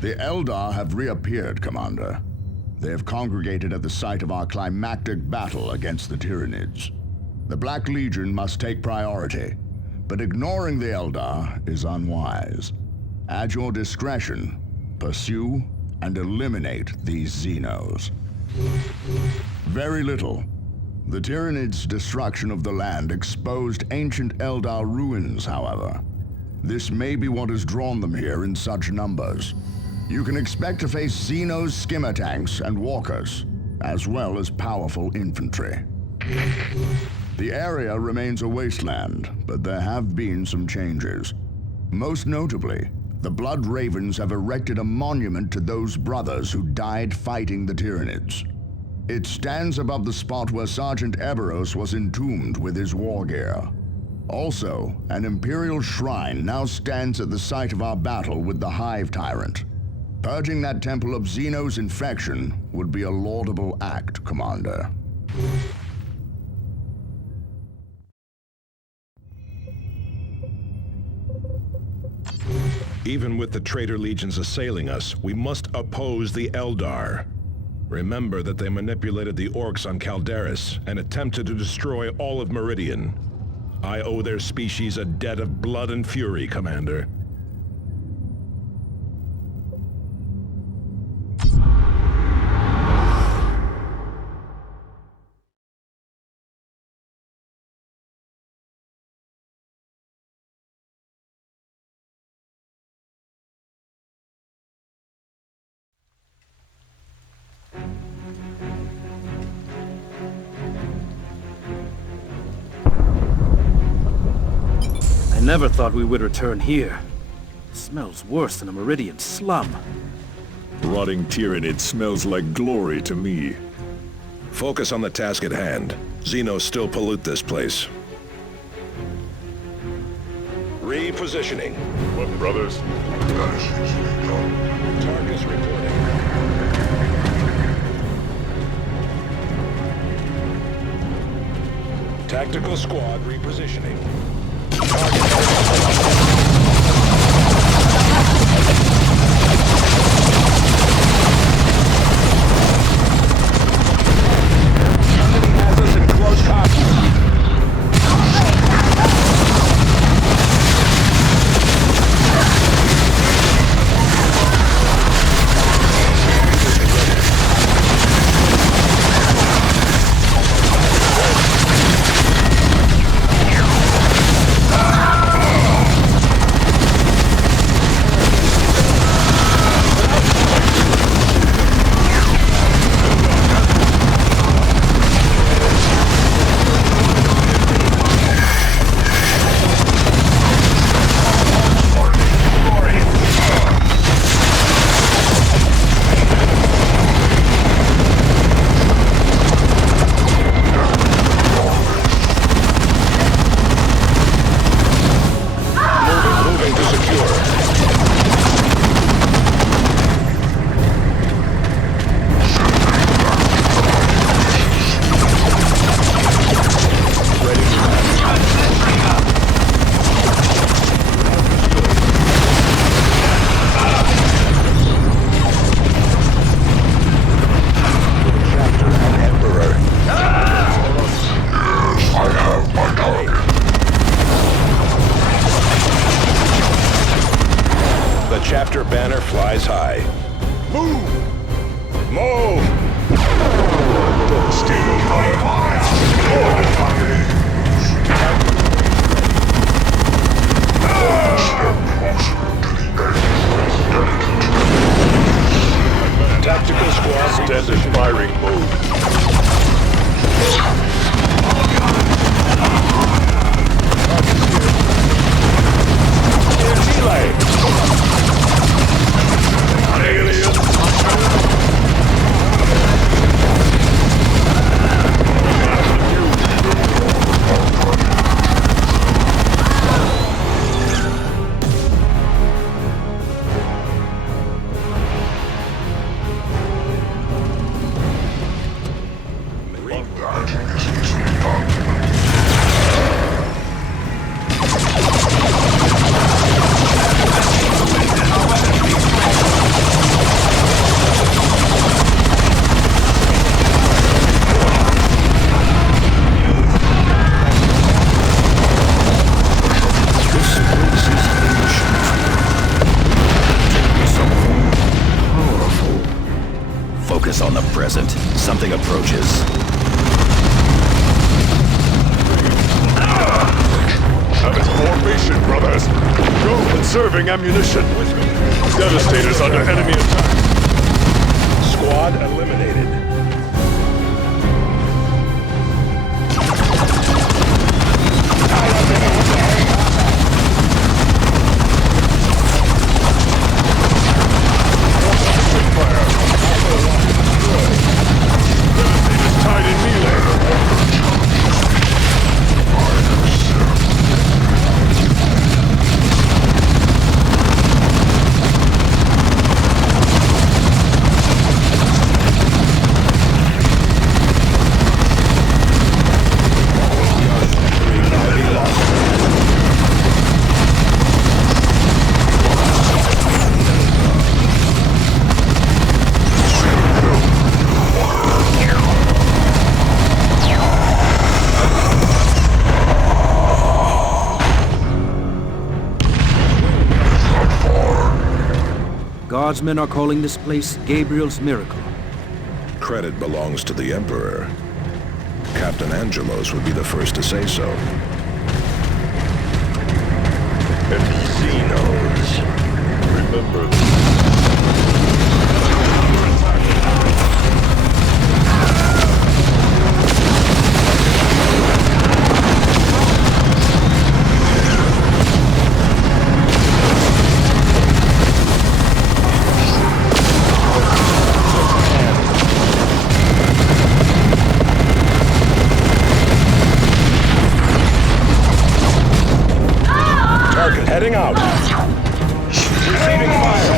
The Eldar have reappeared, Commander. They have congregated at the site of our climactic battle against the Tyranids. The Black Legion must take priority, but ignoring the Eldar is unwise. At your discretion, pursue and eliminate these Xenos. Very little. The Tyranids' destruction of the land exposed ancient Eldar ruins, however. This may be what has drawn them here in such numbers. You can expect to face Xenos skimmer tanks and walkers, as well as powerful infantry. The area remains a wasteland, but there have been some changes. Most notably, the Blood Ravens have erected a monument to those brothers who died fighting the Tyranids. It stands above the spot where Sergeant Eberros was entombed with his war gear. Also, an Imperial shrine now stands at the site of our battle with the Hive Tyrant. Purging that temple of Xenos infection would be a laudable act, Commander. Even with the traitor legions assailing us, we must oppose the Eldar. Remember that they manipulated the orcs on Calderis and attempted to destroy all of Meridian. I owe their species a debt of blood and fury, Commander. I never thought we would return here. It smells worse than a Meridian slum. Rotting Tyranid smells like glory to me. Focus on the task at hand. Xenos still pollute this place. Repositioning. What, brothers? Targus reporting. Tactical squad repositioning. Chapter banner flies high. Move! Move! Tactical squad extended firing mode. Focus on the present. Something approaches. Have its formation, brothers. Go conserving ammunition. Devastator's under enemy attack. Squad eliminated. Devastator's tied in melee. Guardsmen are calling this place Gabriel's Miracle. Credit belongs to the Emperor. Captain Angelos would be the first to say so. And Xenos. Remember this. Heading out. Receiving fire.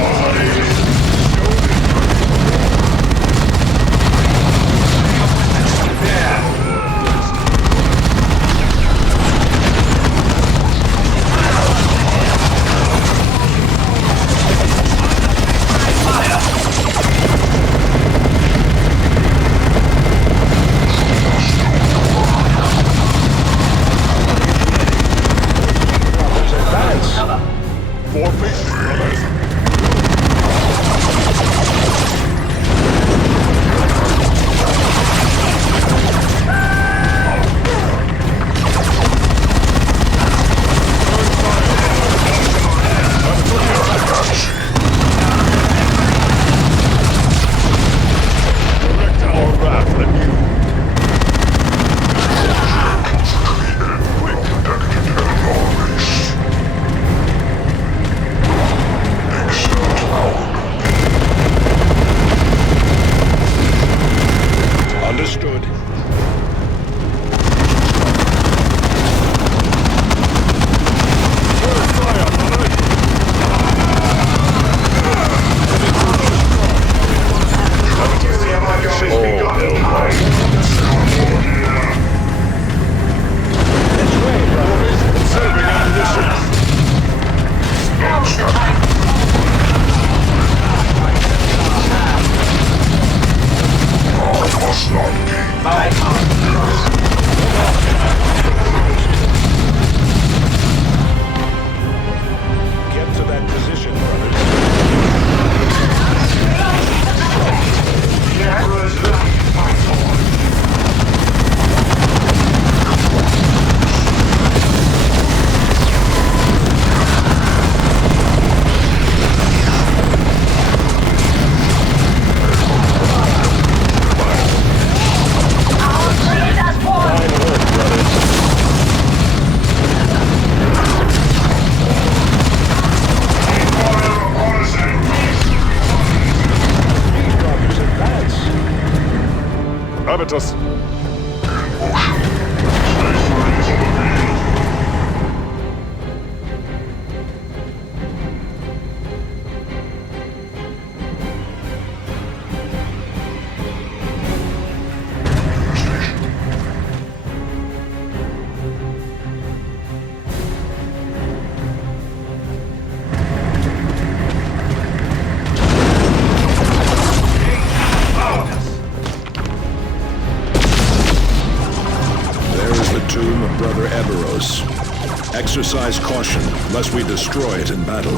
Habitus. Exercise caution, lest we destroy it in battle.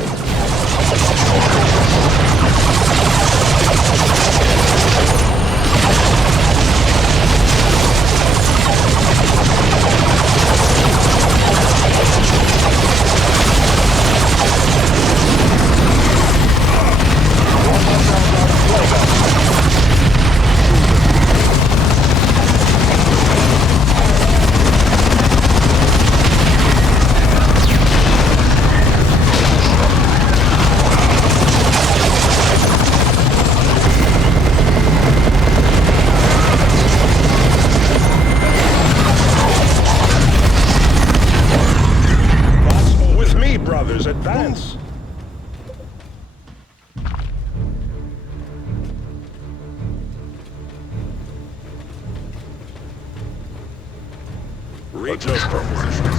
Adjust our positions.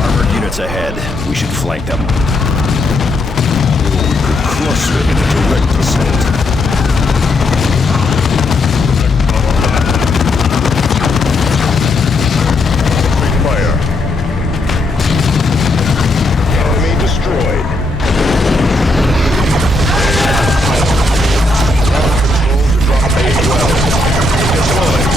Armored units ahead. We should flank them. We could crush them in a direct assault. Fire. Enemy destroyed. Control to drop A12. Deployed.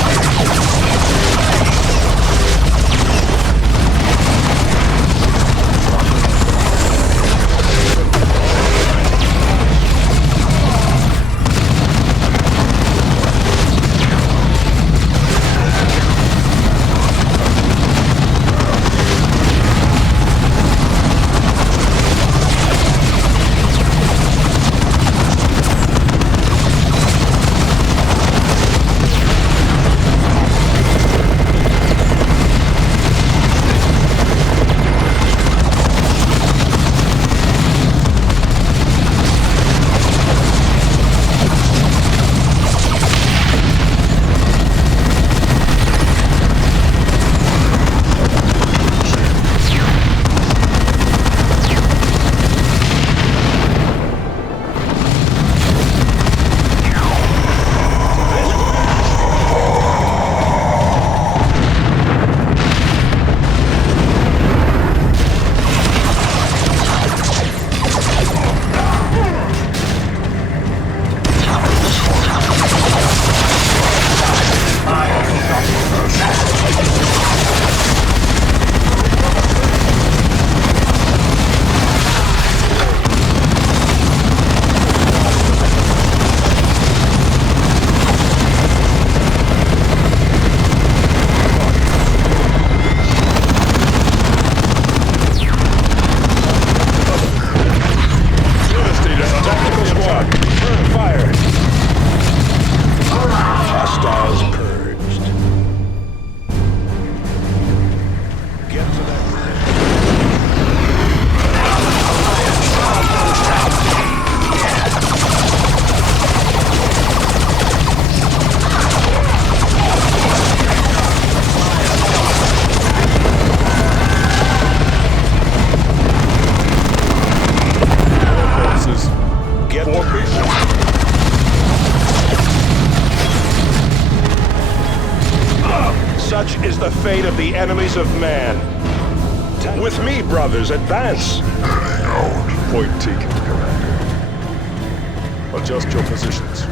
Such is the fate of the enemies of man. With me, brothers, advance! Point taken, Commander. Adjust your positions.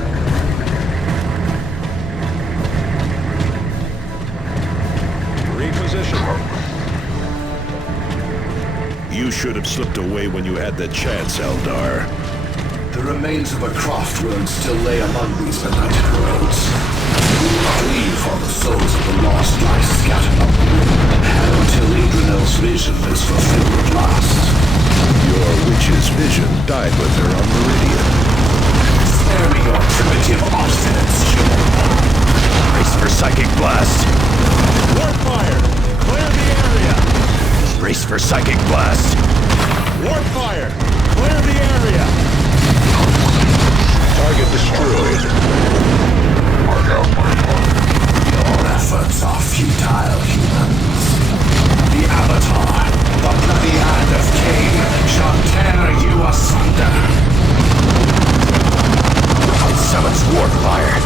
Reposition. You should have slipped away when you had the chance, Eldar. The remains of a craft world still lay among these benighted worlds. We will not leave for the souls of the lost lie scattered on the wind, until Adrenal's vision is fulfilled at last. Your witch's vision died with her on Meridian. Spare me your primitive obstinance, children. Brace for psychic blast. Warp fire! Clear the area! Brace for psychic blast. Warp fire! Clear the area! Target destroyed. Your efforts are futile, humans. The Avatar, the bloody hand of Cain, shall tear you asunder. It summons warp fire.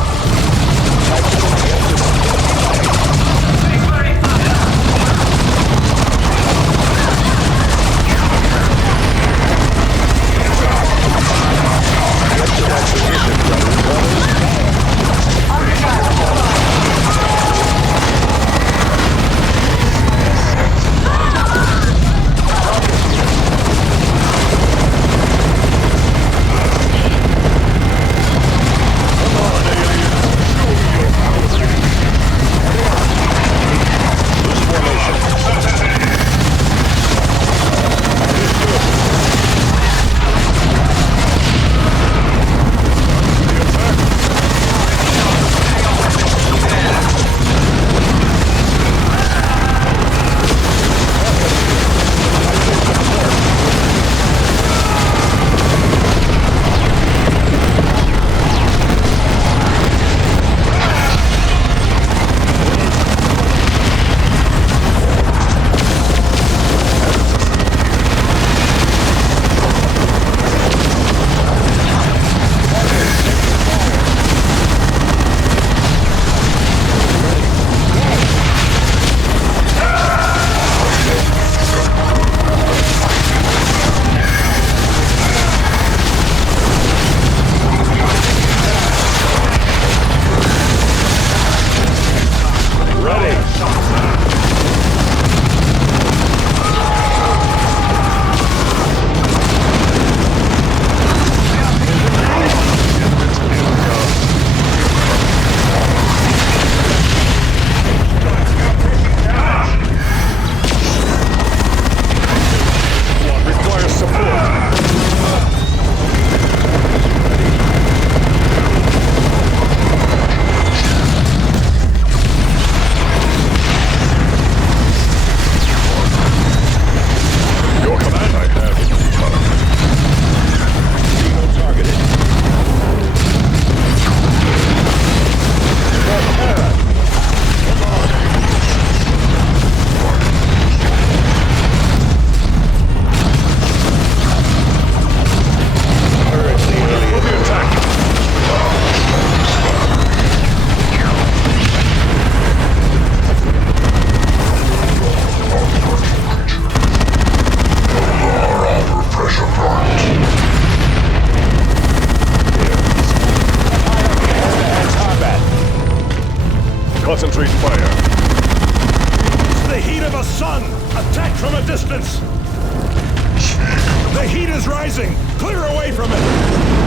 is rising! Clear away from it!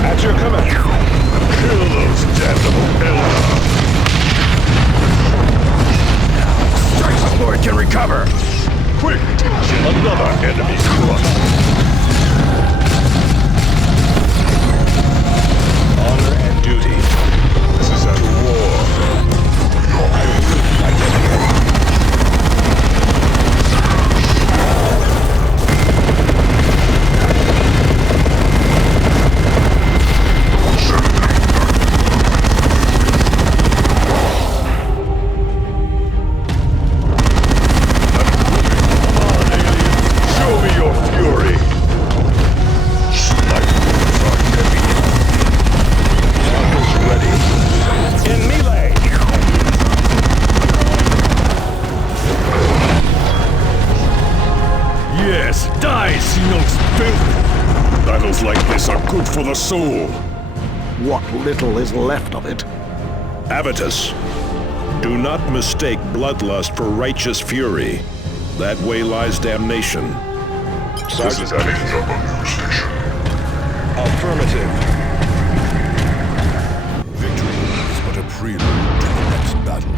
At your command. Kill those damnable Eldar! Strike before it can recover! Quick! Another enemy squad! Honor and duty. This is a war. I will fight it. Show me your fury! Snipers are heavy. Rockets ready. In melee! Yes, die, SeaSonic's filth! Battles like this are good for the soul. What little is left of it. Avitus, do not mistake bloodlust for righteous fury. That way lies damnation. Sergeant. Affirmative. Victory is but a prelude to the next battle.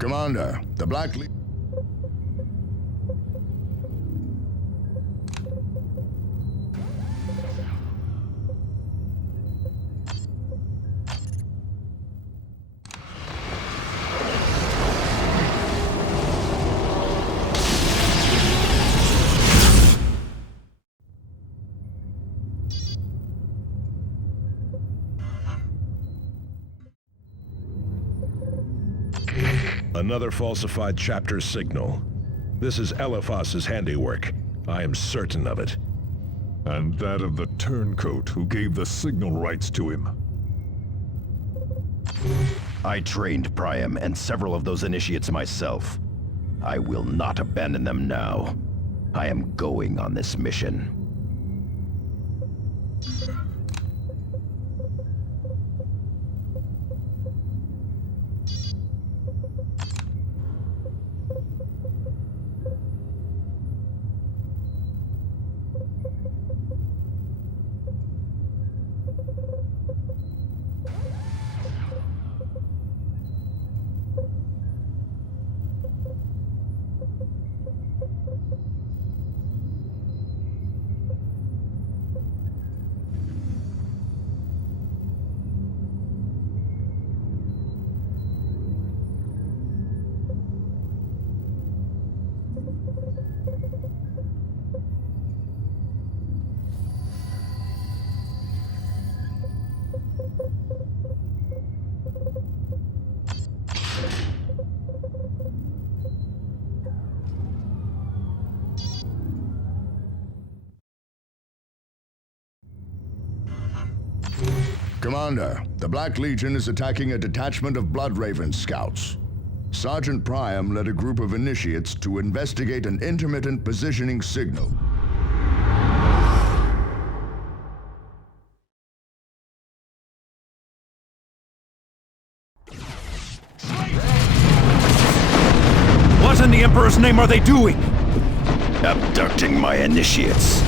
Commander, the Black Legion... Another falsified chapter signal. This is Eliphas's handiwork. I am certain of it. And that of the turncoat who gave the signal rights to him. I trained Priam and several of those initiates myself. I will not abandon them now. I am going on this mission. Commander, the Black Legion is attacking a detachment of Bloodraven scouts. Sergeant Priam led a group of initiates to investigate an intermittent positioning signal. What in the Emperor's name are they doing? Abducting my initiates.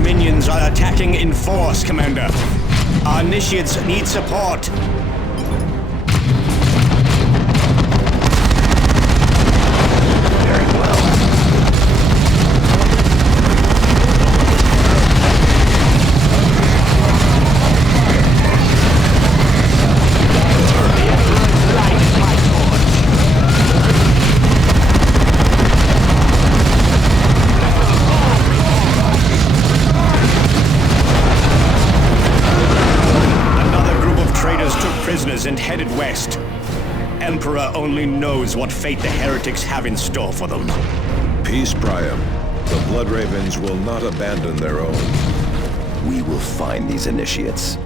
Minions are attacking in force, Commander. Our initiates need support. Very well. And headed west. Emperor only knows what fate the heretics have in store for them. Peace, Priam. The Bloodravens will not abandon their own. We will find these initiates.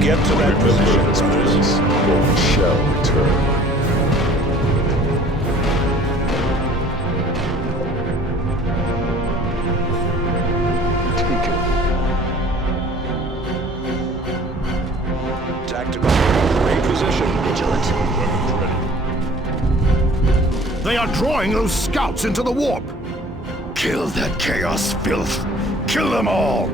Get to that position, or we shall return. are drawing those scouts into the warp! Kill that chaos filth! Kill them all!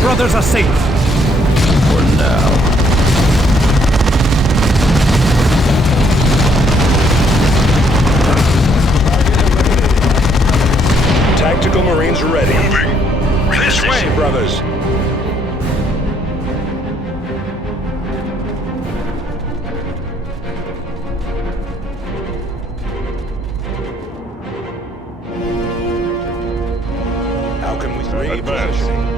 Brothers are safe. For now. Tactical Marines ready. Moving. This way, brothers. How can we reposition?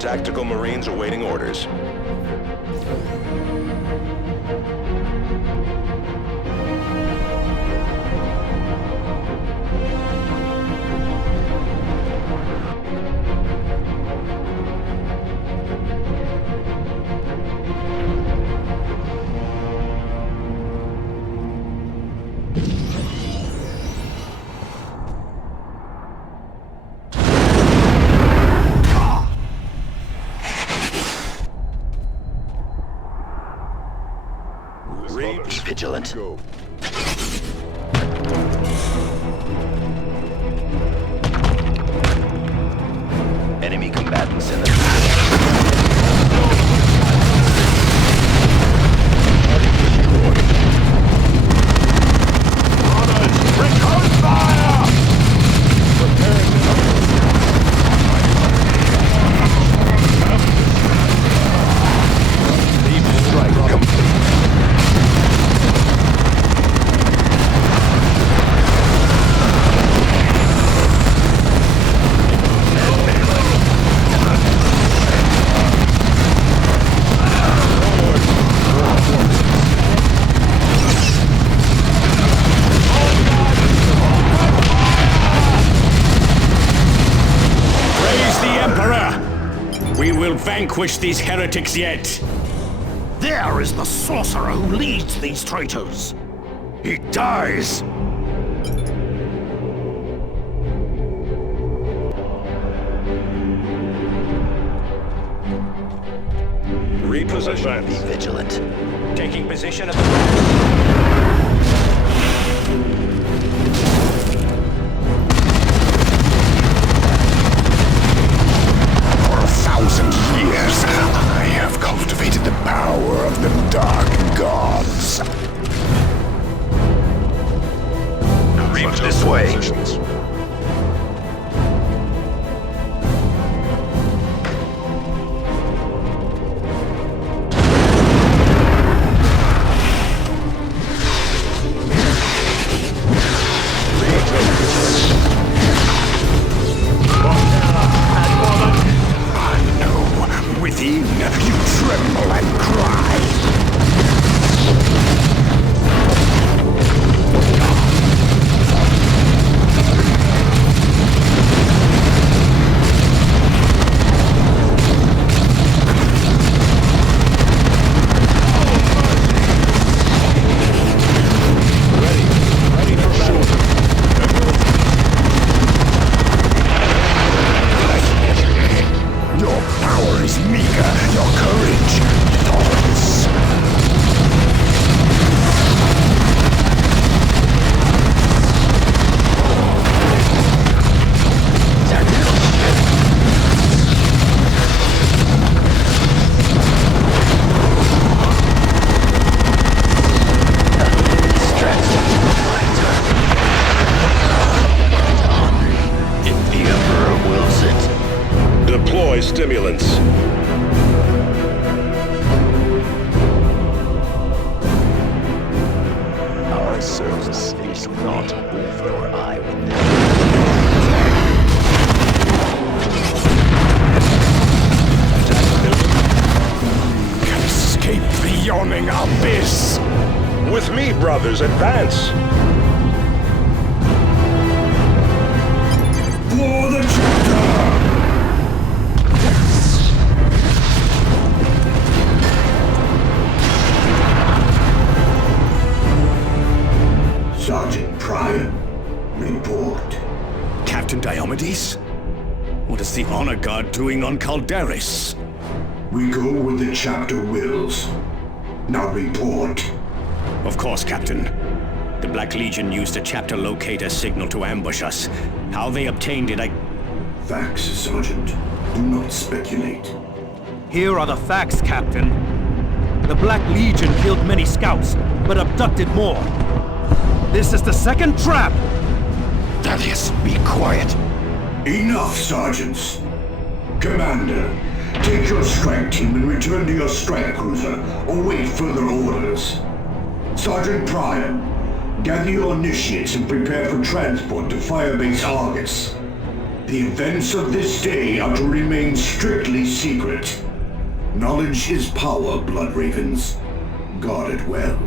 Tactical Marines awaiting orders. vigilant. Go. Enemy combatants in the... Return fire! Deep strike complete. We will vanquish these heretics yet. There is the sorcerer who leads these traitors. He dies. Reposition. Be vigilant. Taking position at the... Years, I have cultivated the power of the dark gods. Reap this way. Within, you tremble and cry. Ready for battle. Your power is meager, your courage thoughtless. If the Emperor wills it. Deploy stimulants. Our service is not over, I will never. Can escape the yawning abyss. With me, brothers, advance. For the chapter! Sergeant Pryor, report. Captain Diomedes? What is the Honor Guard doing on Calderis? We go where the chapter wills. Now report. Of course, Captain. The Black Legion used a chapter locator signal to ambush us. How they obtained it, Facts, Sergeant. Do not speculate. Here are the facts, Captain. The Black Legion killed many scouts, but abducted more. This is the second trap! Thaddeus, be quiet. Enough, Sergeants. Commander, take your strike team and return to your strike cruiser, or wait further orders. Sergeant Pryor, gather your initiates and prepare for transport to Firebase Argus. The events of this day are to remain strictly secret. Knowledge is power, Blood Ravens. Guard it well.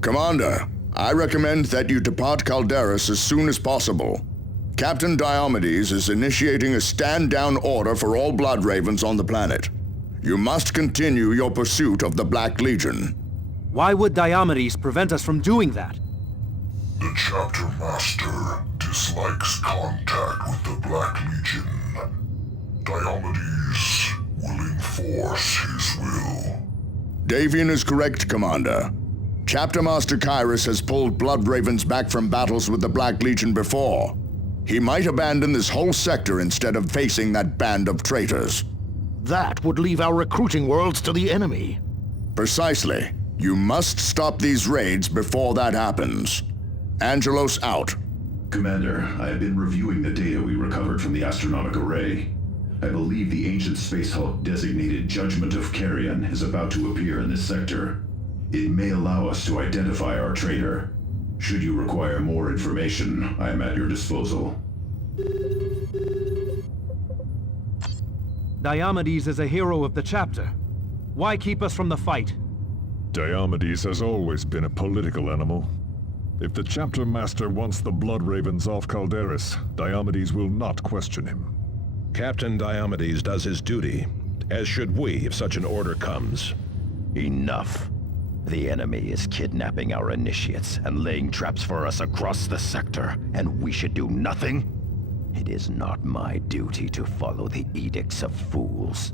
Commander, I recommend that you depart Calderis as soon as possible. Captain Diomedes is initiating a stand-down order for all Blood Ravens on the planet. You must continue your pursuit of the Black Legion. Why would Diomedes prevent us from doing that? The Chapter Master dislikes contact with the Black Legion. Diomedes will enforce his will. Davian is correct, Commander. Chapter Master Kyrus has pulled Blood Ravens back from battles with the Black Legion before. He might abandon this whole sector instead of facing that band of traitors. That would leave our recruiting worlds to the enemy. Precisely. You must stop these raids before that happens. Angelos out. Commander, I have been reviewing the data we recovered from the astronomic array. I believe the ancient space hulk designated Judgment of Carrion is about to appear in this sector. It may allow us to identify our traitor. Should you require more information, I am at your disposal. Diomedes is a hero of the chapter. Why keep us from the fight? Diomedes has always been a political animal. If the Chapter Master wants the Blood Ravens off Calderis, Diomedes will not question him. Captain Diomedes does his duty, as should we if such an order comes. Enough. The enemy is kidnapping our initiates and laying traps for us across the sector, and we should do nothing? It is not my duty to follow the edicts of fools.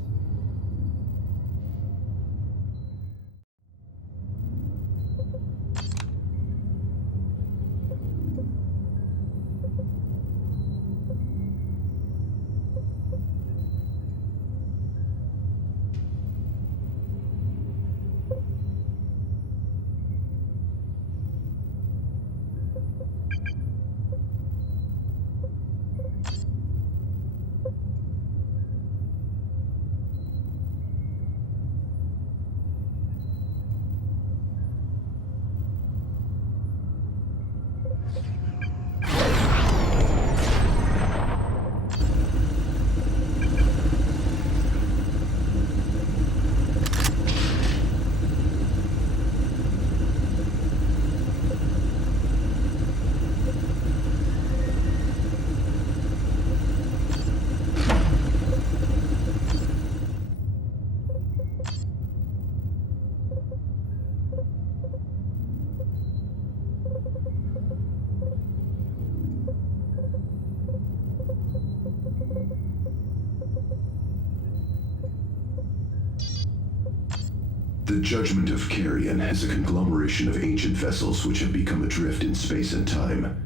The Judgment of Carrion is a conglomeration of ancient vessels which have become adrift in space and time.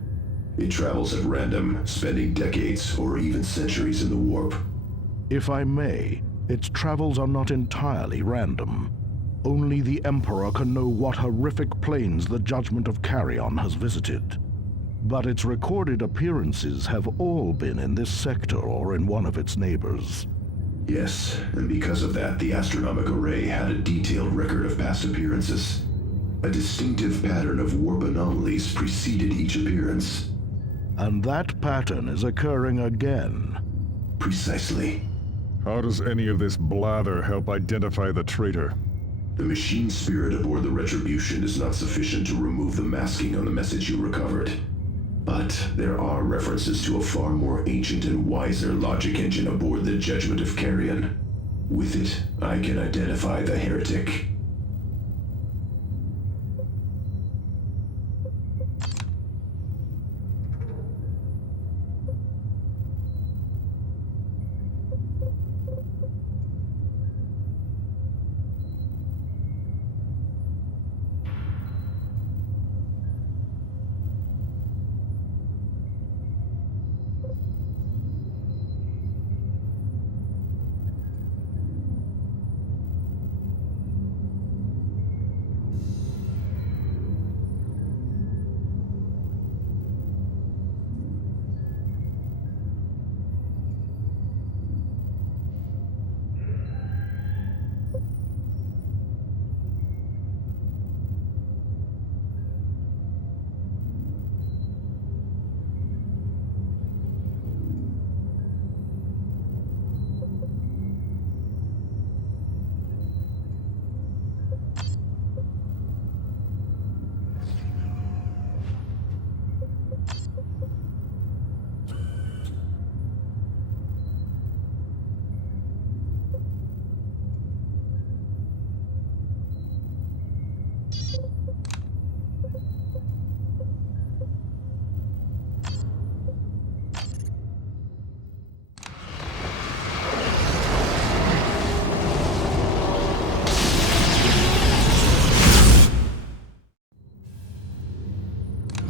It travels at random, spending decades or even centuries in the warp. If I may, its travels are not entirely random. Only the Emperor can know what horrific planes the Judgment of Carrion has visited. But its recorded appearances have all been in this sector or in one of its neighbors. Yes, and because of that, the astronomic array had a detailed record of past appearances. A distinctive pattern of warp anomalies preceded each appearance. And that pattern is occurring again. Precisely. How does any of this blather help identify the traitor? The machine spirit aboard the Retribution is not sufficient to remove the masking on the message you recovered. But there are references to a far more ancient and wiser logic engine aboard the Judgment of Carrion. With it, I can identify the heretic.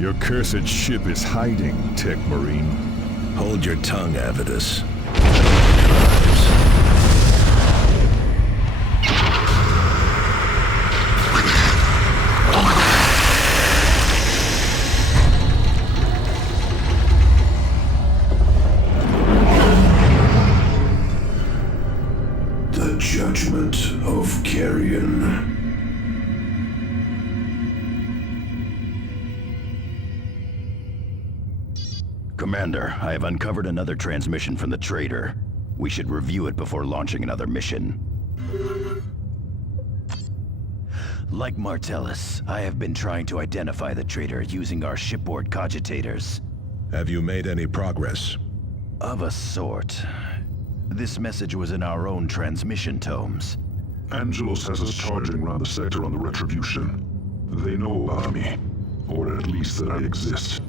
Your cursed ship is hiding, Tech Marine. Hold your tongue, Avidus. The Judgment of Carrion. Commander, I have uncovered another transmission from the traitor. We should review it before launching another mission. Like Martellus, I have been trying to identify the traitor using our shipboard cogitators. Have you made any progress? Of a sort. This message was in our own transmission tomes. Angelos has us charging around the sector on the Retribution. They know about me, or at least that I exist.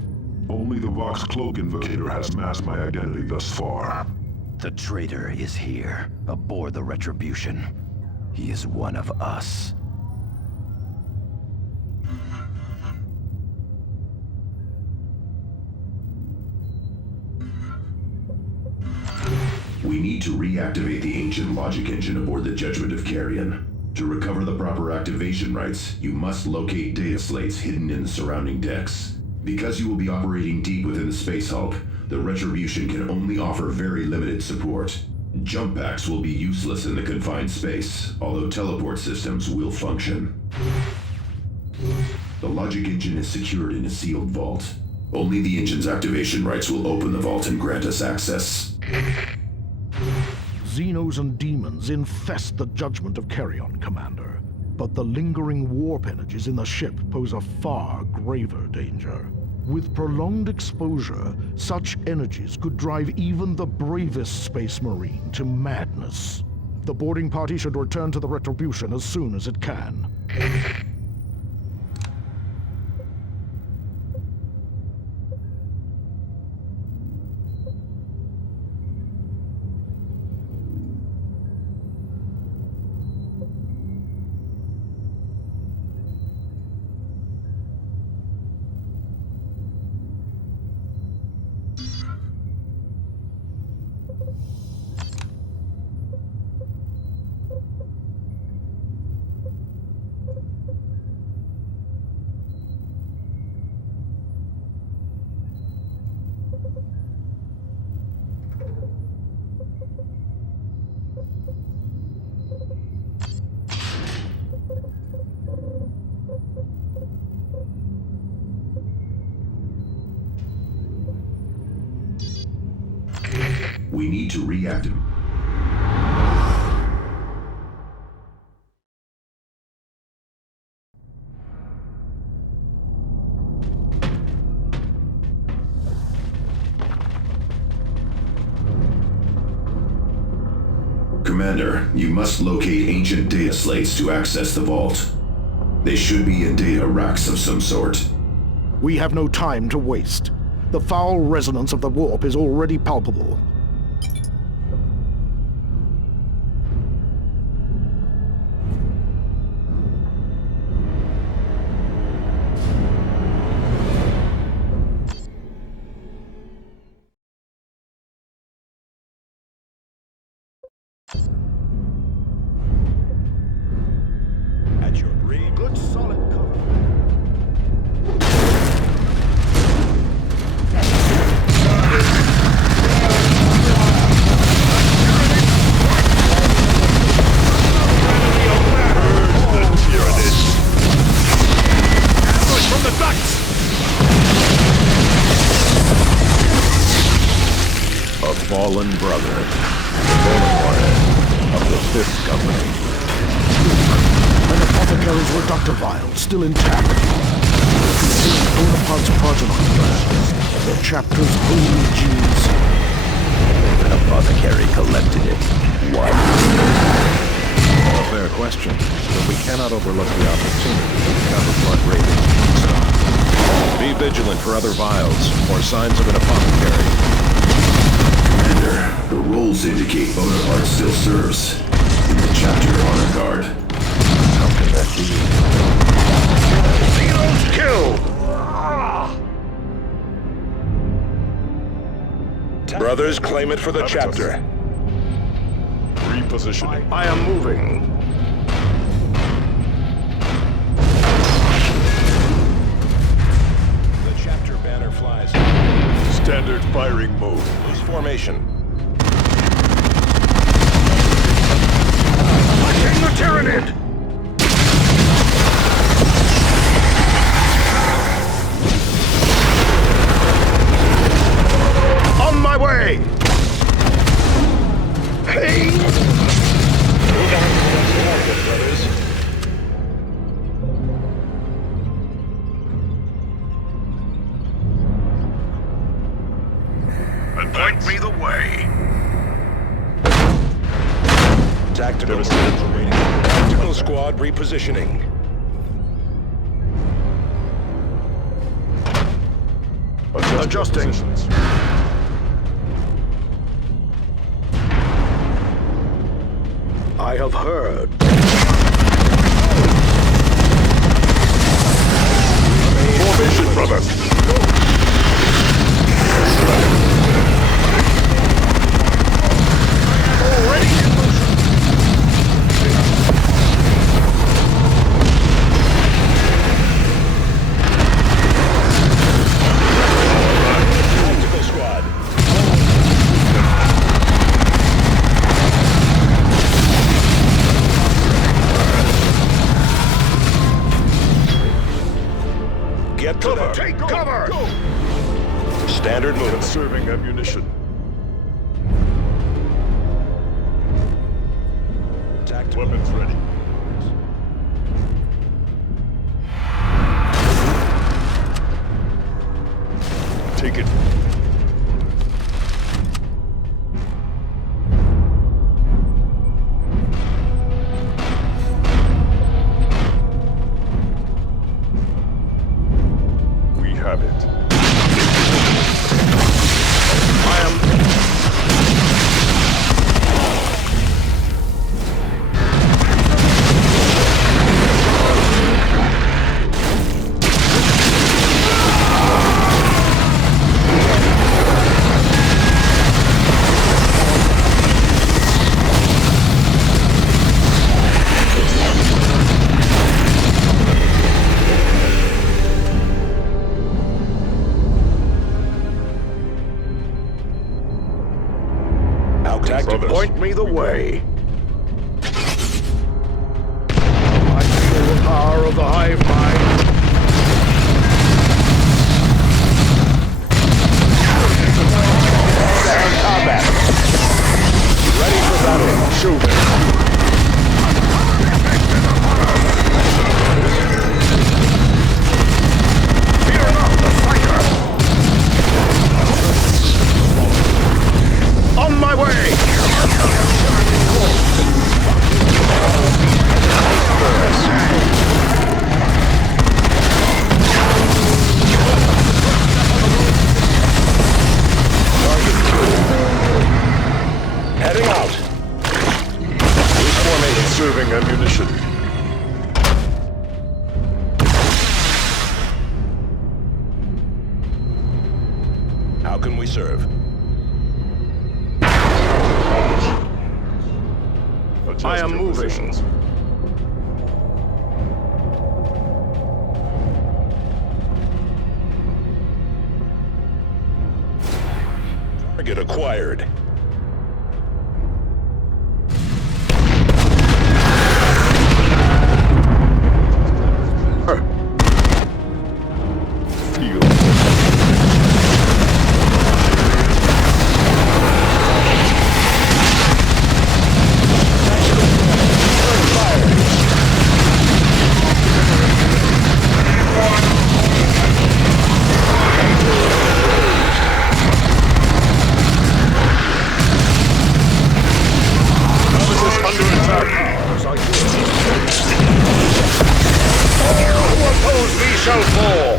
Only the Vox Cloak Invocator has masked my identity thus far. The traitor is here, aboard the Retribution. He is one of us. We need to reactivate the ancient logic engine aboard the Judgment of Carrion. To recover the proper activation rights, you must locate data slates hidden in the surrounding decks. Because you will be operating deep within the Space Hulk, the Retribution can only offer very limited support. Jump packs will be useless in the confined space, although teleport systems will function. The logic engine is secured in a sealed vault. Only the engine's activation rights will open the vault and grant us access. Xenos and demons infest the Judgment of Carrion, Commander. But the lingering warp energies in the ship pose a far graver danger. With prolonged exposure, such energies could drive even the bravest Space Marine to madness. The boarding party should return to the Retribution as soon as it can. We need to reactivate. Commander, you must locate ancient data slates to access the vault. They should be in data racks of some sort. We have no time to waste. The foul resonance of the warp is already palpable. At your green. Good solid cover. From the ducts! A fallen brother, Motherboard of the Fifth Company. An apothecary's reductor vial still intact. Bonaparte's progeny brands, the chapter's holy genes. An apothecary collected it. Why? A fair question, but we cannot overlook the opportunity to recover blood ravens in Kingston. Be vigilant for other vials or signs of an apothecary. Commander, the rolls indicate Bonaparte still serves in the chapter honor guard. How can that be? Xenos kill! Brothers, claim it for the chapter. Repositioning. I am moving. The chapter banner flies. Standard firing mode. Loose formation. Attacking the Tyranid! On my way! Hey! Move on to the target, brothers. And point me the way. Tactical squad waiting. Tactical squad repositioning. Adjusting. Positions. I have heard. Formation, brothers. Tactical squad. Get to them. Take cover! Standard movement. Conserving ammunition. Tactical. Weapons ready. Take it. We have it. Point me the way. I feel the power of the hive mind. Combat. Ready for battle. Shoot. Fear not the fighter. On my way. Heading out. Loose formation. Conserving ammunition. How can we serve? Adjust I am your moving. positions. Target acquired. Field. Shall fall.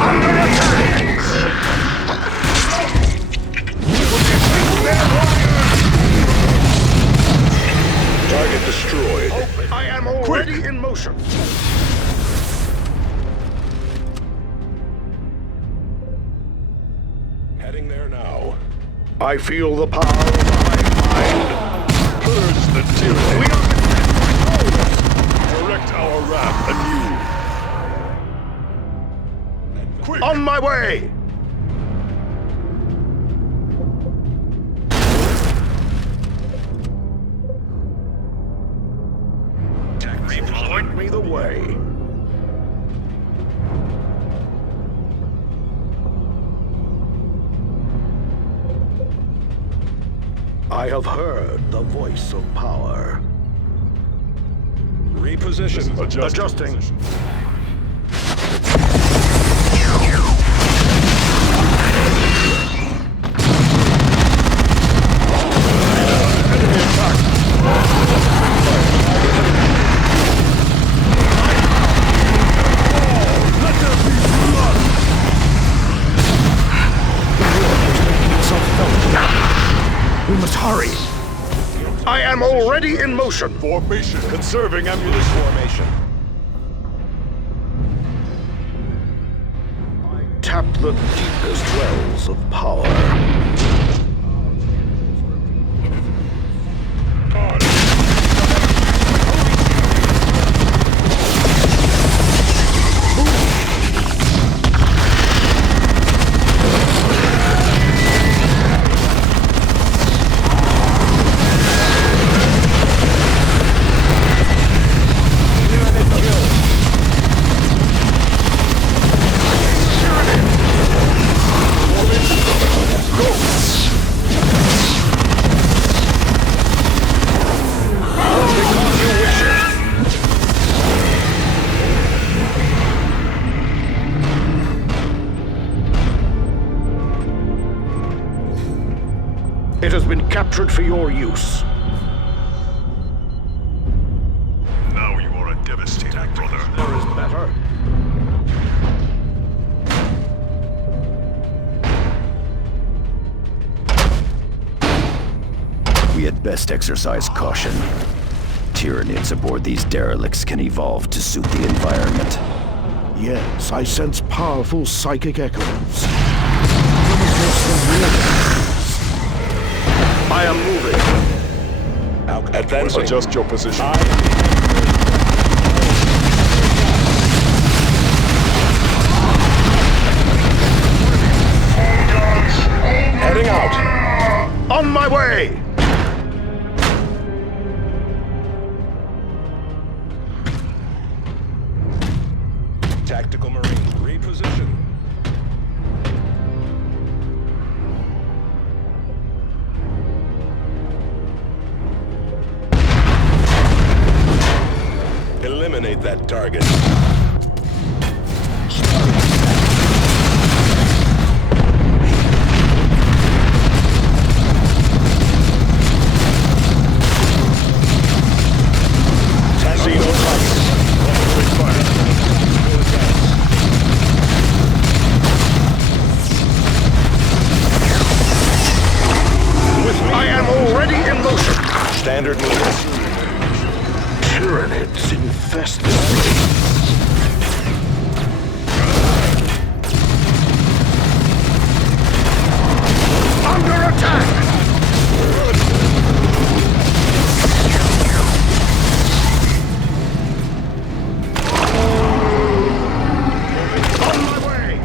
Under attack. Target destroyed. I am already in motion. Heading I feel the power of my mind. Purge the tyranny. We are Direct our wrath anew. Quick! on my way! Point me the way. I have heard the voice of power. Reposition. Adjusting. We must hurry. I am already in motion. Formation. Conserving ammunition. Formation. Tap the deepest wells of power. It has been captured for your use. Now you are a devastating brother. There is better. We had best exercise caution. Tyranids aboard these derelicts can evolve to suit the environment. Yes, I sense powerful psychic echoes. I am moving. Advancing. Adjust your position. Heading out. On my way. Tactical Marines, reposition. Eliminate that target. I am already in motion. Standard movement. Tyranids infest this place. Under attack! On my way!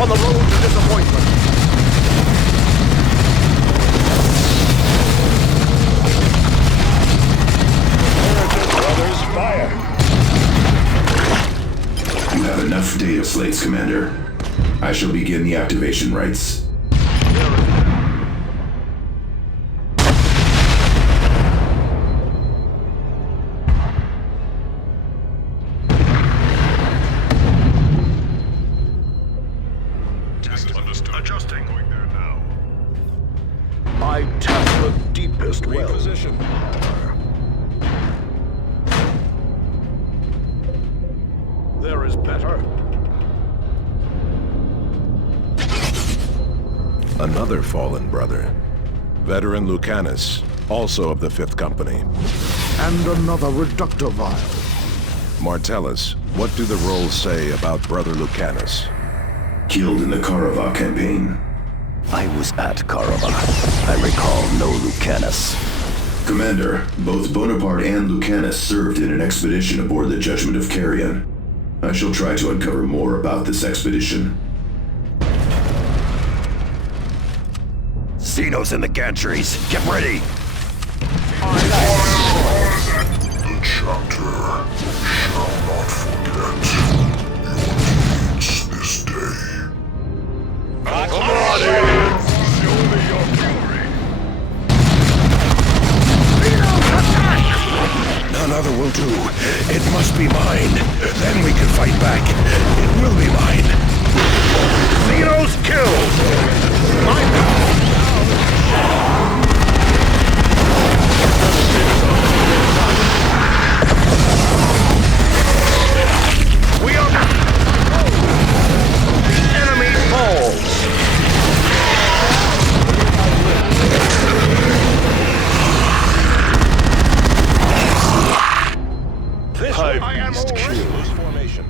On the road to disappointment. Brothers, fire! You have enough data slates, Commander. I shall begin the activation rites. Adjusting. Going there now. I tap the deepest well. Reposition. There is better. Another fallen brother. Veteran Lucanus, also of the 5th Company. And another reductor vial. Martellus, what do the rolls say about Brother Lucanus? Killed in the Karava campaign. I was at Karava. I recall no Lucanus. Commander, both Bonaparte and Lucanus served in an expedition aboard the Judgment of Carrion. I shall try to uncover more about this expedition. Xenos in the gantries. Get ready! The chapter shall not forget your deeds this day. Come on, aliens! Show me your glory! None other will do. It must be mine. Then we can fight back. It will be mine. Xenos killed! Mine! We are... The enemy falls! This beast kills formation.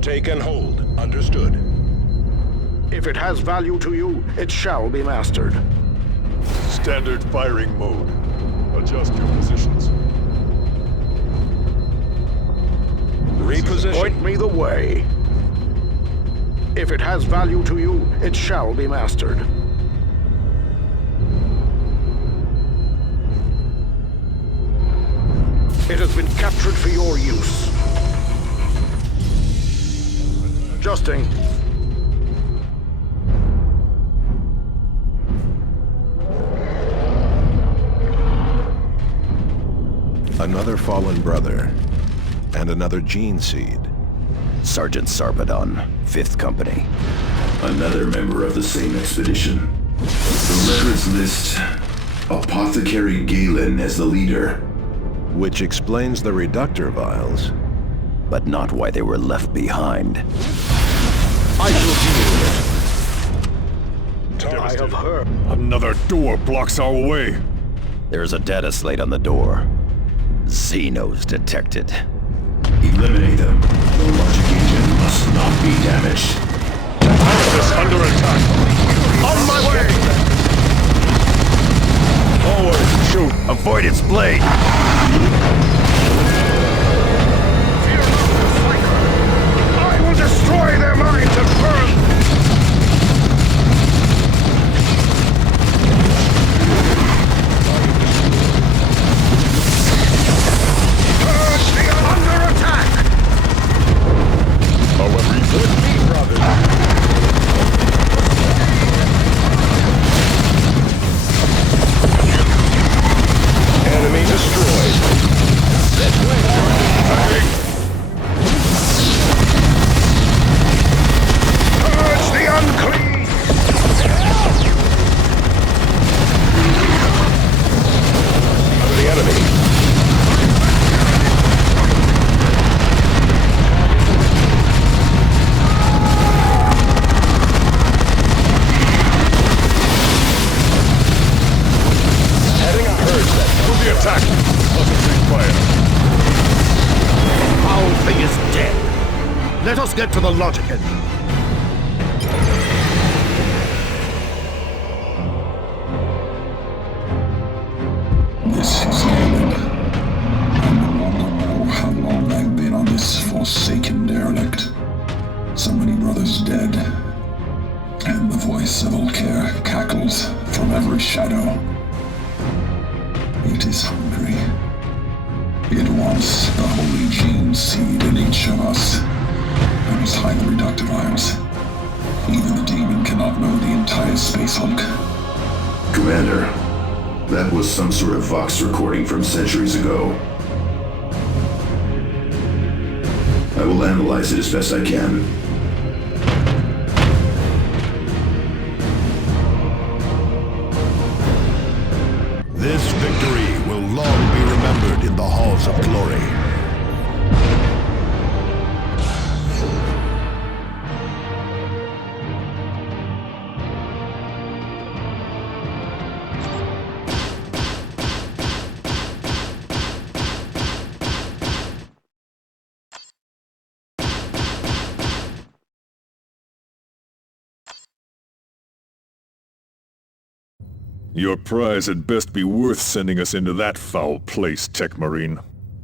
Take and hold. Understood. If it has value to you, it shall be mastered. Standard firing mode. Adjust your positions. Reposition. Point me the way. If it has value to you, it shall be mastered. It has been captured for your use. Adjusting. Another fallen brother. And another gene seed. Sergeant Sarpedon, 5th Company. Another member of the same expedition. The records list Apothecary Galen as the leader. Which explains the reductor vials. But not why they were left behind. I shall deal with it. I have heard. Another door blocks our way. There's a data slate on the door. Xenos detected. Eliminate them. The logic engine must not be damaged. ASUS under attack. On my way! Forward! Shoot! Avoid its blade! I will destroy their minds and burn! Purge the under attack! However, he's with me, brother. Enemy destroyed. This way, Purge the unclean! the enemy. Attack! Concentrate fire. Our thing is dead. Let us get to the logic engine. This is Galen. I no longer know how long I've been on this forsaken derelict. So many brothers dead. And the voice of Ulcair cackles from every shadow. It is hungry. It wants the holy gene seed in each of us. I must hide the reductive vials. Even the demon cannot know the entire space hulk. Commander, that was some sort of Vox recording from centuries ago. I will analyze it as best I can. This victory will long be remembered in the halls of glory. Your prize had best be worth sending us into that foul place, Tech Marine.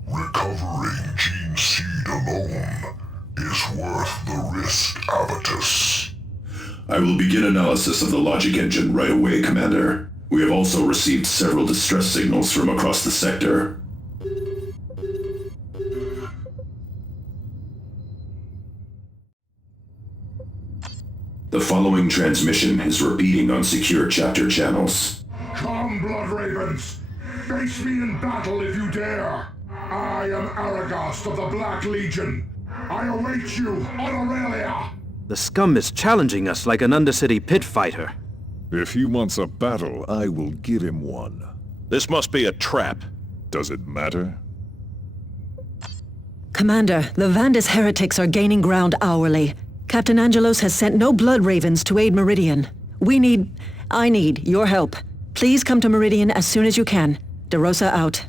Recovering gene seed alone is worth the risk, Azoth. I will begin analysis of the logic engine right away, Commander. We have also received several distress signals from across the sector. The following transmission is repeating on secure chapter channels. Come, Blood Ravens! Face me in battle if you dare! I am Aragast of the Black Legion. I await you on Aurelia! The scum is challenging us like an Undercity pit fighter. If he wants a battle, I will give him one. This must be a trap. Does it matter? Commander, the Vandis heretics are gaining ground hourly. Captain Angelos has sent no Blood Ravens to aid Meridian. I need your help. Please come to Meridian as soon as you can. DeRosa out.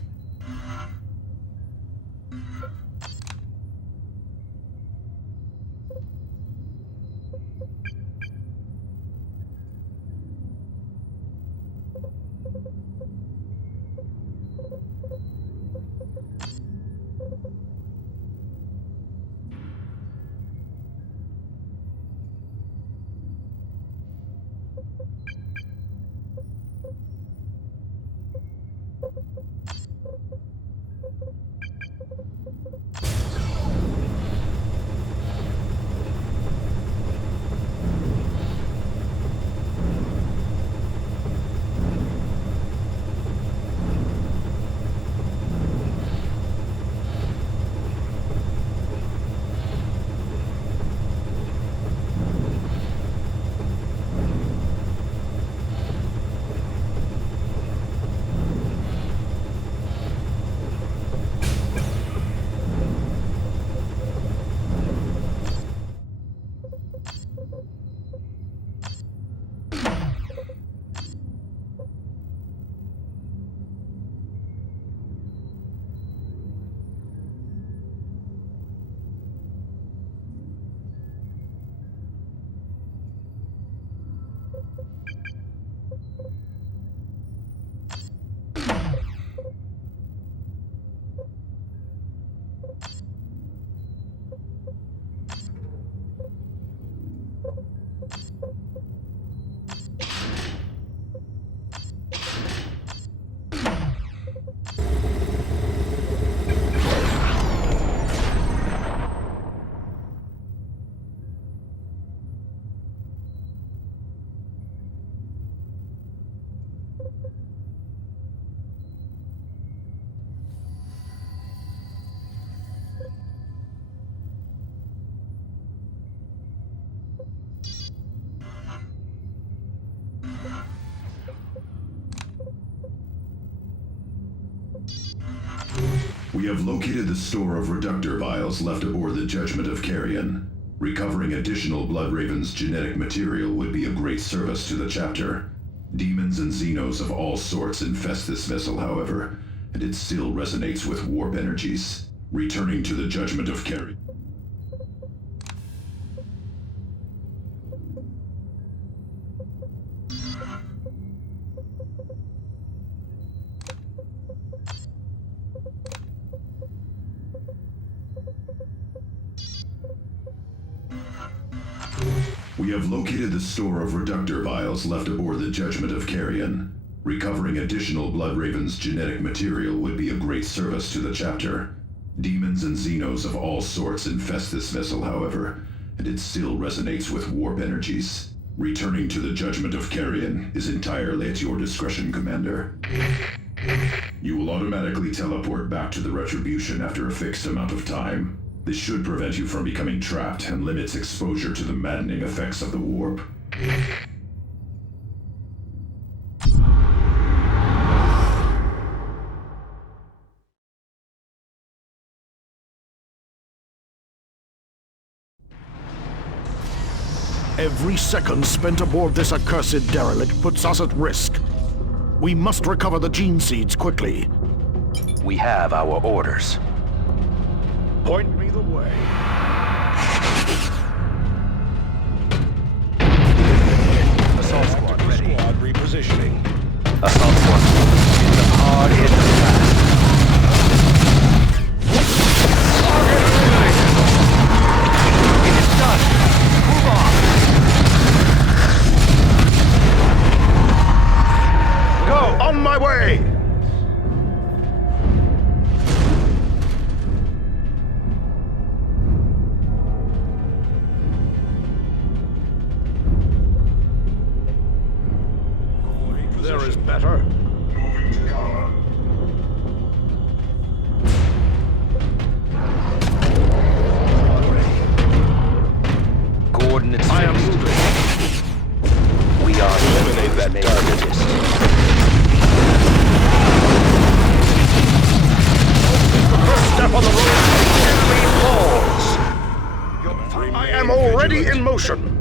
We have located the store of reductor vials left aboard the Judgment of Carrion. Recovering additional Blood Raven's genetic material would be a great service to the chapter. Demons and Xenos of all sorts infest this vessel, however, and it still resonates with warp energies. Returning to the Judgment of Carrion. We have located the store of reductor vials left aboard the Judgment of Carrion. Recovering additional Blood Raven's genetic material would be a great service to the chapter. Demons and Xenos of all sorts infest this vessel, however, and it still resonates with warp energies. Returning to the Judgment of Carrion is entirely at your discretion, Commander. You will automatically teleport back to the Retribution after a fixed amount of time. This should prevent you from becoming trapped and limits exposure to the maddening effects of the warp. Every second spent aboard this accursed derelict puts us at risk. We must recover the gene seeds quickly. We have our orders. Point me the way. Assault squad ready. Squad repositioning. Assault force. Hit them hard, hit them fast. It is done. Move on. Go! On my way! There is better. Moving to cover. Coordinates. I am moving. We are Eliminate that target. First step on the road to enemy falls. I am already in motion.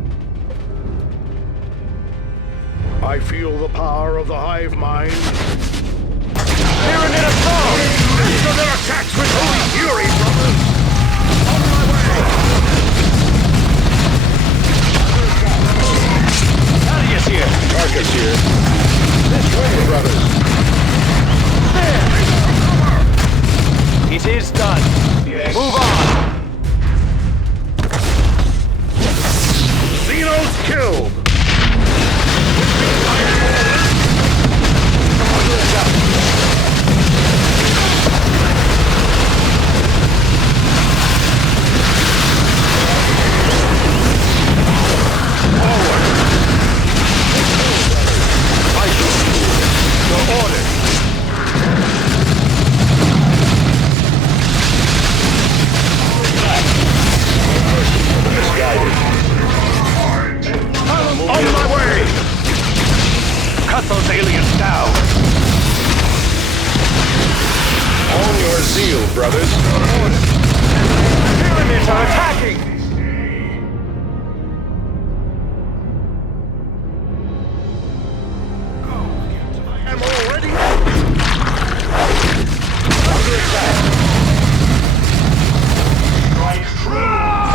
I feel the power of the hive mind. Tyranid assault! Answer their attacks with holy fury, brothers! On my way! Thaddeus here! Tarkus here. This way, brothers. It is done. Yes. Move on. Xenos killed! Those aliens down! On your zeal, brothers. Pyramids are attacking! I'm already Under attack. Strike true.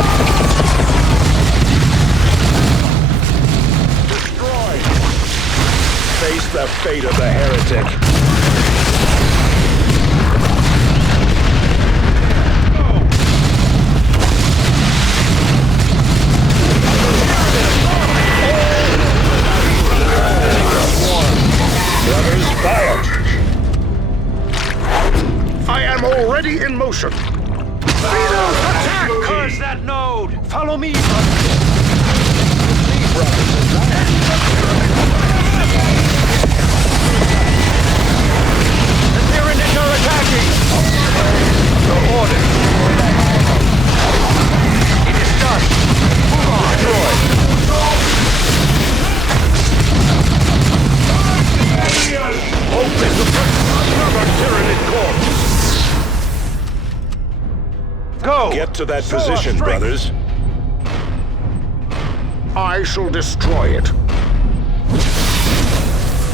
destroyed. Face the fate of the heretic. Brothers, fire! I am already in motion. Attack! Curse that node! Follow me, brothers! The Tyranids are attacking! Your order! It is done! Move on! Destroy! Open the another Tyranid corpse! Go! Get to that position, brothers. I shall destroy it.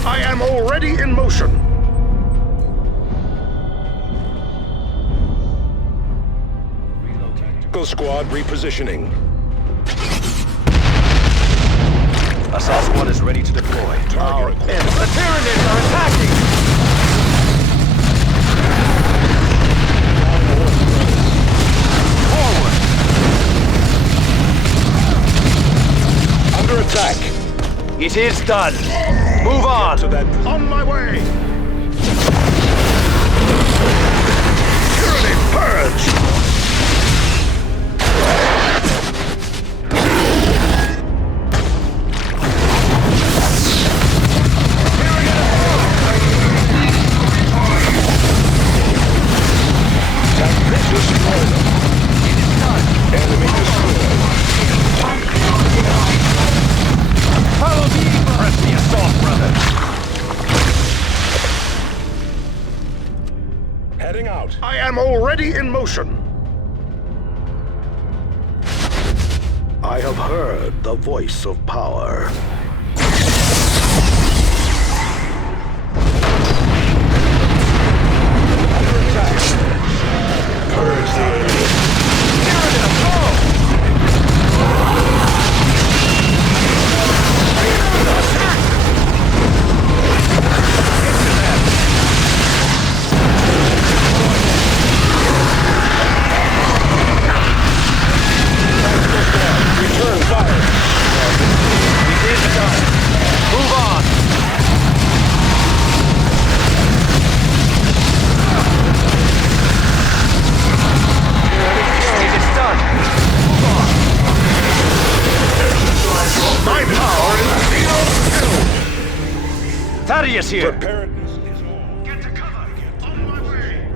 I am already in motion. Squad repositioning. Assault squad is ready to deploy. Our The Tyranids are attacking! Forward! Under attack. It is done. Move on. To that. On my way! Tyranid purge! Follow me, press the assault, brother. Heading out. I am already in motion. I have heard the voice of power. Purge the aliens. Thaddeus here! Preparedness is all. Get to cover! On my way!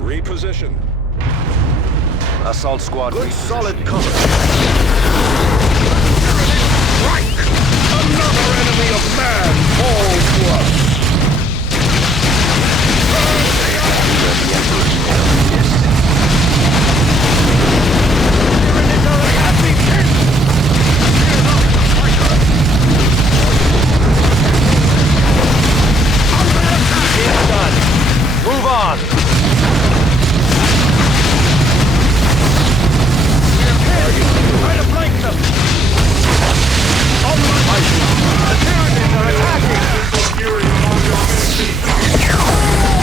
Reposition. Assault squad. Good solid cover. Strike! Another enemy of man falls to us! It's done. Move on. Try to flank them. On my way. The Tyranids are attacking.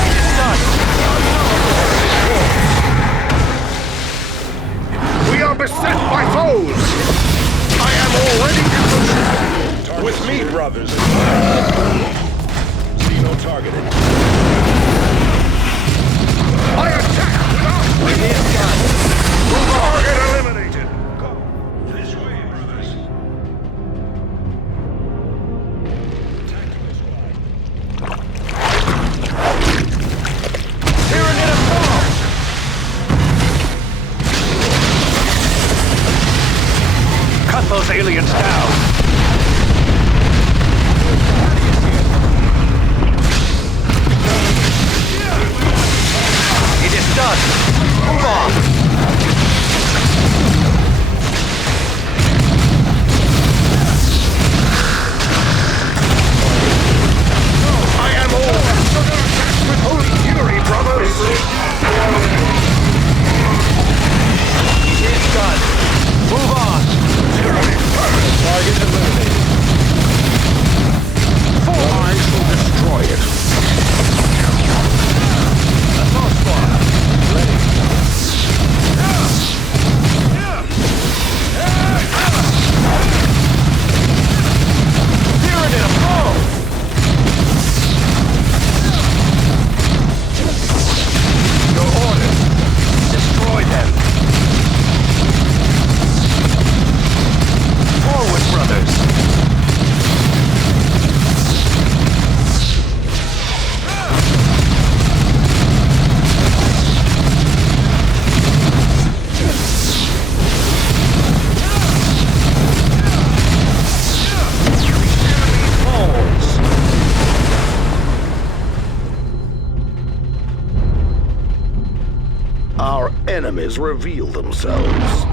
It's done. We are beset by foes! I am already in motion! With me, brothers. Xeno targeted. I attack without waiting! Target eliminated! This way, brothers. Tactical squad. Tyranid assault! Cut those aliens down! It is done! Move on! I am all with holy fury, brothers! It's done! Move on! Target eliminated. I shall destroy it. Assault squad! Ready! Tyranid assault! Your orders! Destroy them! Forward, brothers! Our enemies reveal themselves.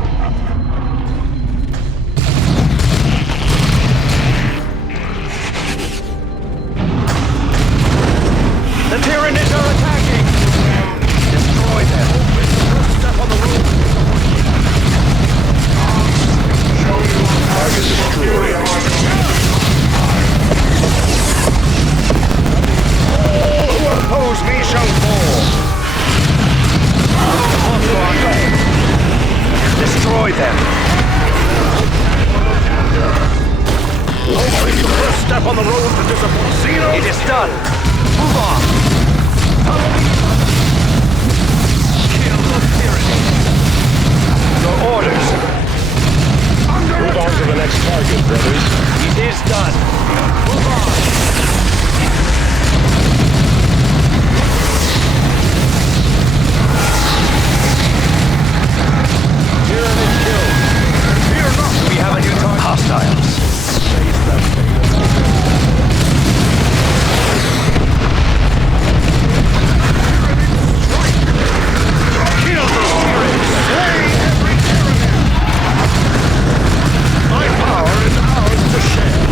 The Tyranids are attacking! Destroy them! Step on the roof! Target destroyed. All who oppose me shall fall! Destroy them! Only the first step on the road to disappoint Xeno! It is done! Move on! Kill the Tyranids! Your orders! Move on to the next target, brothers. It is done! Move on! Tyranids killed! Fear not! We have a new target. Hostiles! Kill those Tyranids! Slay every Tyranid! My power is ours to share!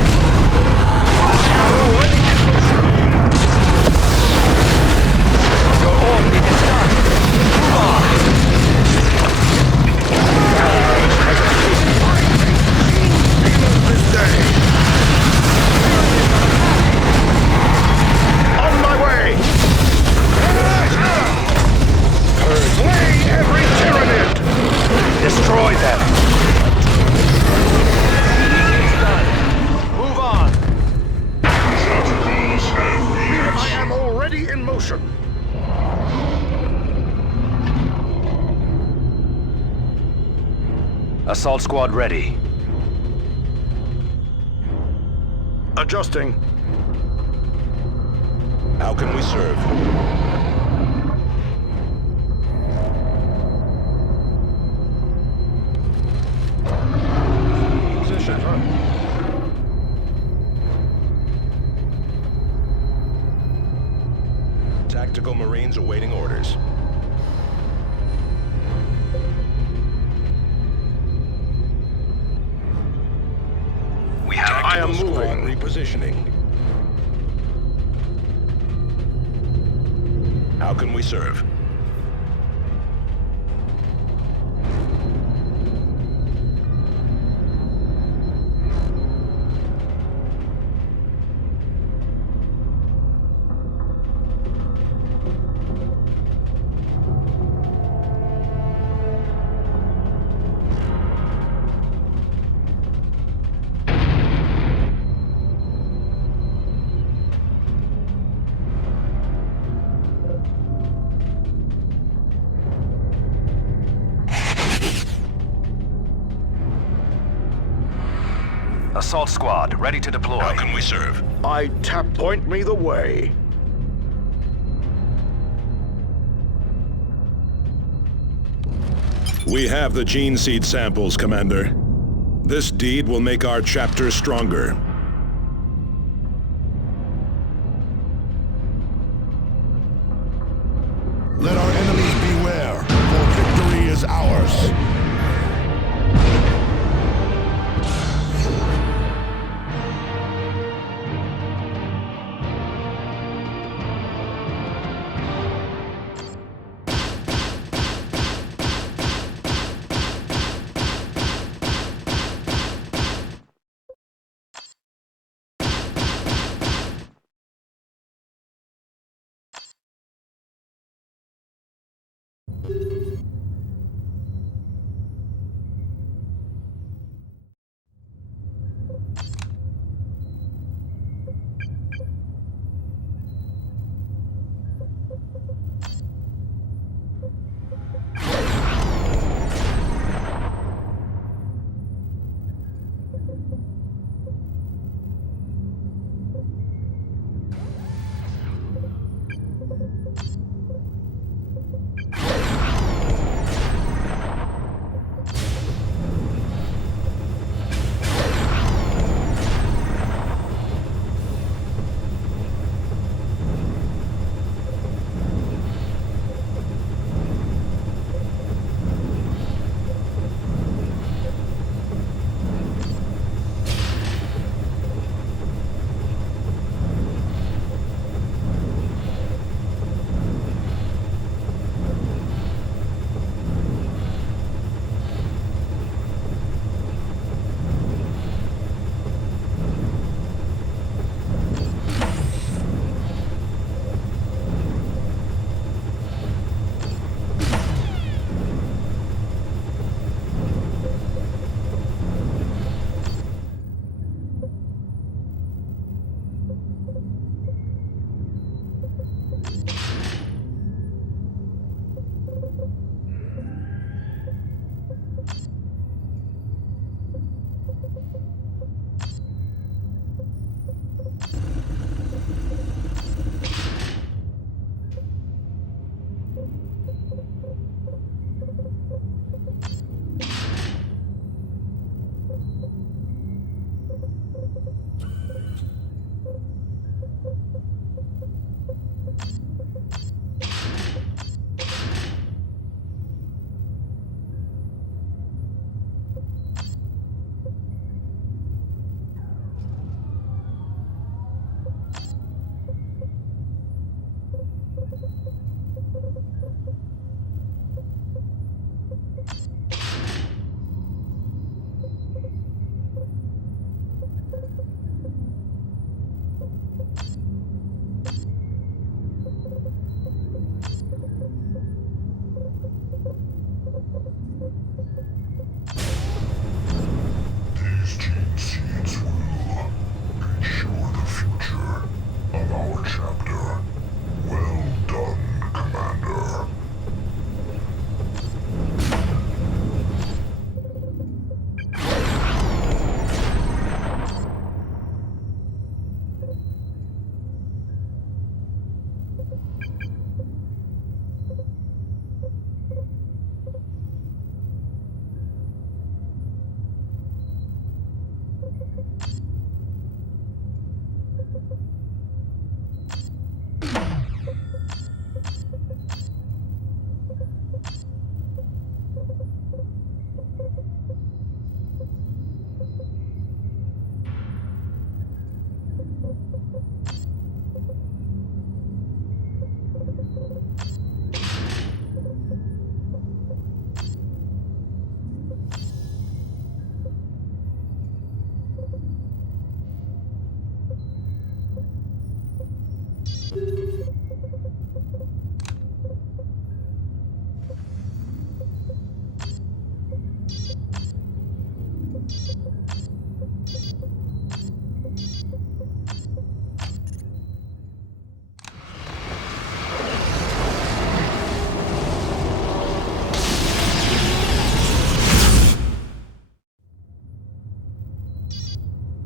Assault squad ready. Adjusting. How can we serve? Position. Tactical Marines awaiting orders. I am moving. Repositioning. How can we serve? Assault squad, ready to deploy. How can we serve? I tap point me the way. We have the gene seed samples, Commander. This deed will make our chapter stronger. Let our enemies beware, for victory is ours.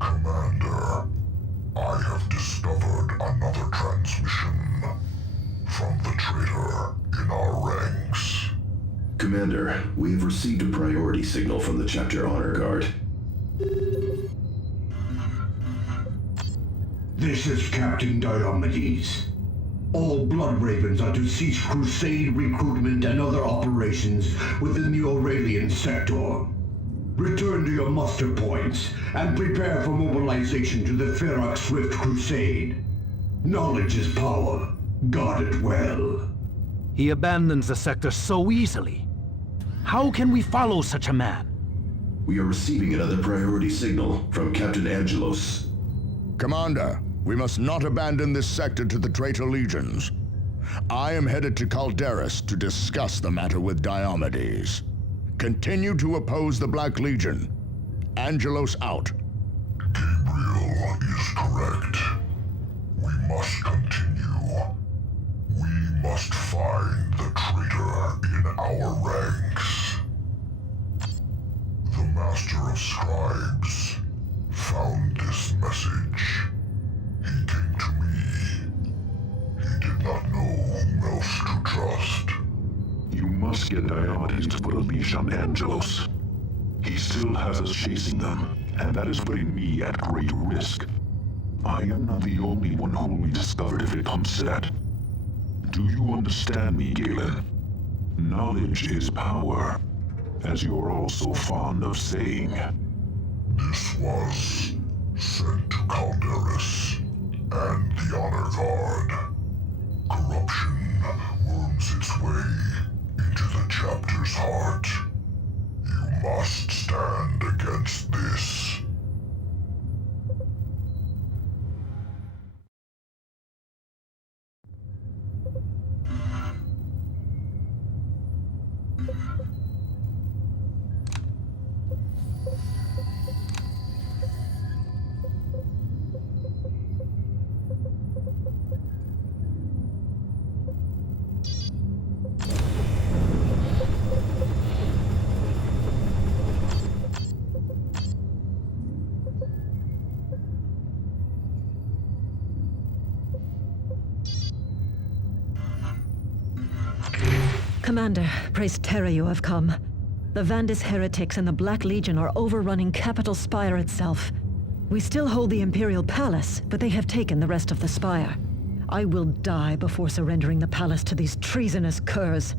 Commander, I have discovered another transmission from the traitor in our ranks. Commander, we have received a priority signal from the Chapter Honor Guard. This is Captain Diomedes. All Blood Ravens are to cease crusade recruitment and other operations within the Aurelian sector. Return to your muster points and prepare for mobilization to the Ferox Swift Crusade. Knowledge is power. Guard it well. He abandons the sector so easily. How can we follow such a man? We are receiving another priority signal from Captain Angelos. Commander, we must not abandon this sector to the traitor legions. I am headed to Calderis to discuss the matter with Diomedes. Continue to oppose the Black Legion. Angelos out. Gabriel is correct. We must continue. We must find the traitor in our ranks. The Master of Scribes found this message. He came to me. He did not know whom else to trust. You must get Diomedes to put a leash on Angelos. He still has us chasing them, and that is putting me at great risk. I am not the only one who will be discovered if it comes to that. Do you understand me, Galen? Knowledge is power, as you're all so fond of saying. This was sent to Calderis and the Honor Guard. Corruption worms its way into the chapter's heart. You must stand against this. Commander, praise Terra you have come. The Vandis heretics and the Black Legion are overrunning Capital Spire itself. We still hold the Imperial Palace, but they have taken the rest of the spire. I will die before surrendering the palace to these treasonous curs.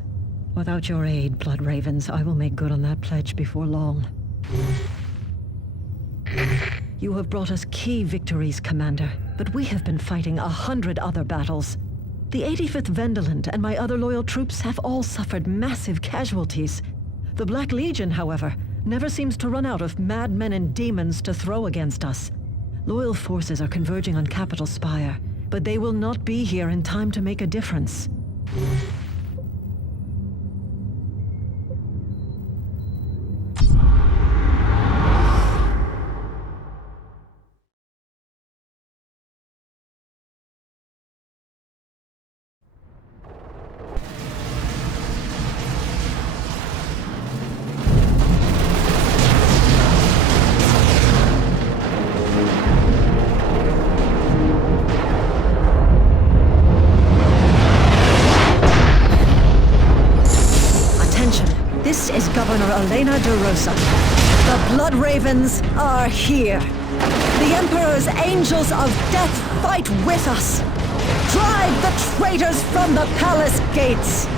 Without your aid, Blood Ravens, I will make good on that pledge before long. You have brought us key victories, Commander, but we have been fighting 100 other battles. The 85th Vendaland and my other loyal troops have all suffered massive casualties. The Black Legion, however, never seems to run out of madmen and demons to throw against us. Loyal forces are converging on Capital Spire, but they will not be here in time to make a difference. Governor Elena de Rosa. The Blood Ravens are here. The Emperor's angels of death fight with us! Drive the traitors from the palace gates!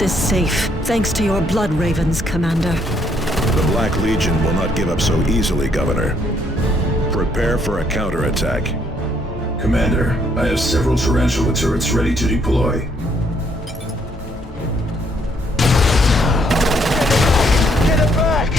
Is safe, thanks to your blood ravens, Commander. The Black Legion will not give up so easily, Governor. Prepare for a counterattack. Commander, I have several tarantula turrets ready to deploy. Get it back!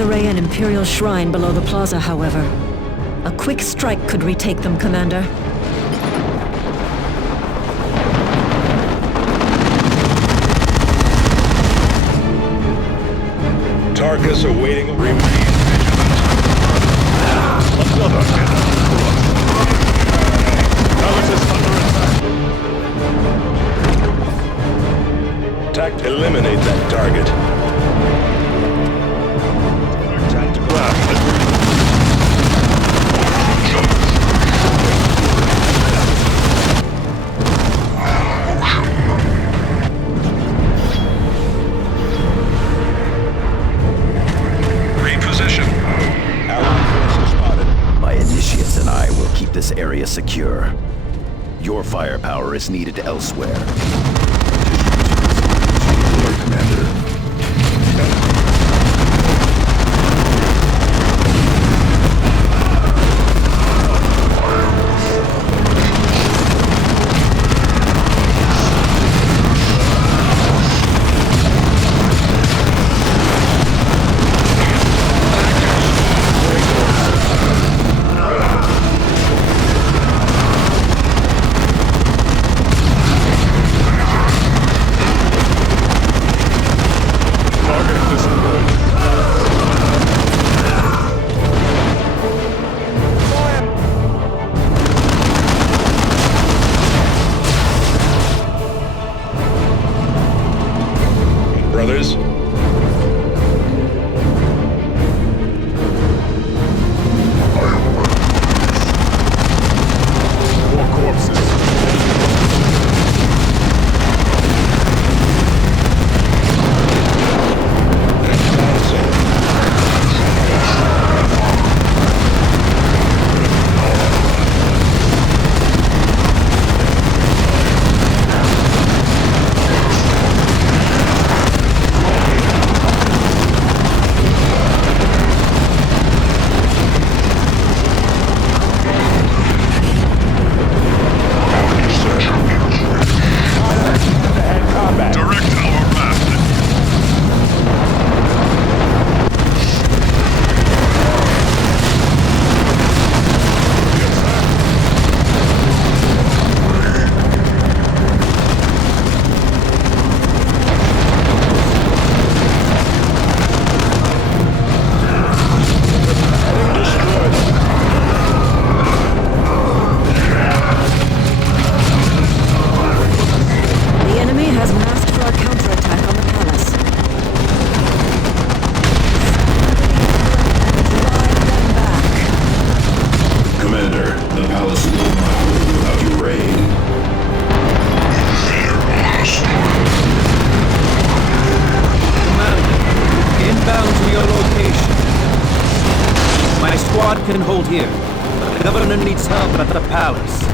Array and Imperial Shrine below the plaza, however. A quick strike could retake them, Commander. Tarkus awaiting. Remain vigilant. this area secure. Your firepower is needed elsewhere. Lord Commander. Brothers? More corpses. Can hold here. The governor needs help at the palace.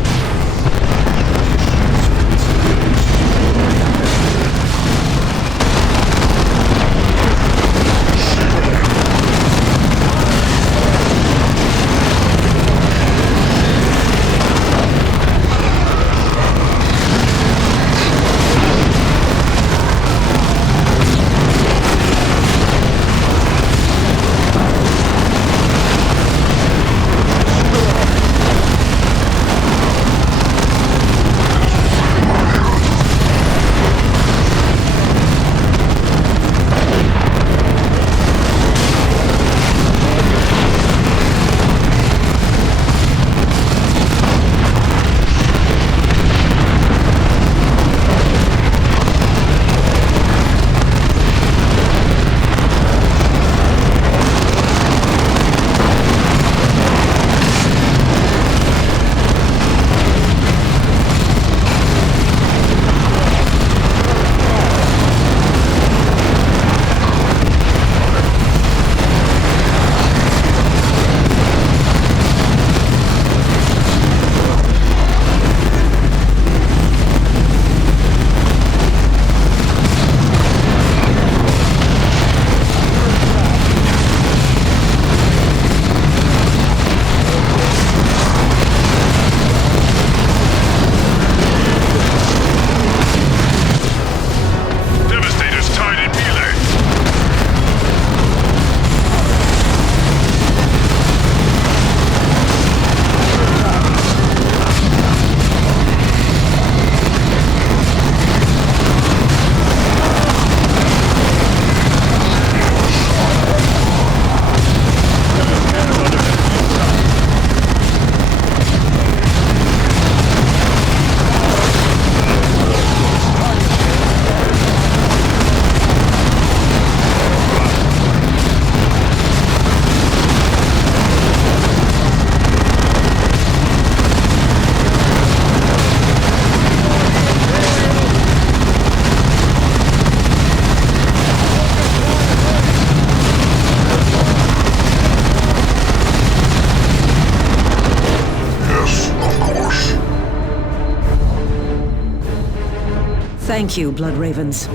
Thank you, Blood Ravens.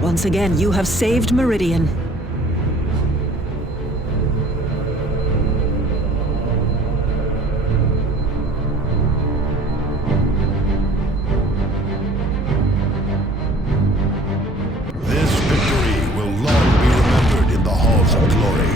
Once again, you have saved Meridian. This victory will long be remembered in the halls of glory.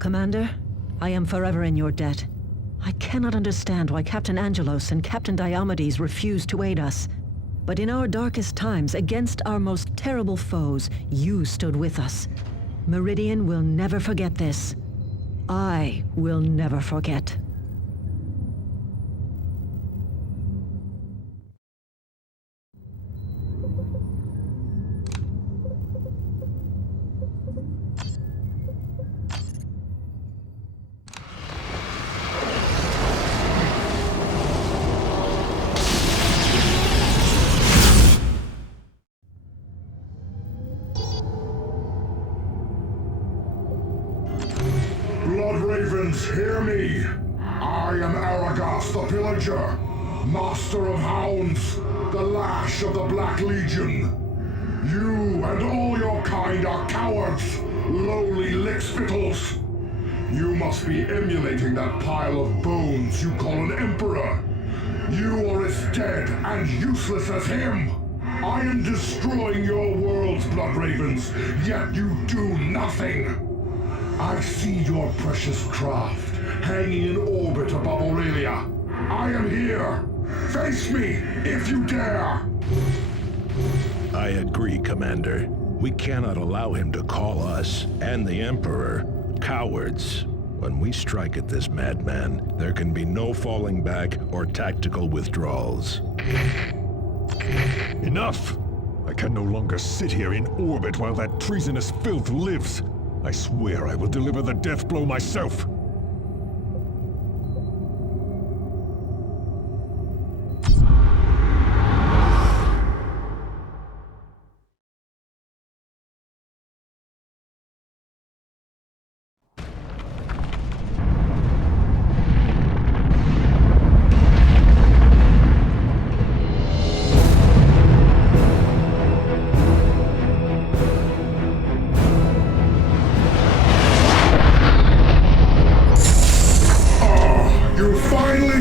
Commander, I am forever in your debt. I cannot understand why Captain Angelos and Captain Diomedes refused to aid us. But in our darkest times, against our most terrible foes, you stood with us. Meridian will never forget this. I will never forget. hear me! I am Aragoth the Pillager, Master of Hounds, the Lash of the Black Legion. You and all your kind are cowards, lowly lickspittles. You must be emulating that pile of bones you call an emperor. You are as dead and useless as him. I am destroying your worlds, Blood Ravens, yet you do nothing. I see your precious craft hanging in orbit above Aurelia. I am here. Face me, if you dare. I agree, Commander. We cannot allow him to call us, and the Emperor, cowards. When we strike at this madman, there can be no falling back or tactical withdrawals. Enough! I can no longer sit here in orbit while that treasonous filth lives. I swear I will deliver the death blow myself.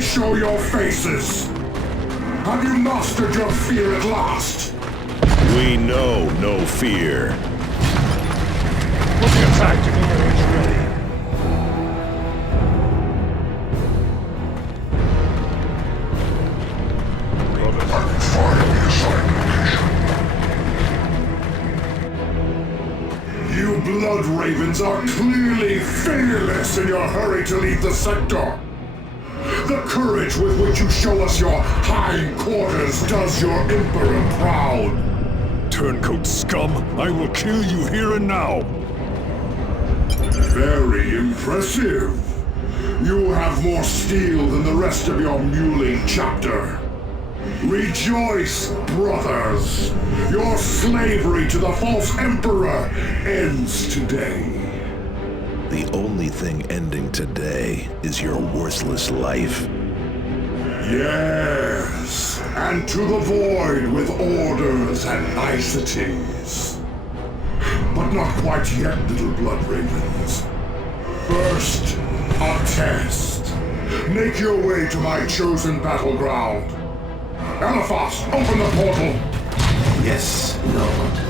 Show your faces! Have you mastered your fear at last? We know no fear. We'll be attacked when it's ready. You Blood Ravens are clearly fearless in your hurry to leave the sector. The courage with which you show us your hindquarters does your Emperor proud. Turncoat scum, I will kill you here and now. Very impressive. You have more steel than the rest of your mewling chapter. Rejoice, brothers! Your slavery to the false Emperor ends today. The only thing ending today is your worthless life. Yes, and to the void with orders and niceties. But not quite yet, little Blood Ravens. First, a test. Make your way to my chosen battleground. Eliphas, open the portal! Yes, Lord.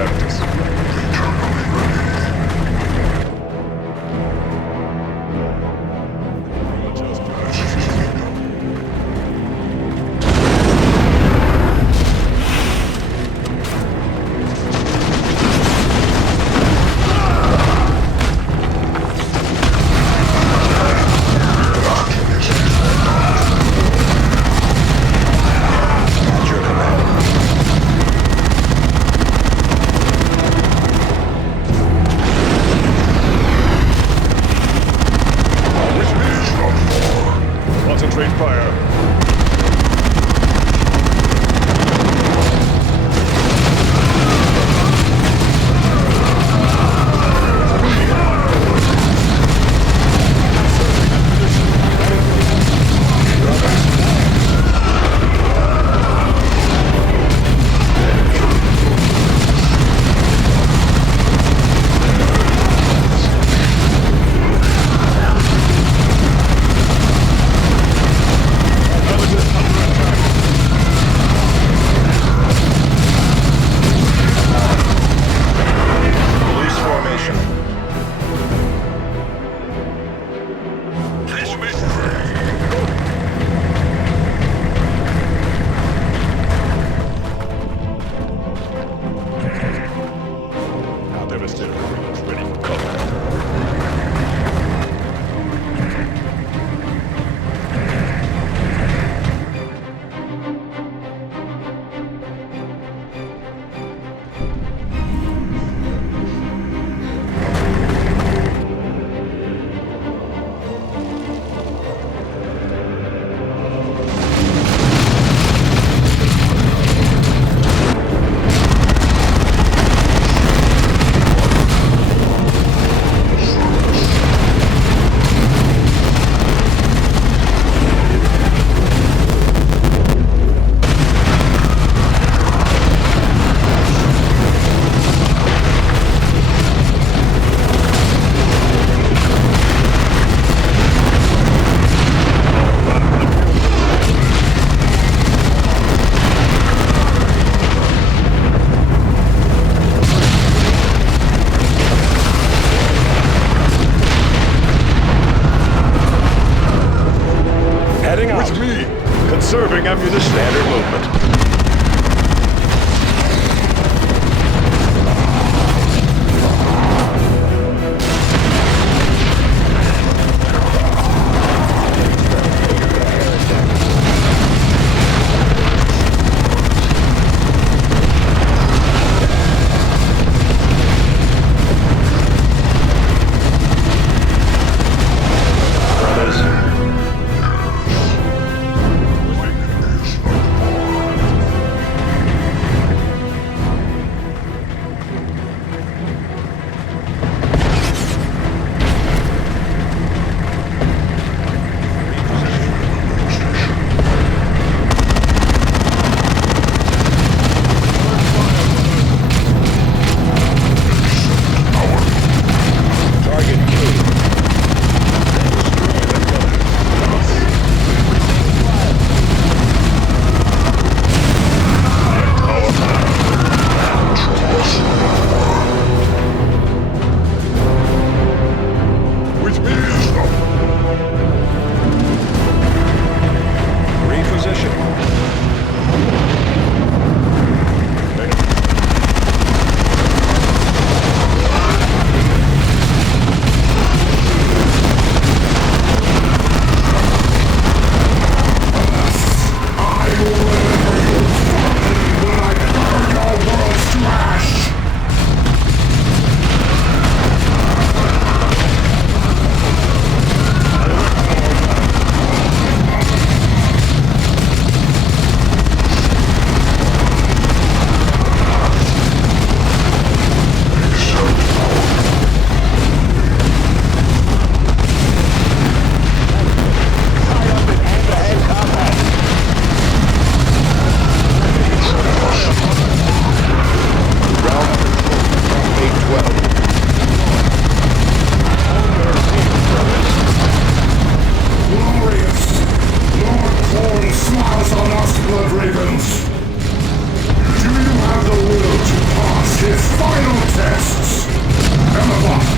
Phanteks.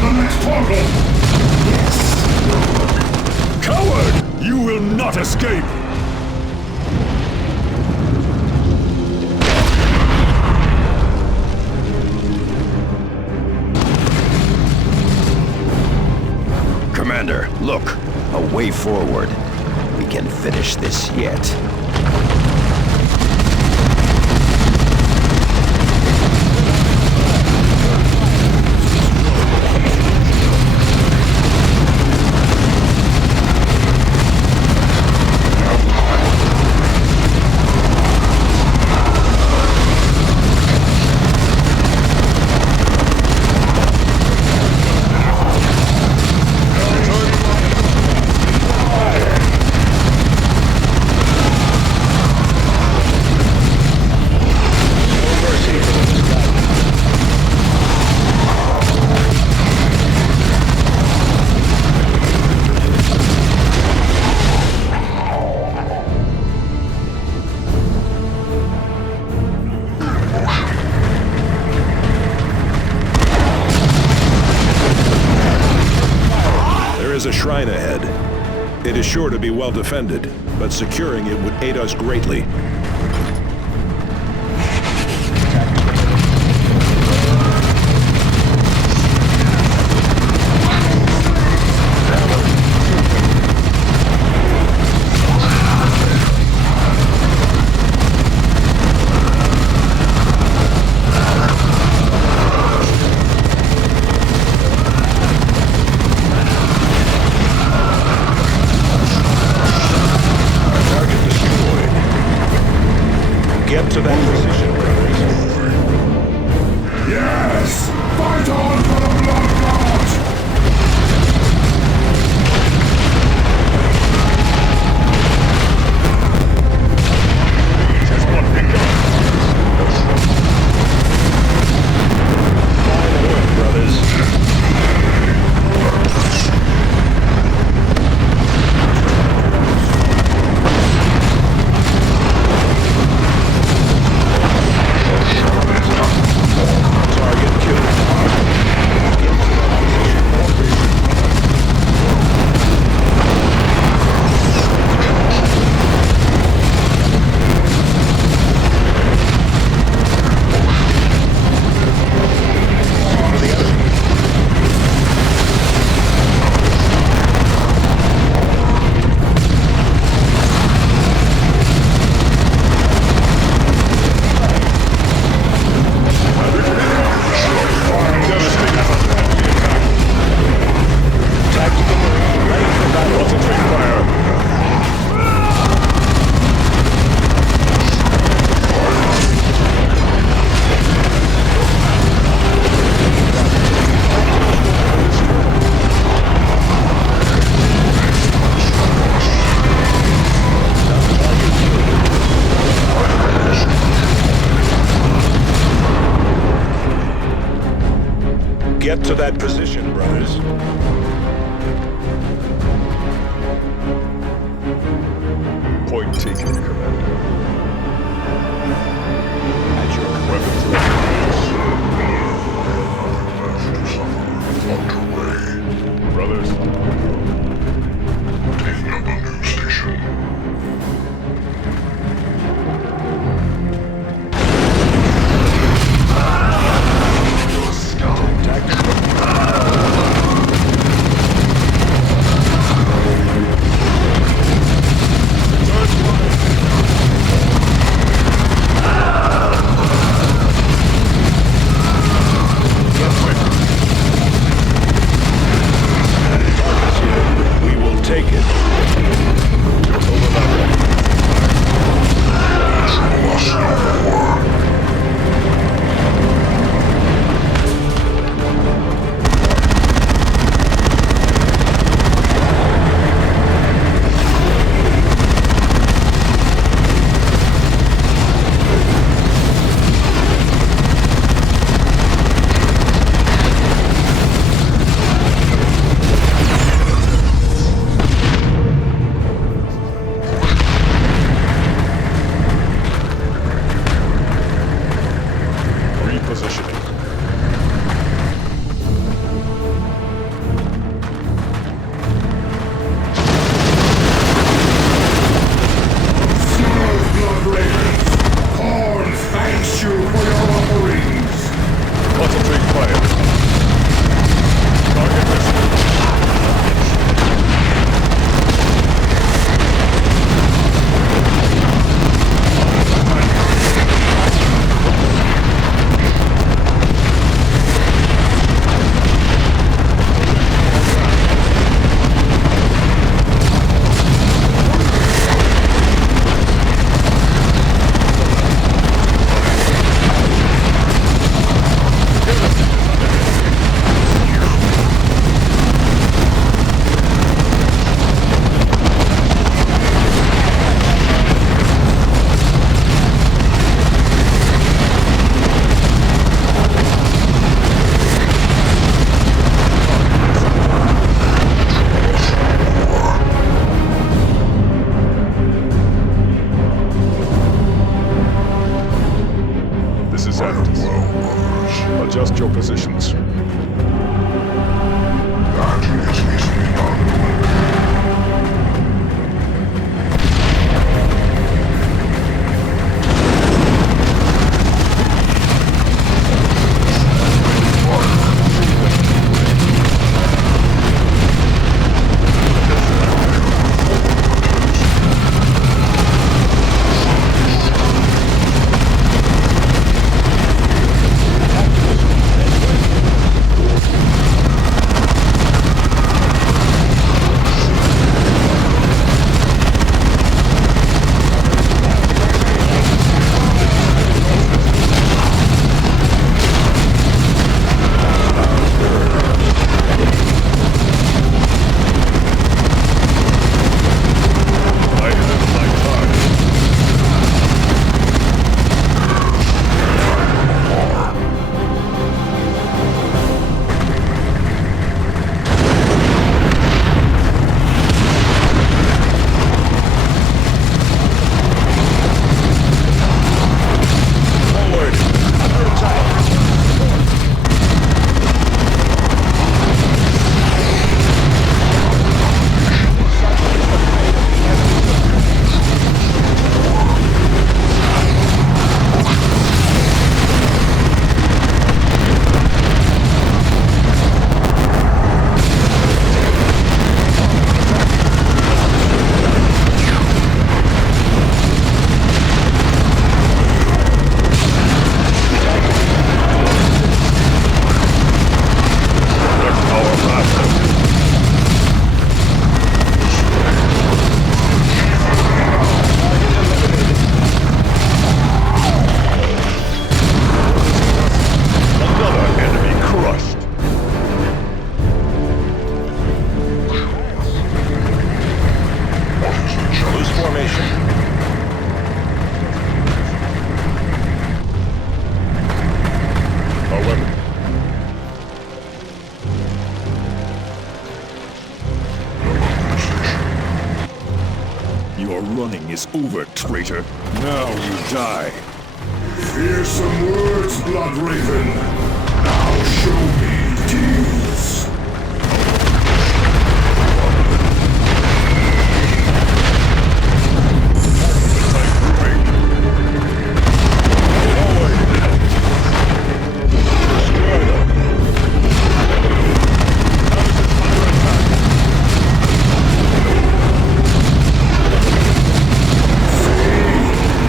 the next portal! Yes, Lord. Coward! You will not escape! Commander, look! A way forward. We can finish this yet. There's a shrine ahead. It is sure to be well defended, but securing it would aid us greatly. Get to that position, brothers. Yes! Fight on for the Blood God! Just what we got. Fine work, brothers. Get to that position, brothers. Point taken, Commander. At your Weapons underway. brothers. Taking up a new station. Concentrate fire. Target missile. Adjust your positions. Is over, traitor. Now you die. Fearsome words, Blood Raven. Now show me deeds.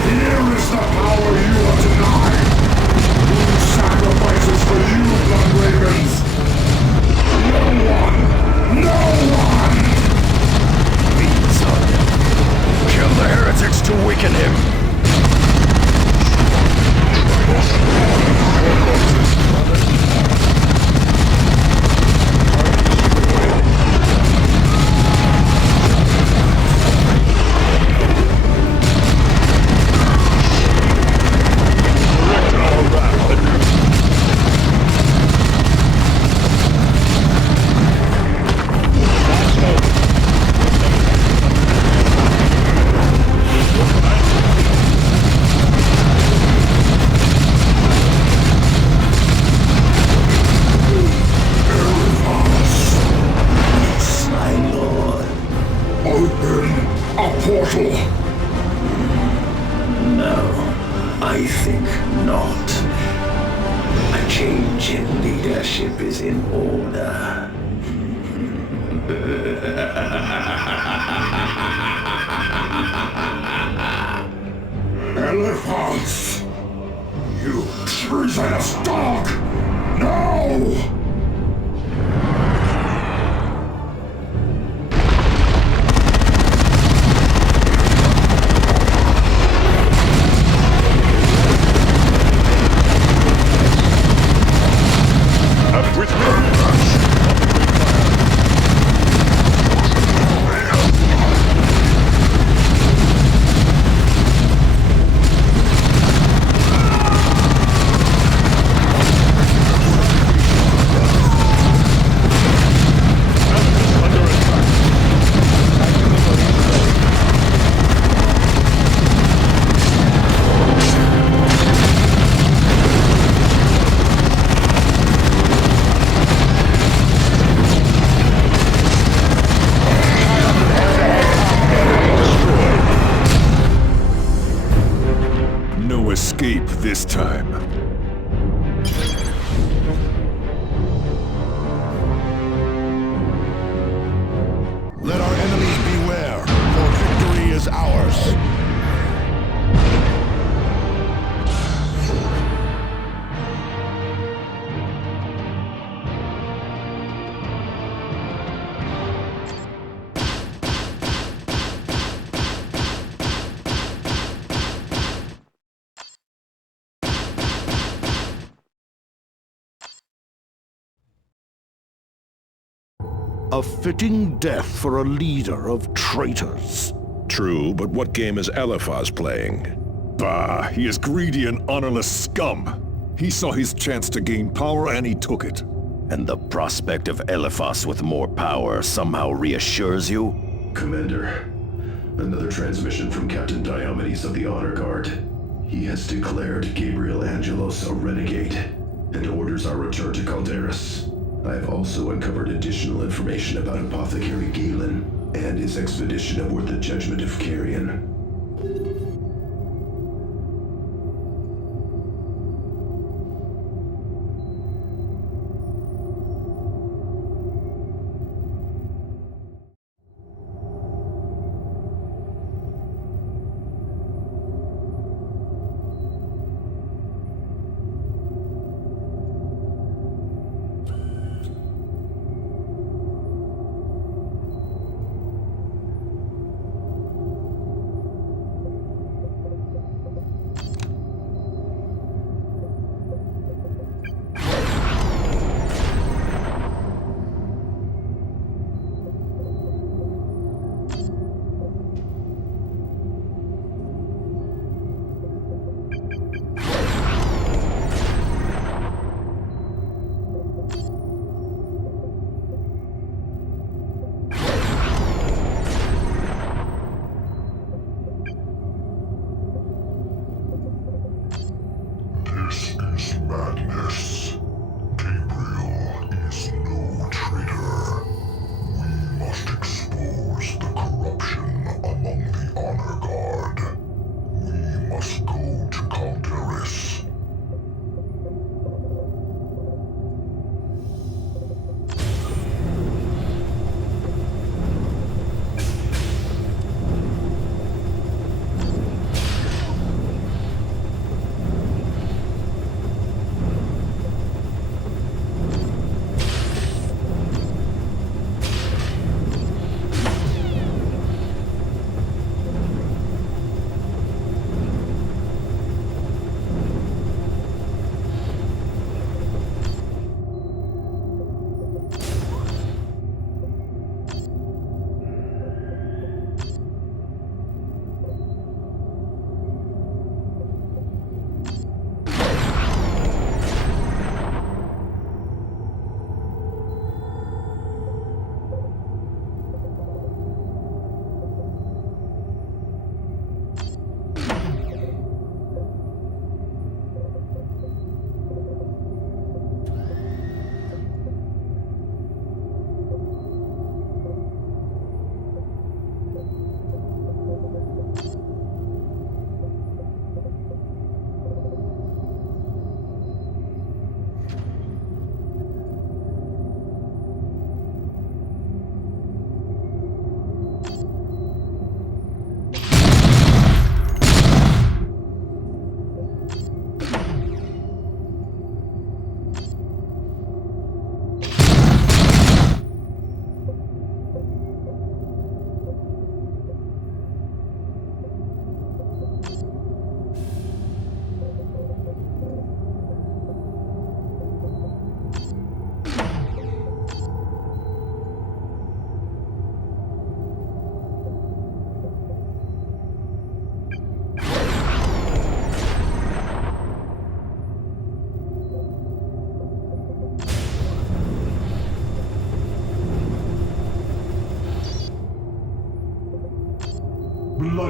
Here is the power you are denied. Who sacrifices leadership is in order. Elephants! You treasonous dog! No! This time. Let our enemies beware, for victory is ours. A fitting death for a leader of traitors. True, but what game is Eliphaz playing? Bah, he is greedy and honorless scum. He saw his chance to gain power and he took it. And the prospect of Eliphaz with more power somehow reassures you? Commander, another transmission from Captain Diomedes of the Honor Guard. He has declared Gabriel Angelos a renegade and orders our return to Calderis. I have also uncovered additional information about Apothecary Galen and his expedition aboard the Judgment of Carrion.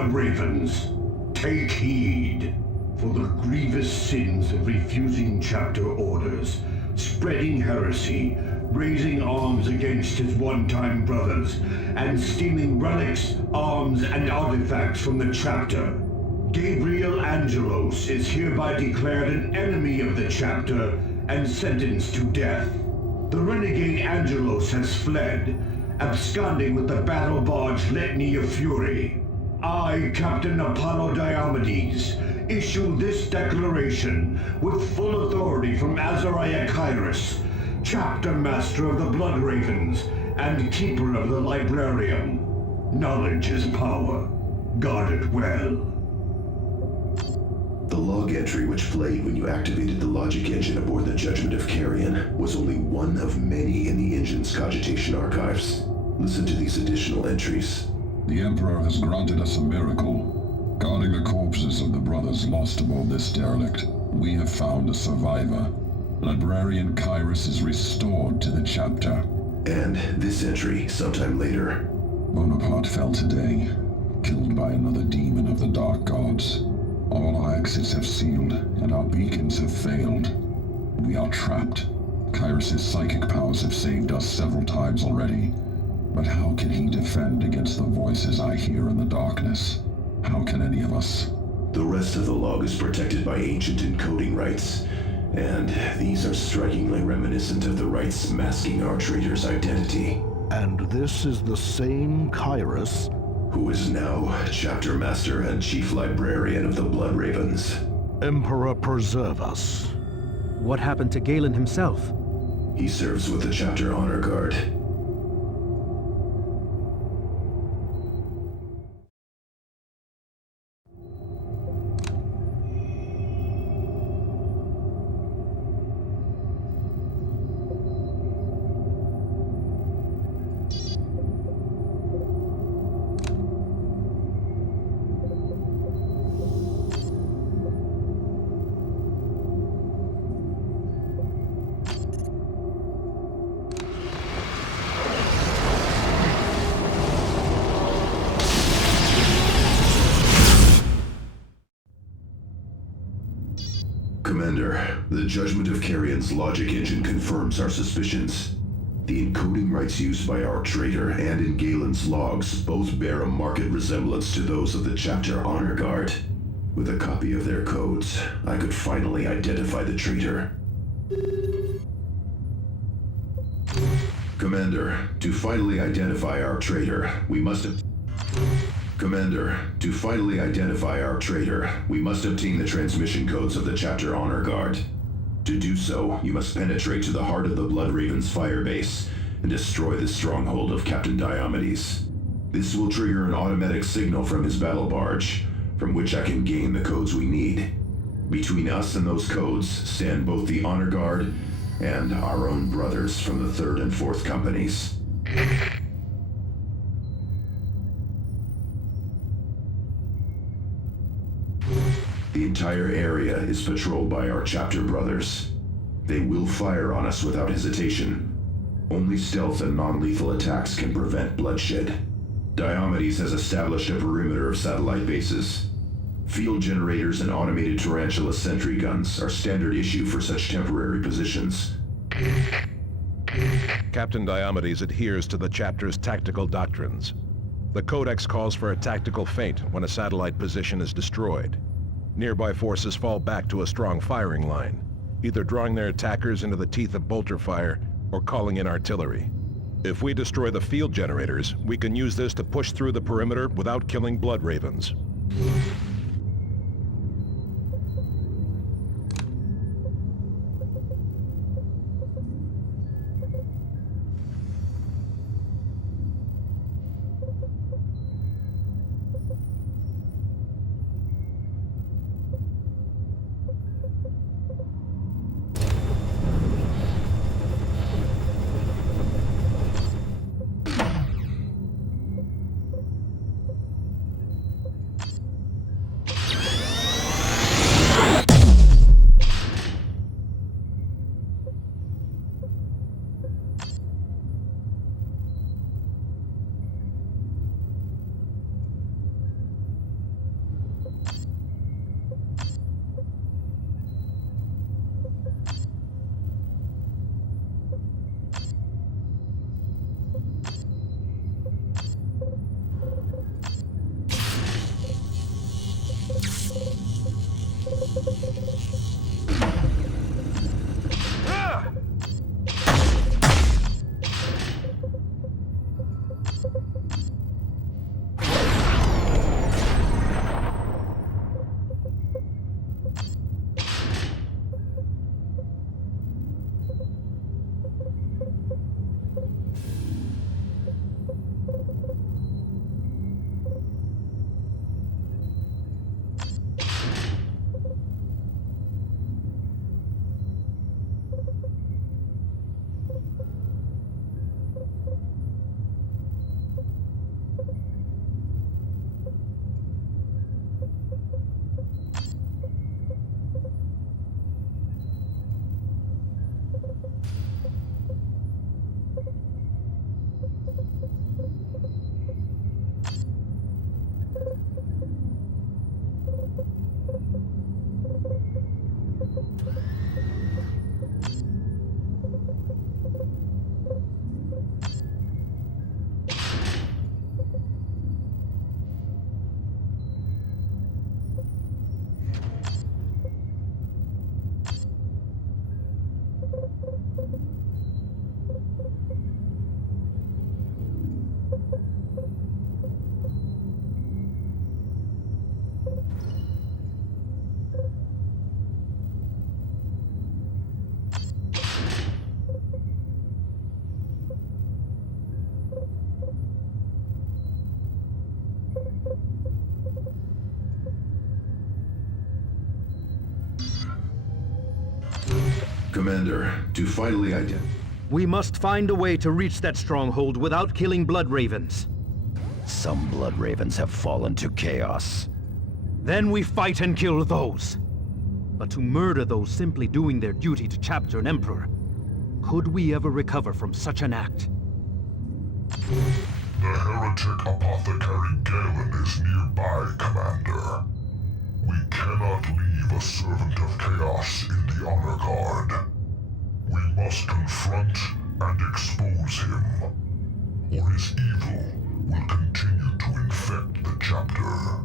Blood Ravens, take heed. For the grievous sins of refusing chapter orders, spreading heresy, raising arms against his one-time brothers, and stealing relics, arms, and artifacts from the chapter. Gabriel Angelos is hereby declared an enemy of the chapter and sentenced to death. The renegade Angelos has fled, absconding with the battle barge Litany of Fury. I, Captain Apollo Diomedes, issue this declaration with full authority from Azariah Kairos, Chapter Master of the Blood Ravens and Keeper of the Librarium. Knowledge is power. Guard it well. The log entry which played when you activated the logic engine aboard the Judgment of Carrion was only one of many in the engine's cogitation archives. Listen to these additional entries. The Emperor has granted us a miracle. Guarding the corpses of the brothers lost aboard this derelict, we have found a survivor. Librarian Kairos is restored to the chapter. And this entry, sometime later. Bonaparte fell today, killed by another demon of the Dark Gods. All our exits have sealed, and our beacons have failed. We are trapped. Kairos' psychic powers have saved us several times already. But how can he defend against the voices I hear in the darkness? How can any of us? The rest of the log is protected by ancient encoding rights, and these are strikingly reminiscent of the rights masking our traitor's identity. And this is the same Kairos who is now Chapter Master and Chief Librarian of the Blood Ravens. Emperor preserve us. What happened to Galen himself? He serves with the Chapter Honor Guard. Commander, the Judgment of Carrion's logic engine confirms our suspicions. The encoding rights used by our traitor and in Galen's logs both bear a marked resemblance to those of the Chapter Honor Guard. With a copy of their codes, I could finally identify the traitor. Commander, to finally identify our traitor, we must obtain the transmission codes of the Chapter Honor Guard. To do so, you must penetrate to the heart of the Blood Raven's firebase and destroy the stronghold of Captain Diomedes. This will trigger an automatic signal from his battle barge, from which I can gain the codes we need. Between us and those codes stand both the Honor Guard and our own brothers from the 3rd and 4th Companies. The entire area is patrolled by our chapter brothers. They will fire on us without hesitation. Only stealth and non-lethal attacks can prevent bloodshed. Diomedes has established a perimeter of satellite bases. Field generators and automated tarantula sentry guns are standard issue for such temporary positions. Captain Diomedes adheres to the chapter's tactical doctrines. The Codex calls for a tactical feint when a satellite position is destroyed. Nearby forces fall back to a strong firing line, either drawing their attackers into the teeth of bolter fire or calling in artillery. If we destroy the field generators, we can use this to push through the perimeter without killing Blood Ravens. Commander, to finally identify... We must find a way to reach that stronghold without killing Blood Ravens. Some Blood Ravens have fallen to chaos. Then we fight and kill those. But to murder those simply doing their duty to Chapter and Emperor, could we ever recover from such an act? The heretic apothecary Galen is nearby, Commander. We cannot leave a servant of chaos in the honor guard. We must confront and expose him, or his evil will continue to infect the chapter.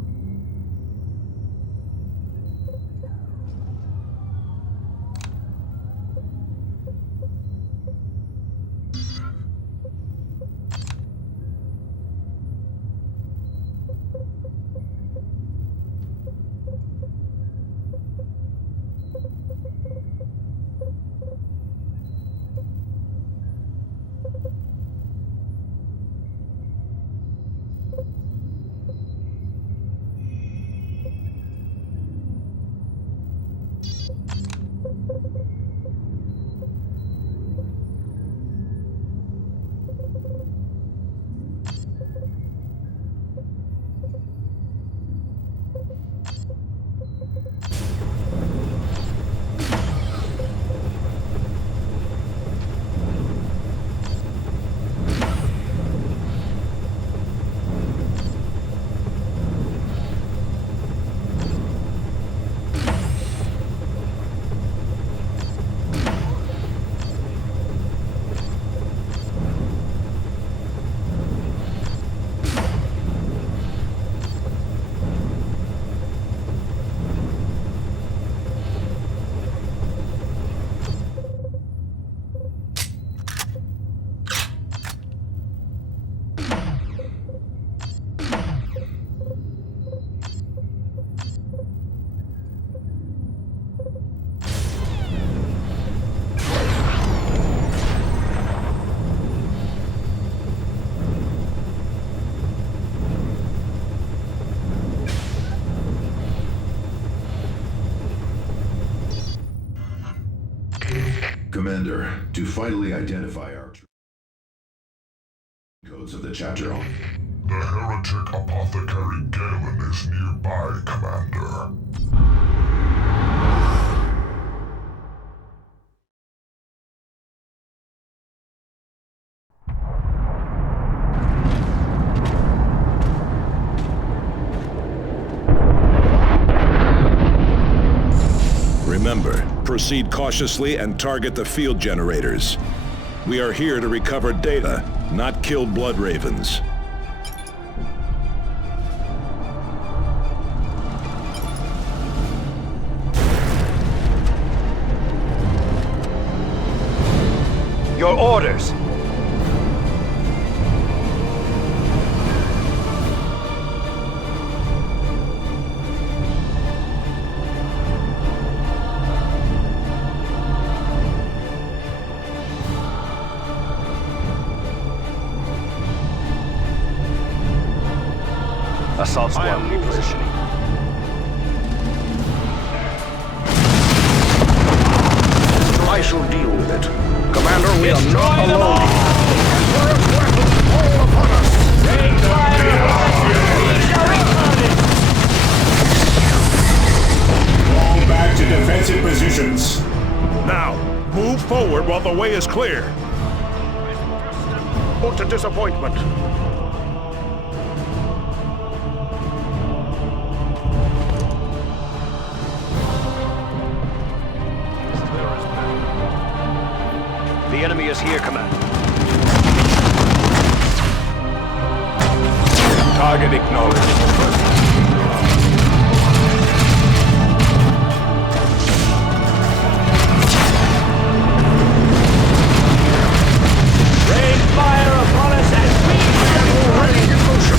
Commander, to finally identify our codes of the chapter. The heretic apothecary Galen is nearby, Commander. Remember, proceed cautiously and target the field generators. We are here to recover data, not kill Blood Ravens. Your orders! Assault squad repositioning. I shall deal with it. Commander, we are not alone. Emperor's weapons fall upon us! Fall back to defensive positions. Now, move forward while the way is clear. Put to disappointment. The enemy is here, Commander. Target acknowledged. Rain fire upon us as we are already in motion.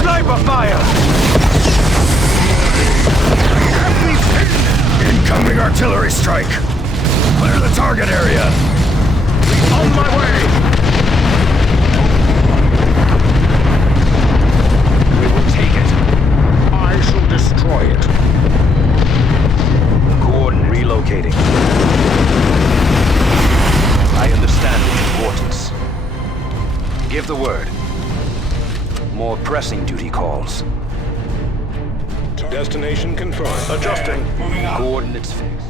Sniper fire! Incoming artillery strike! Clear the target area! On my way! More pressing duty calls. Destination confirmed. Adjusting. Moving up. Coordinates fixed.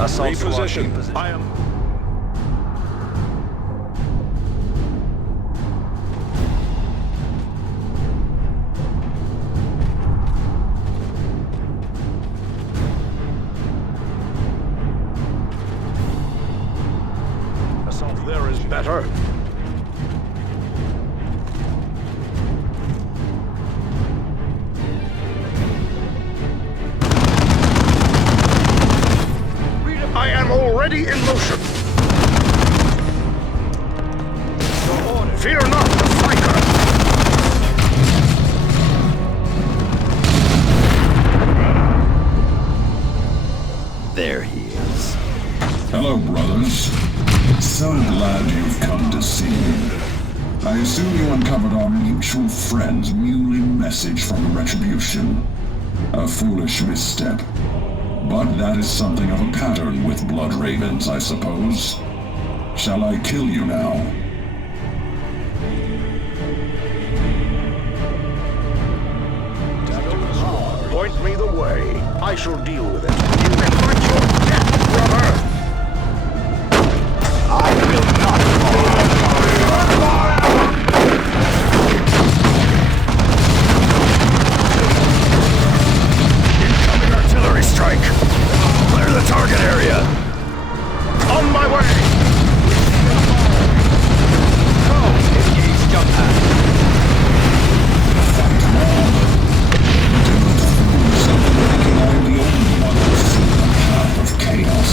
Assault reposition. I am... Assault there is better. I am already in motion. Fear not the fighter. There he is. Hello, brothers. So glad you've come to see me. I assume you uncovered our mutual friend's muley message from Retribution. A foolish misstep. But that is something of a pattern with Blood Ravens, I suppose. Shall I kill you now? Point me the way. I shall deal with it. You invite your death, brother! I will not Incoming artillery strike! Clear the target area! On my way! Go! Engage jump pad! I'm the only one who's seen the path of chaos.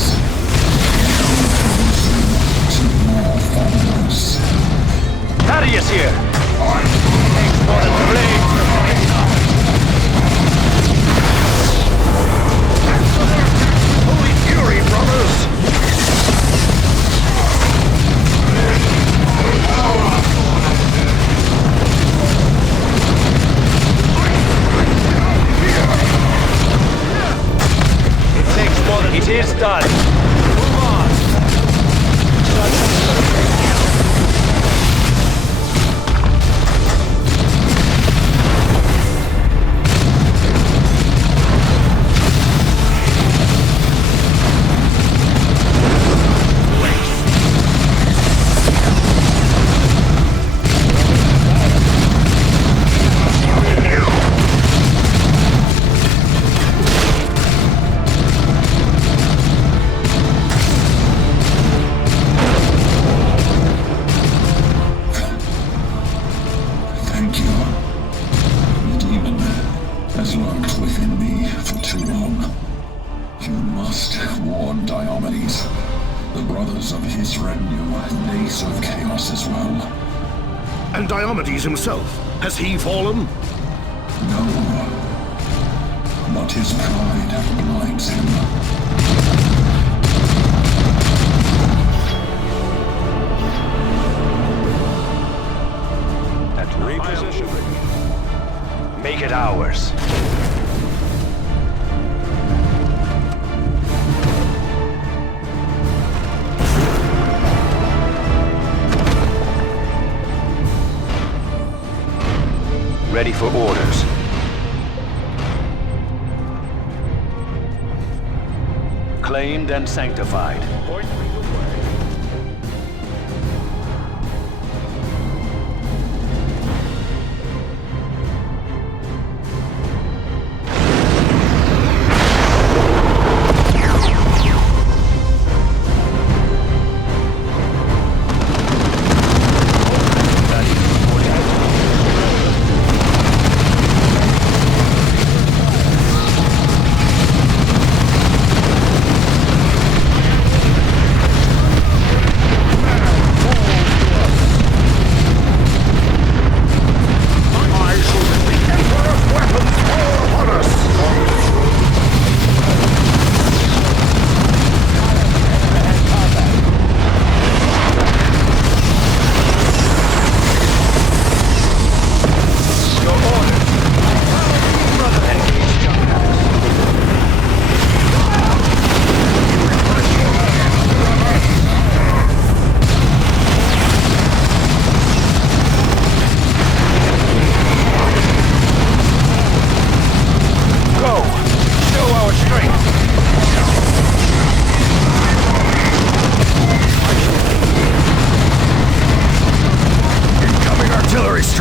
To more followers. Thaddeus here! Export the blades! Holy fury, brothers! It takes more than... It is done! Move on! Thank you. The demon has lurked within me for too long. You must warn Diomedes. The brothers of his retinue, they serve chaos as well. And Diomedes himself, has he fallen? No. But his pride blinds him. Reposition. Make it ours. Ready for orders. Claimed and sanctified. Point me the way.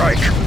strike!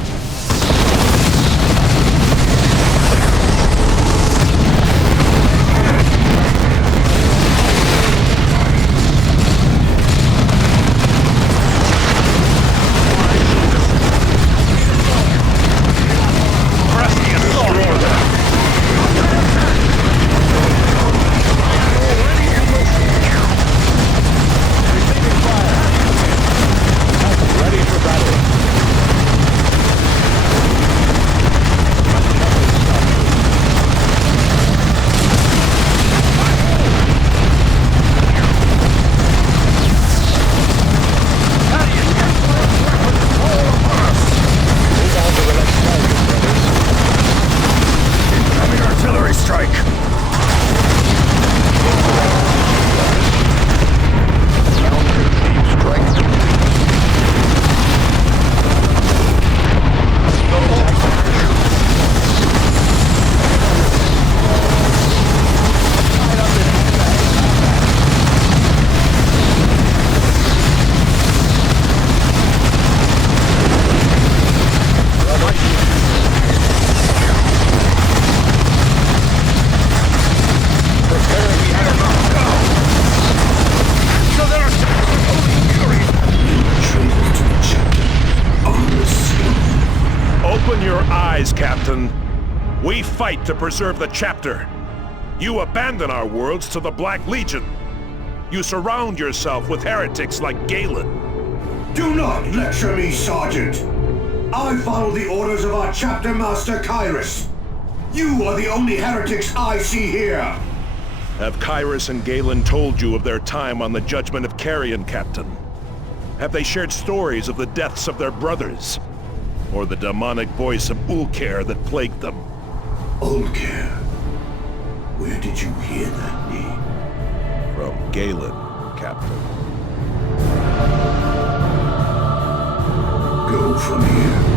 Captain. We fight to preserve the chapter. You abandon our worlds to the Black Legion. You surround yourself with heretics like Galen. Do not lecture me, Sergeant. I follow the orders of our chapter master, Kyrus. You are the only heretics I see here. Have Kyrus and Galen told you of their time on the Judgment of Carrion, Captain? Have they shared stories of the deaths of their brothers? Or the demonic voice of Ultragear that plagued them? Ultragear? Where did you hear that name? From Galen, Captain. Go from here.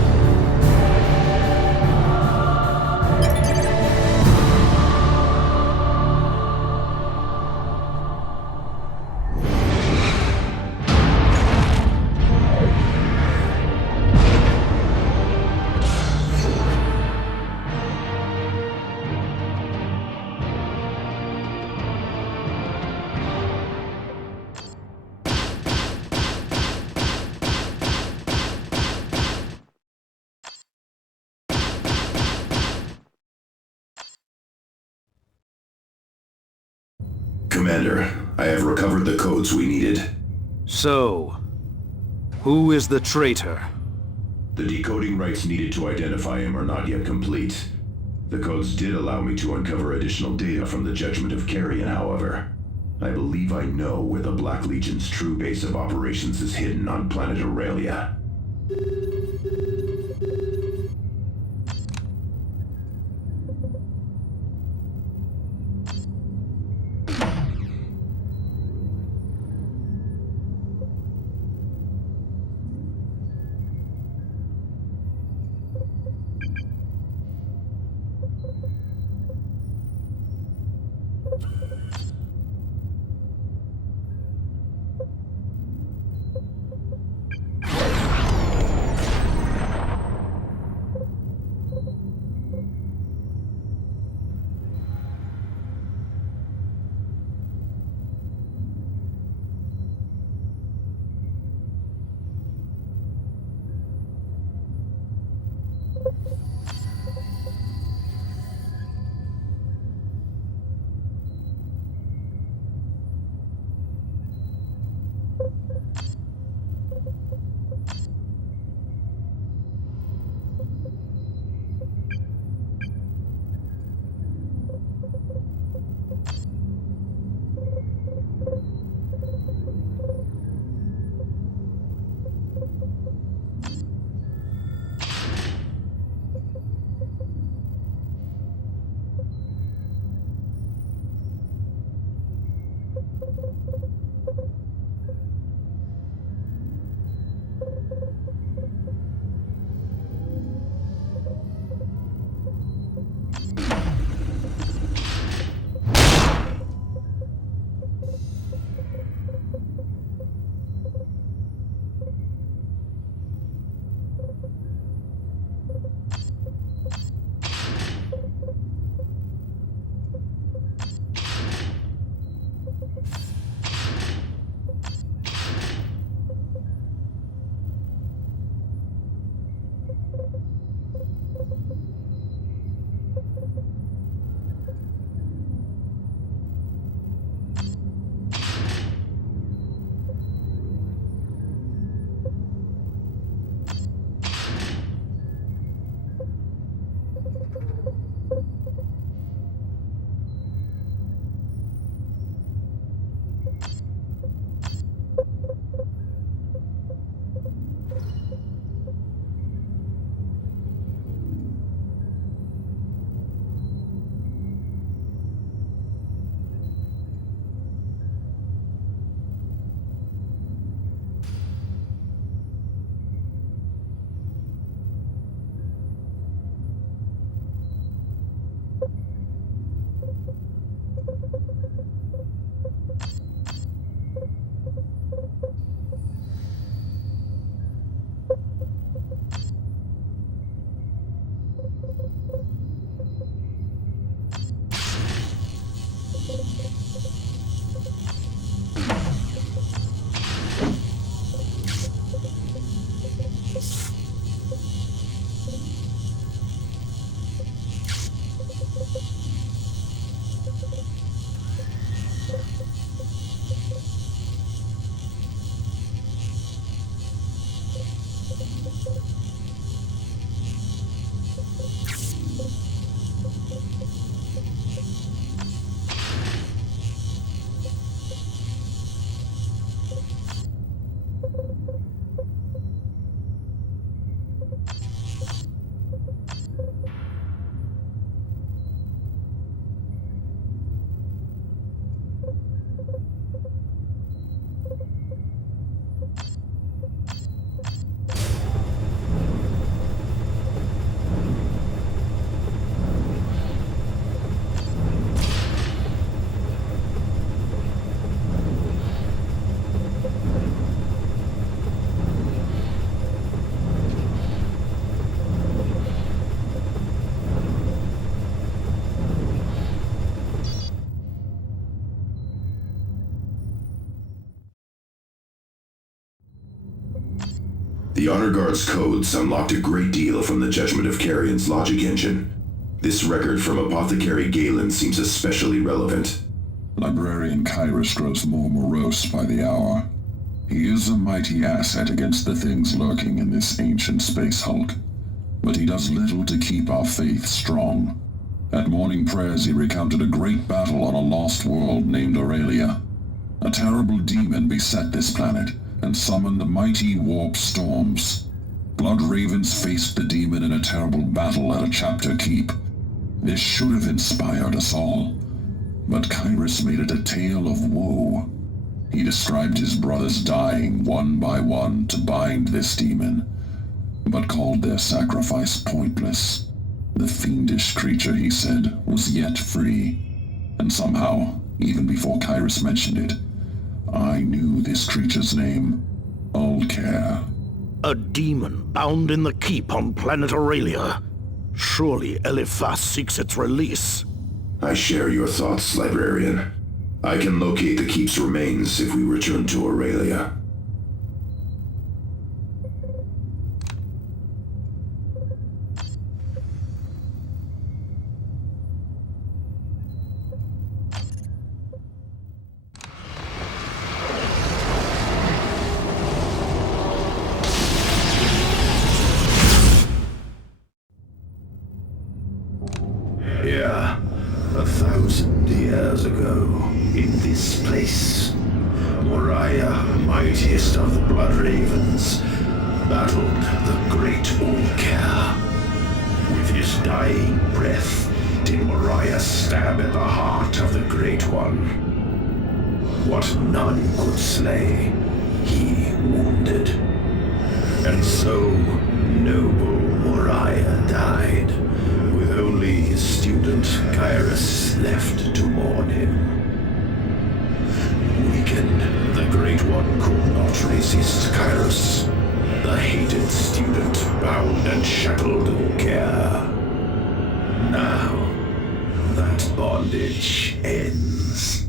Commander, I have recovered the codes we needed. So, who is the traitor? The decoding rights needed to identify him are not yet complete. The codes did allow me to uncover additional data from the Judgment of Carrion, however. I believe I know where the Black Legion's true base of operations is hidden on planet Aurelia. The Honor Guard's codes unlocked a great deal from the Judgment of Carrion's logic engine. This record from Apothecary Galen seems especially relevant. Librarian Kyrus grows more morose by the hour. He is a mighty asset against the things lurking in this ancient space hulk, but he does little to keep our faith strong. At morning prayers he recounted a great battle on a lost world named Aurelia. A terrible demon beset this planet and summoned mighty warp storms. Blood Ravens faced the demon in a terrible battle at a chapter keep. This should have inspired us all, but Kyrus made it a tale of woe. He described his brothers dying one by one to bind this demon, but called their sacrifice pointless. The fiendish creature, he said, was yet free, and somehow, even before Kyrus mentioned it, I knew this creature's name, Ultragear. A demon bound in the keep on planet Aurelia. Surely Eliphas seeks its release. I share your thoughts, Librarian. I can locate the keep's remains if we return to Aurelia. Yeah, 1,000 years ago, in this place, Moriah, mightiest of the Blood Ravens, battled the great Ultragear. With his dying breath, did Moriah stab at the heart of the Great One. What none could slay, he wounded. And so, noble Moriah died, with only his student Kyrus left to mourn him. Weakened, the Great One could not resist Kyrus. The hated student bound and shackled Ultragear. Now, that bondage ends.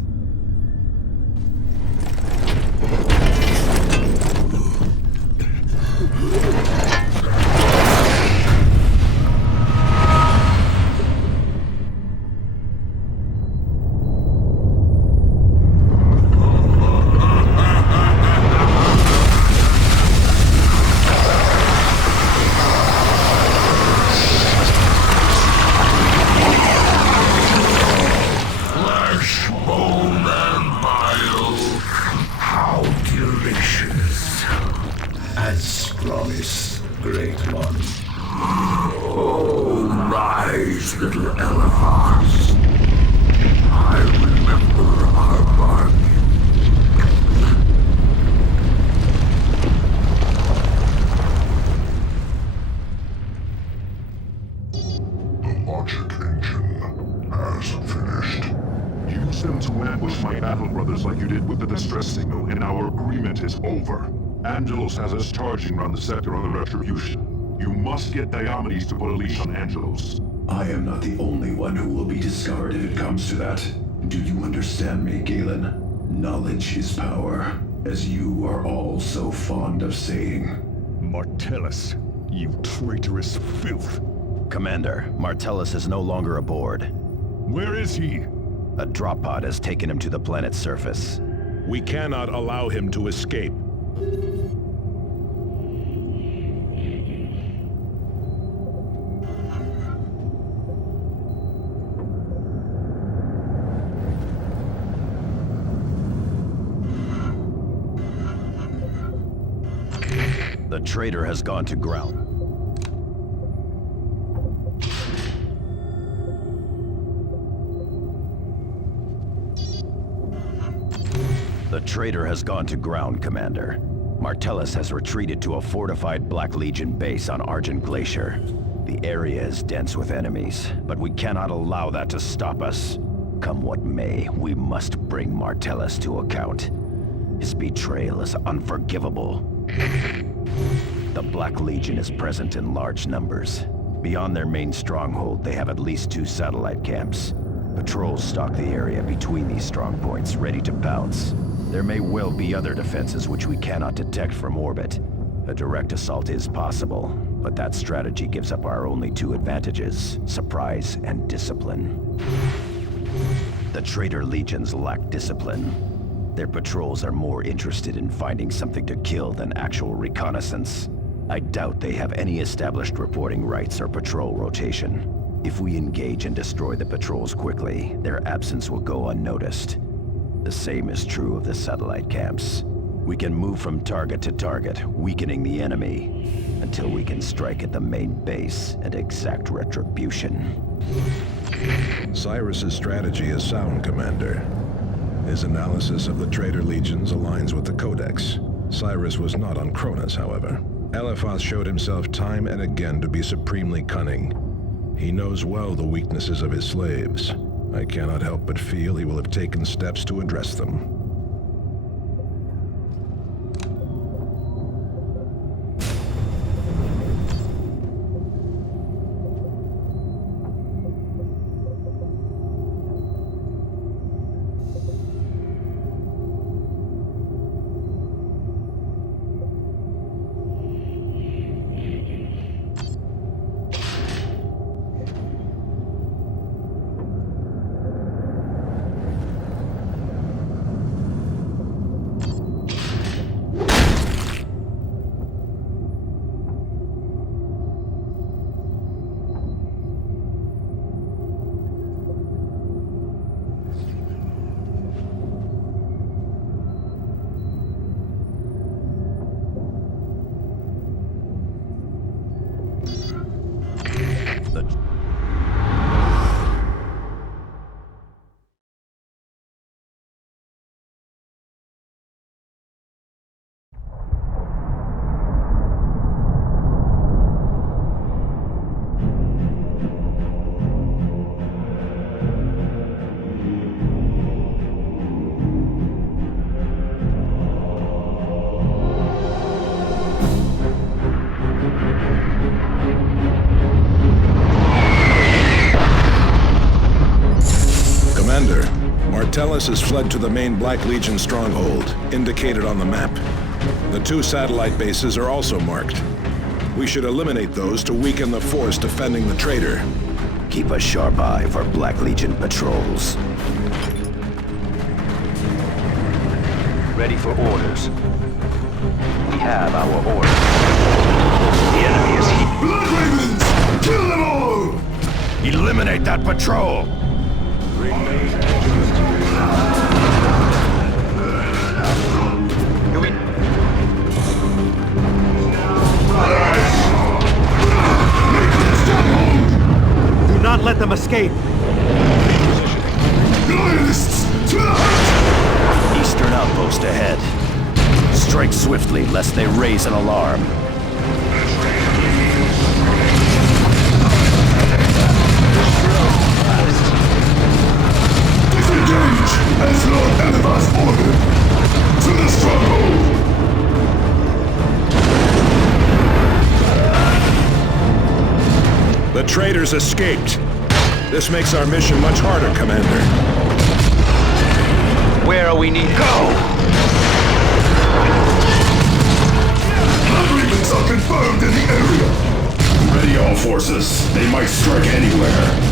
Has us charging around the sector on the Retribution. You must get Diomedes to put a leash on Angelos. I am not the only one who will be discovered if it comes to that. Do you understand me, Galen? Knowledge is power, as you are all so fond of saying. Martellus, you traitorous filth. Commander, Martellus is no longer aboard. Where is he? A drop pod has taken him to the planet's surface. We cannot allow him to escape. The traitor has gone to ground. The traitor has gone to ground, Commander. Martellus has retreated to a fortified Black Legion base on Argent Glacier. The area is dense with enemies, but we cannot allow that to stop us. Come what may, we must bring Martellus to account. His betrayal is unforgivable. The Black Legion is present in large numbers. Beyond their main stronghold, they have at least 2 satellite camps. Patrols stalk the area between these strongpoints, ready to pounce. There may well be other defenses which we cannot detect from orbit. A direct assault is possible, but that strategy gives up our only two advantages, surprise and discipline. The traitor legions lack discipline. Their patrols are more interested in finding something to kill than actual reconnaissance. I doubt they have any established reporting rights or patrol rotation. If we engage and destroy the patrols quickly, their absence will go unnoticed. The same is true of the satellite camps. We can move from target to target, weakening the enemy, until we can strike at the main base and exact retribution. Cyrus's strategy is sound, Commander. His analysis of the traitor legions aligns with the Codex. Cyrus was not on Kronos, however. Eliphas showed himself time and again to be supremely cunning. He knows well the weaknesses of his slaves. I cannot help but feel he will have taken steps to address them. Martellus has fled to the main Black Legion stronghold, indicated on the map. The two satellite bases are also marked. We should eliminate those to weaken the force defending the traitor. Keep a sharp eye for Black Legion patrols. Ready for orders. We have our orders. The enemy is here. Blood Ravens! Kill them all! Eliminate that patrol! Do not let them escape! Loyalists, to the hunt! Eastern outpost ahead. Strike swiftly, lest they raise an alarm. Disengage, as Lord Eliphas ordered! To the stronghold! The traitors escaped. This makes our mission much harder, Commander. Where are we needed? Go! Blood Ravens are confirmed in the area! Ready all forces. They might strike anywhere.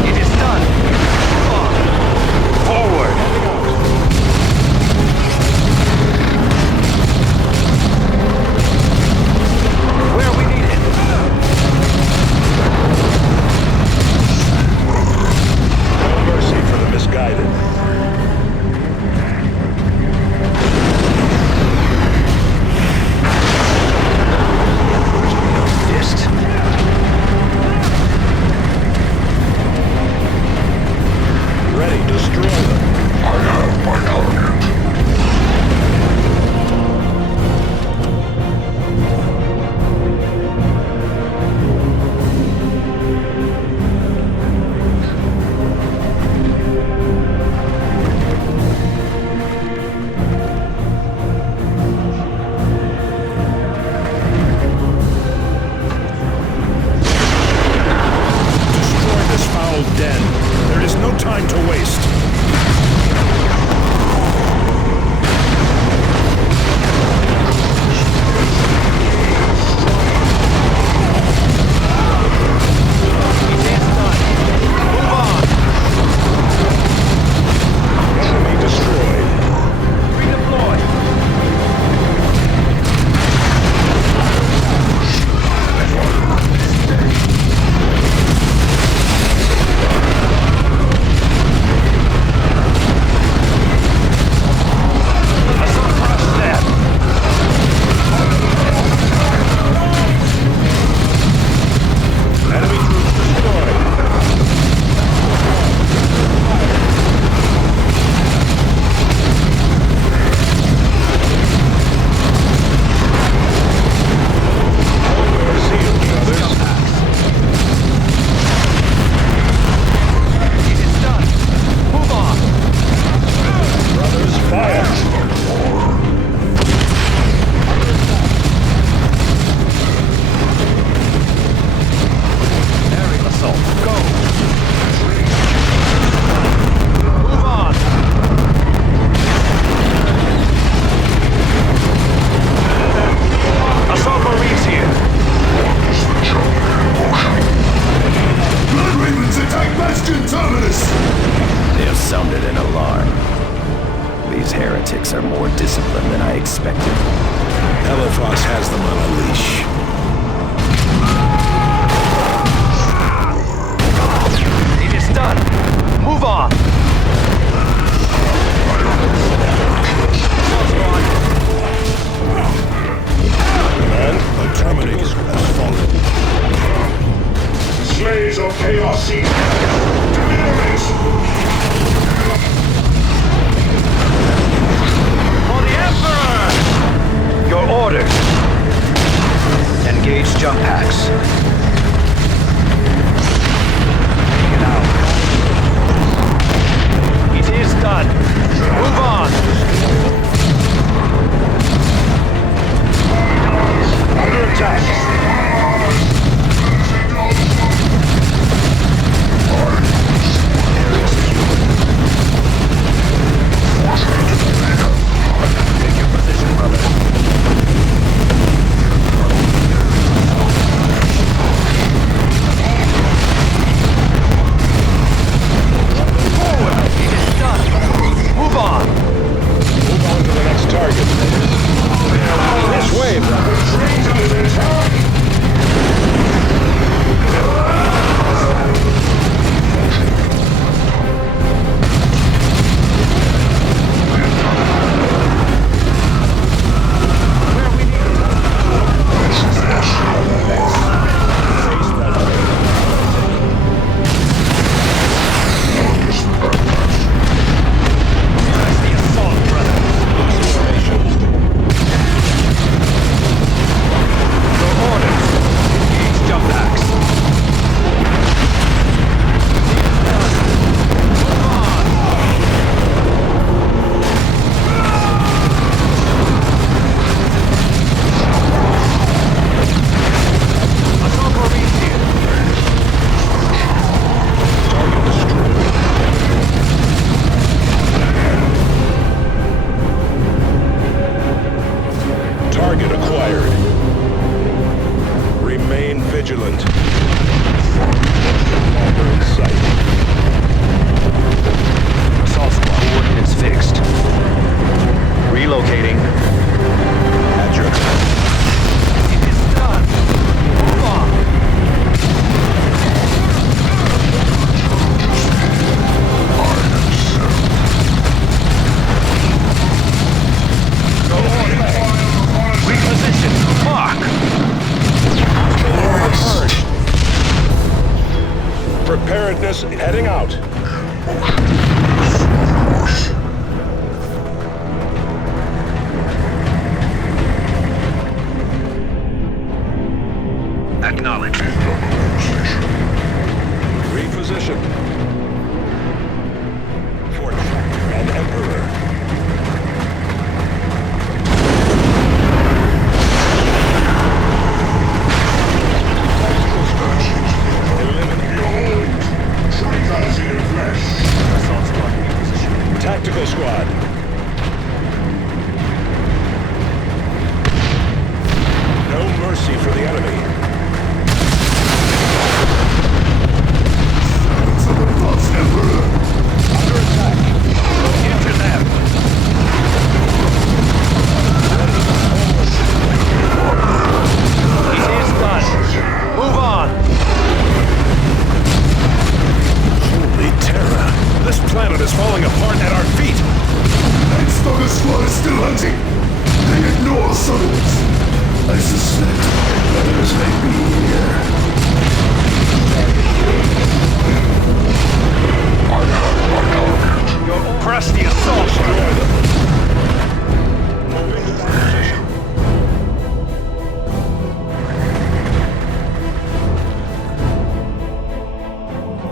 It is done. Move on. Forward. Locutus heading out. Acknowledged. Reposition. For Tractor and Emperor. Tactical squad. No mercy for the enemy. Sons of the Lost Emperor. Under attack. Into them. It is done. Move on. Holy terror! This planet is falling apart at our feet! That Stalker squad is still hunting. They ignore summons. I suspect others may be here. Press the assault.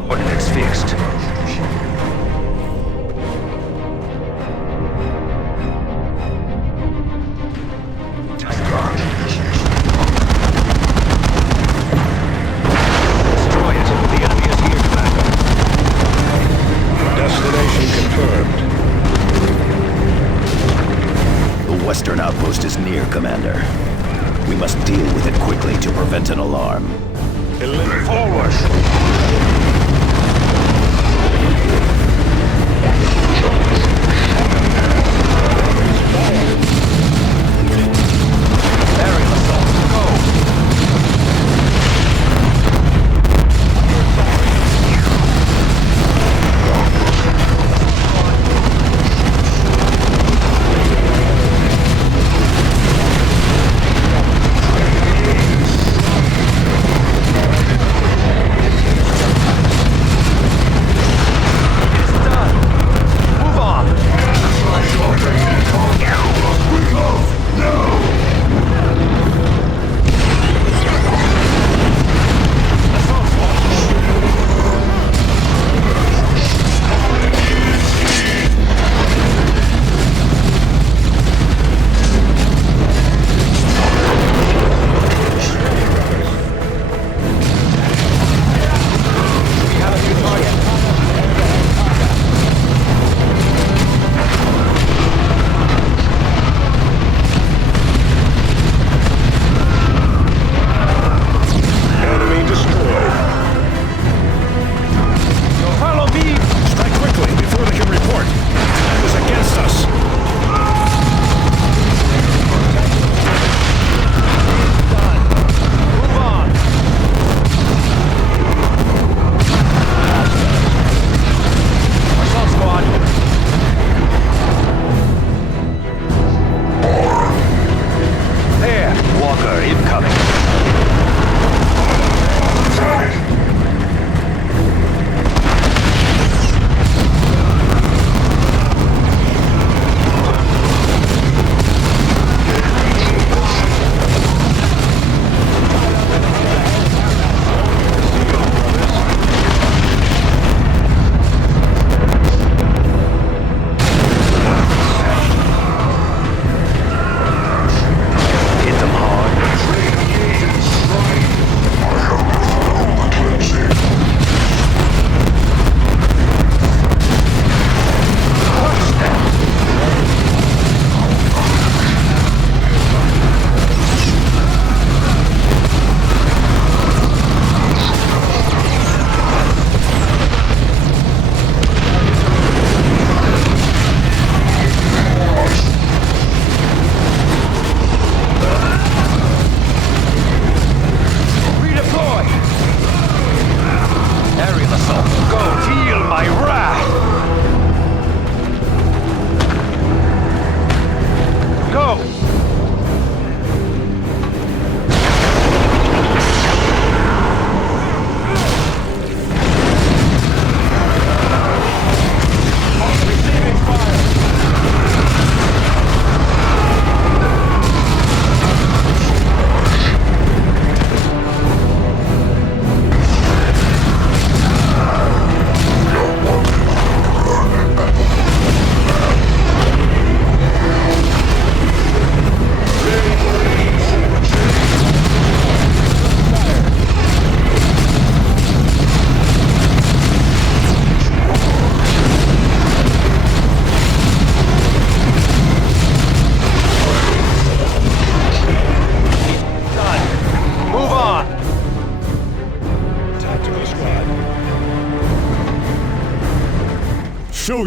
Coordinates fixed. Destroy it. The enemy is here, Commander. Destination confirmed. The western outpost is near, Commander. We must deal with it quickly to prevent an alarm. Eliminate Forward. Aerial assault. Go.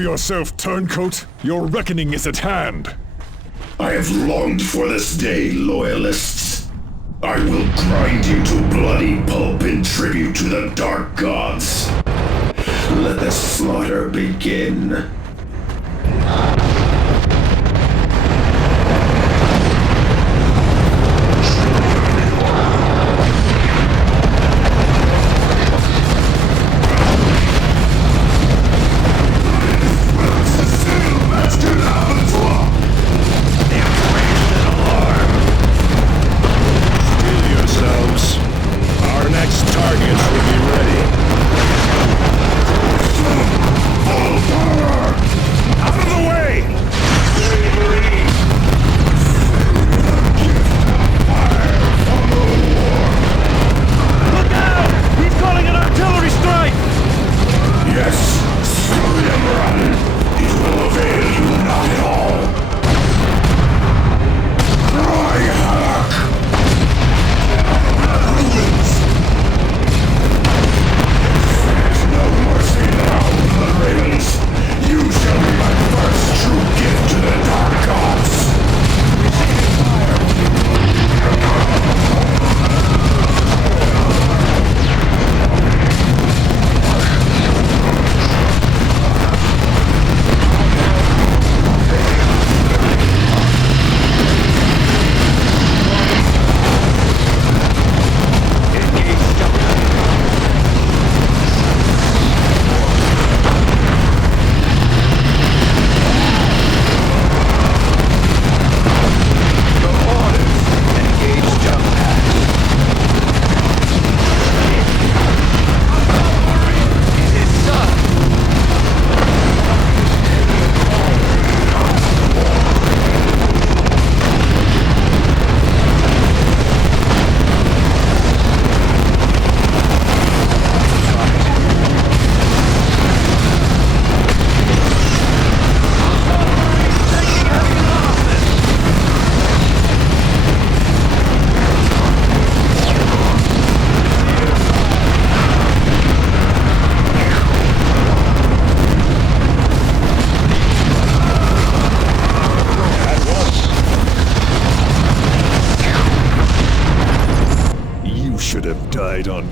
yourself, turncoat. Your reckoning is at hand. I have longed for this day, loyalists. I will grind you to bloody pulp in tribute to the dark gods. Let the slaughter begin.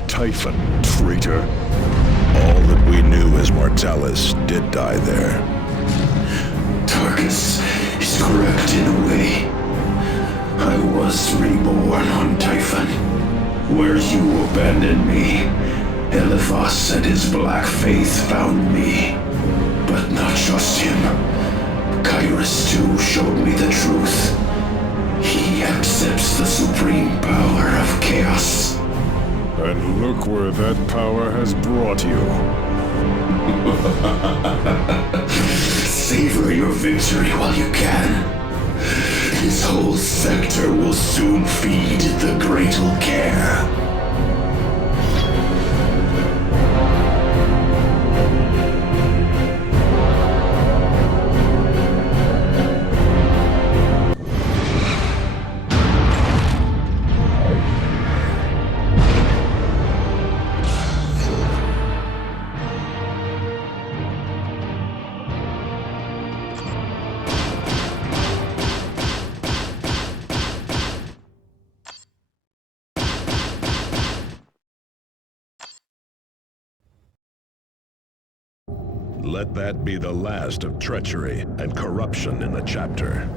Typhon, traitor. All that we knew as Mortalis did die there. Tarkus is correct in a way. I was reborn on Typhon, where you abandoned me. Eliphas and his black faith found me. But not just him. Kyrus too showed me the truth. He accepts the supreme power of chaos. And look where that power has brought you. Savor your victory while you can. This whole sector will soon feed the Great Ulcair. Let that be the last of treachery and corruption in the chapter.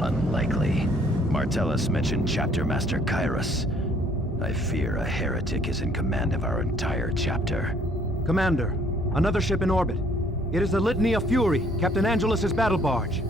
Unlikely. Martellus mentioned Chapter Master Kyrus. I fear a heretic is in command of our entire chapter. Commander, another ship in orbit. It is the Litany of Fury, Captain Angelus's battle barge.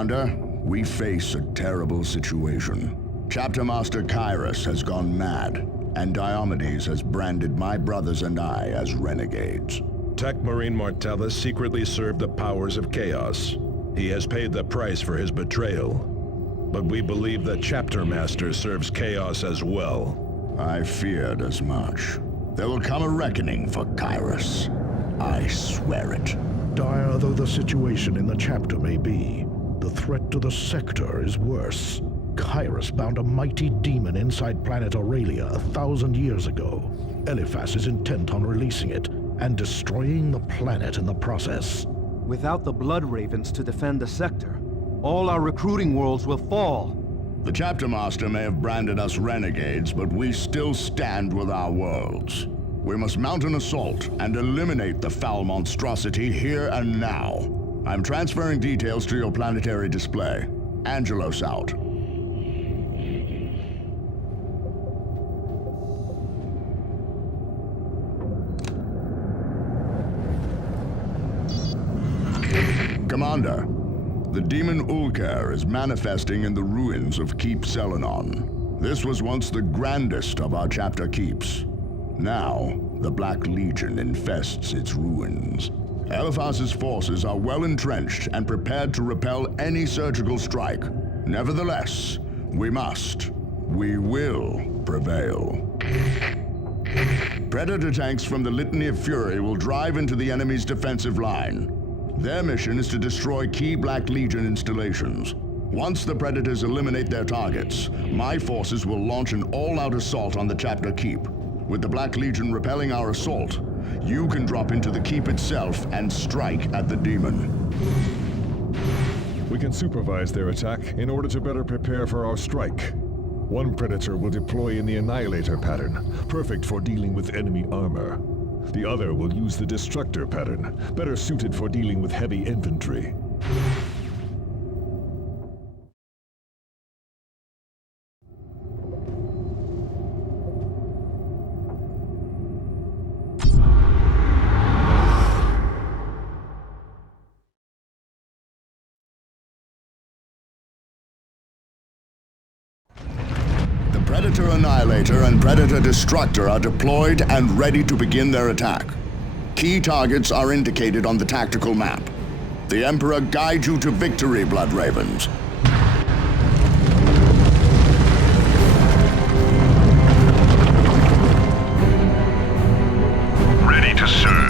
Commander, we face a terrible situation. Chapter Master Kyrus has gone mad, and Diomedes has branded my brothers and I as renegades. Tech Marine Martellus secretly served the powers of chaos. He has paid the price for his betrayal. But we believe that Chapter Master serves chaos as well. I feared as much. There will come a reckoning for Kyrus. I swear it. Dire though the situation in the chapter may be, the threat to the sector is worse. Kyrus bound a mighty demon inside planet Aurelia 1,000 years ago. Eliphas is intent on releasing it and destroying the planet in the process. Without the Blood Ravens to defend the sector, all our recruiting worlds will fall. The Chapter Master may have branded us renegades, but we still stand with our worlds. We must mount an assault and eliminate the foul monstrosity here and now. I'm transferring details to your planetary display. Angelos out. Commander, the demon Ulker is manifesting in the ruins of Keep Selenon. This was once the grandest of our chapter keeps. Now, the Black Legion infests its ruins. Eliphas's forces are well entrenched and prepared to repel any surgical strike. Nevertheless, we will prevail. Predator tanks from the Litany of Fury will drive into the enemy's defensive line. Their mission is to destroy key Black Legion installations. Once the Predators eliminate their targets, my forces will launch an all-out assault on the Chapter Keep. With the Black Legion repelling our assault, you can drop into the Keep itself and strike at the demon. We can supervise their attack in order to better prepare for our strike. One Predator will deploy in the Annihilator pattern, perfect for dealing with enemy armor. The other will use the Destructor pattern, better suited for dealing with heavy infantry. Predator Annihilator and Predator Destructor are deployed and ready to begin their attack. Key targets are indicated on the tactical map. The Emperor guides you to victory, Blood Ravens. Ready to serve.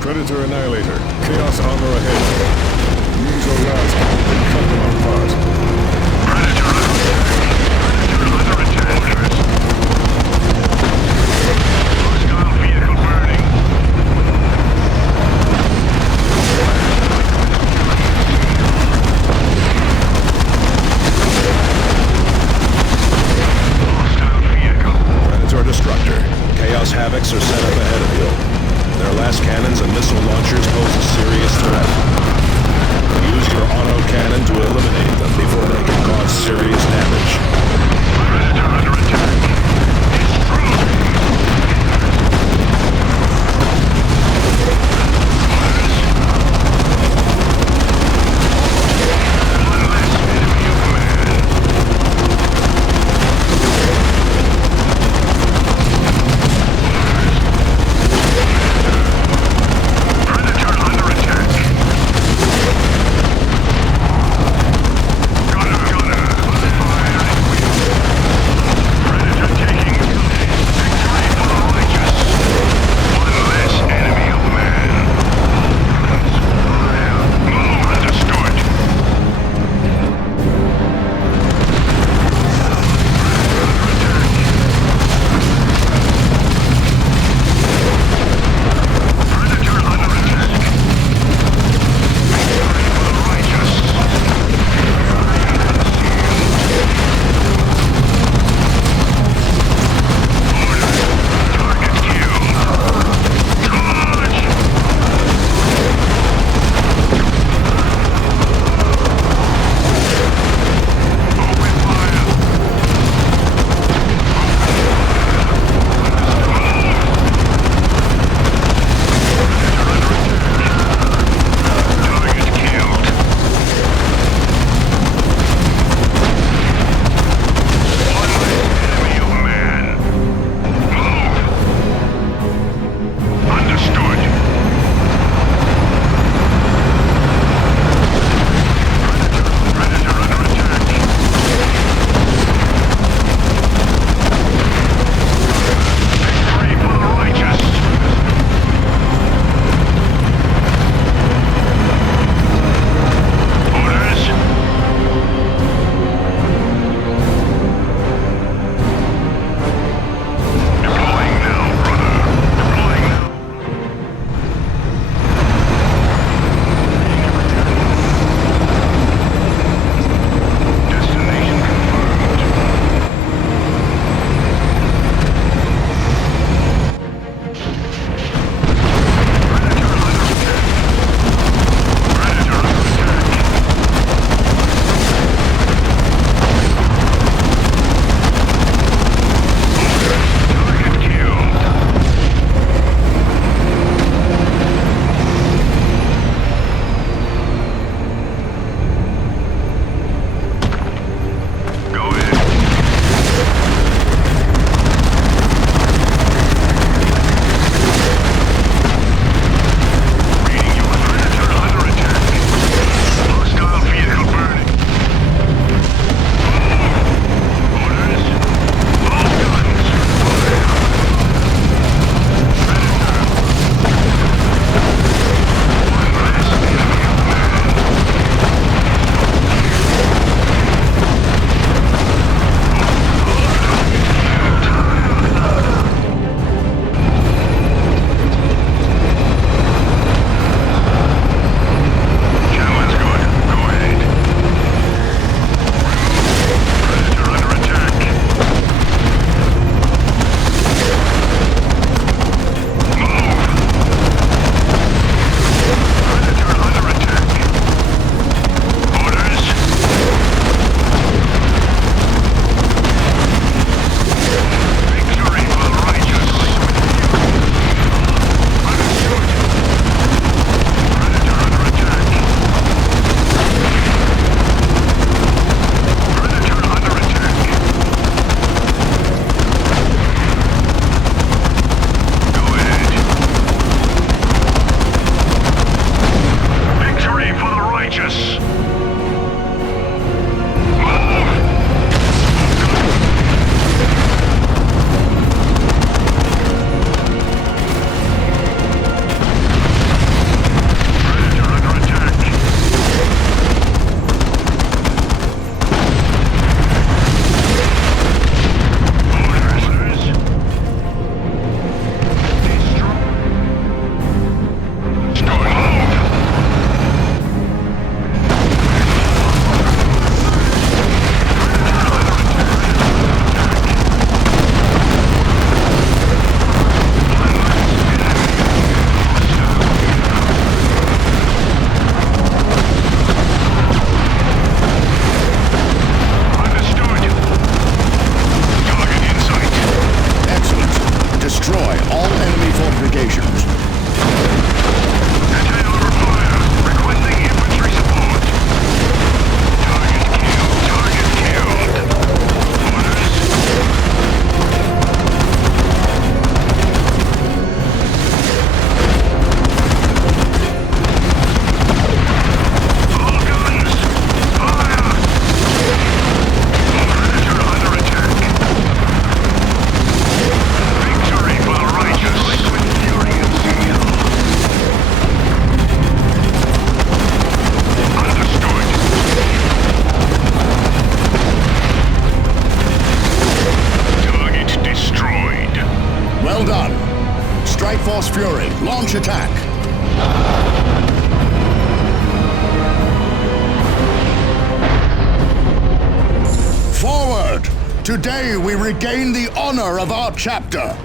Predator Annihilator. Chaos armor ahead. Use your last and cut them apart. Predator under attack. Hostile vehicle burning. Hostile vehicle. Predator Destructor. Chaos Havocs are set up ahead of you. Their last cannons and missile launchers pose a serious threat. Use your auto-cannon to eliminate them before they can cause serious damage. Predator under attack. Predator Launch attack! Forward! Today we regain the honor of our chapter!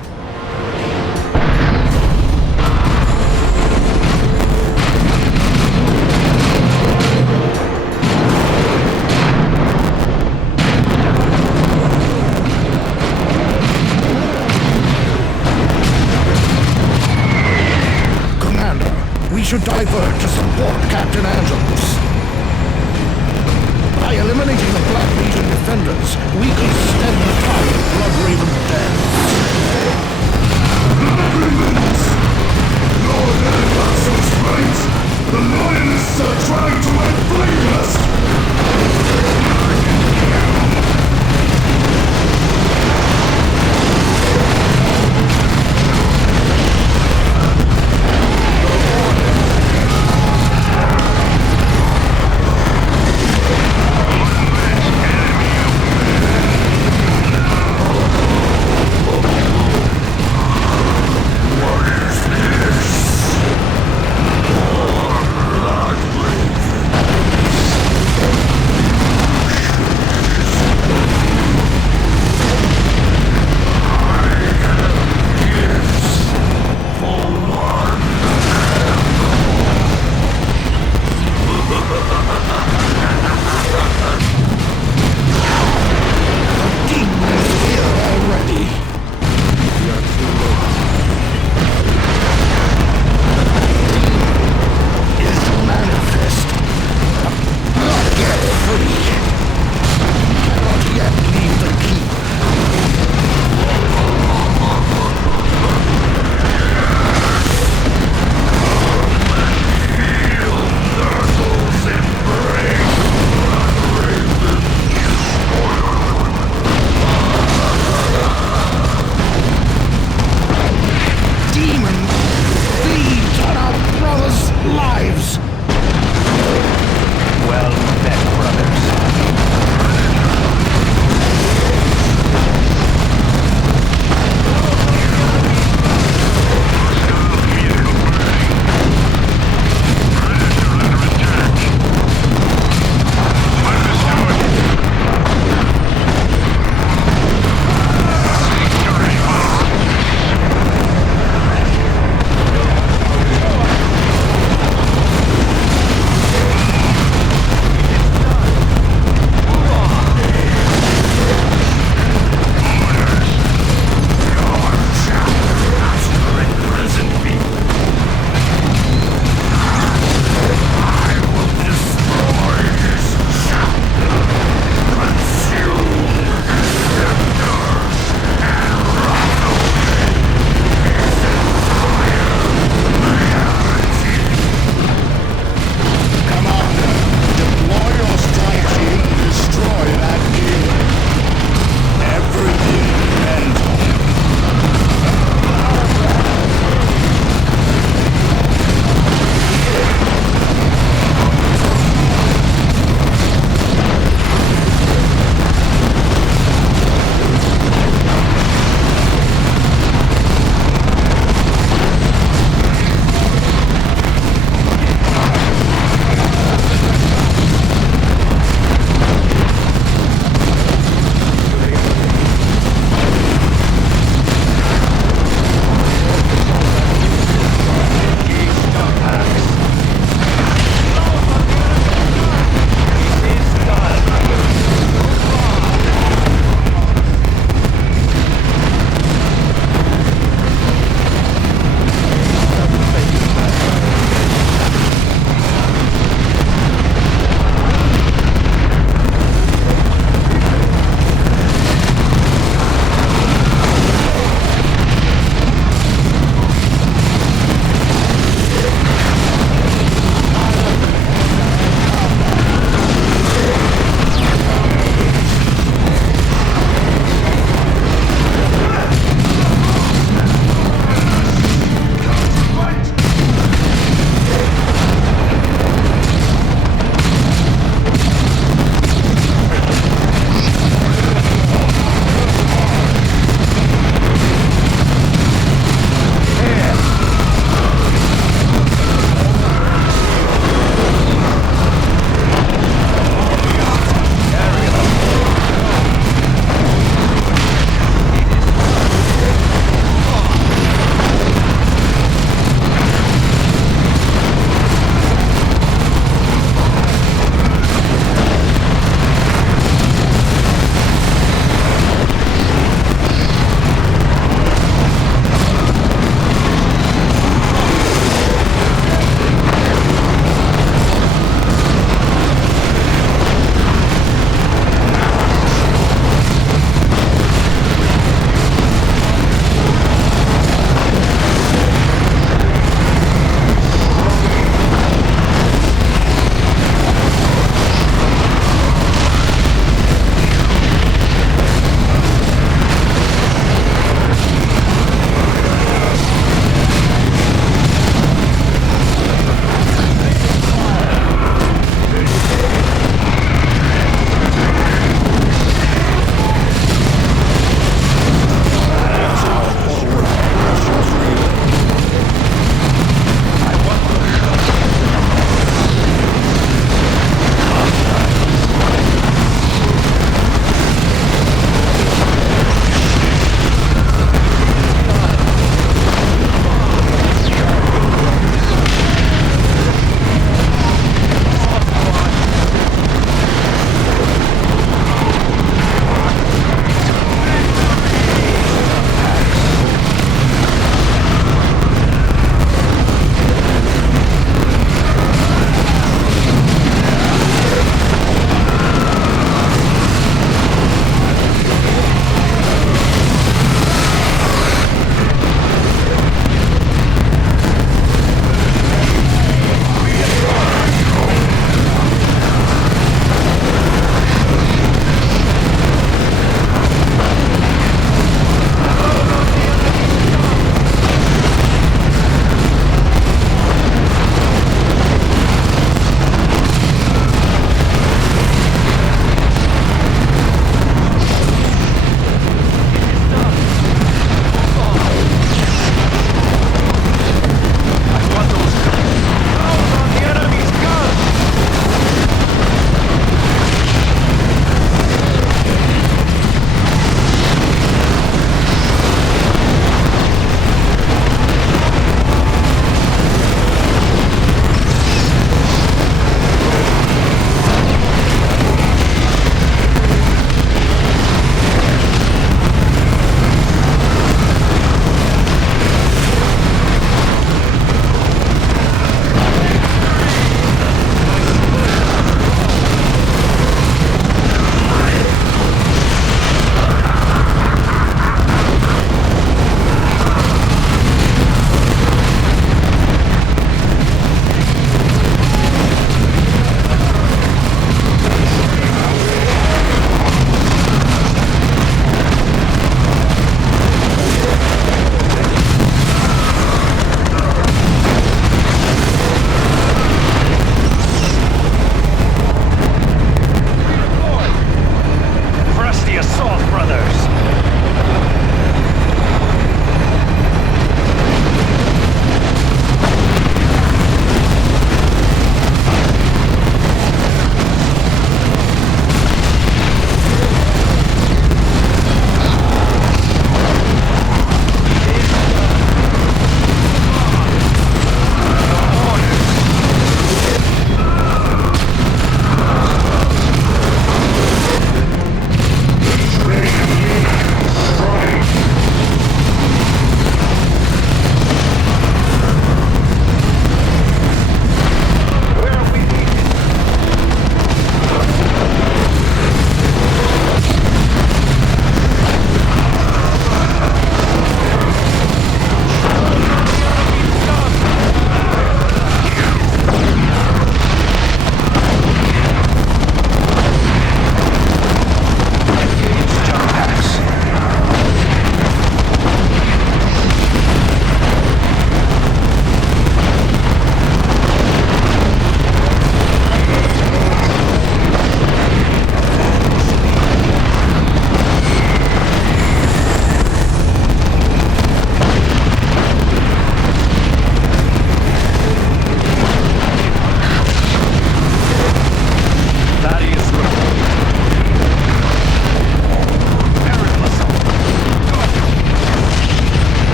We should divert to support Captain Angelus. By eliminating the Black Legion defenders, we can stem the tide of Bloodraven death. Ravens! Lord Angelus right! The Lionists are trying to inflame us!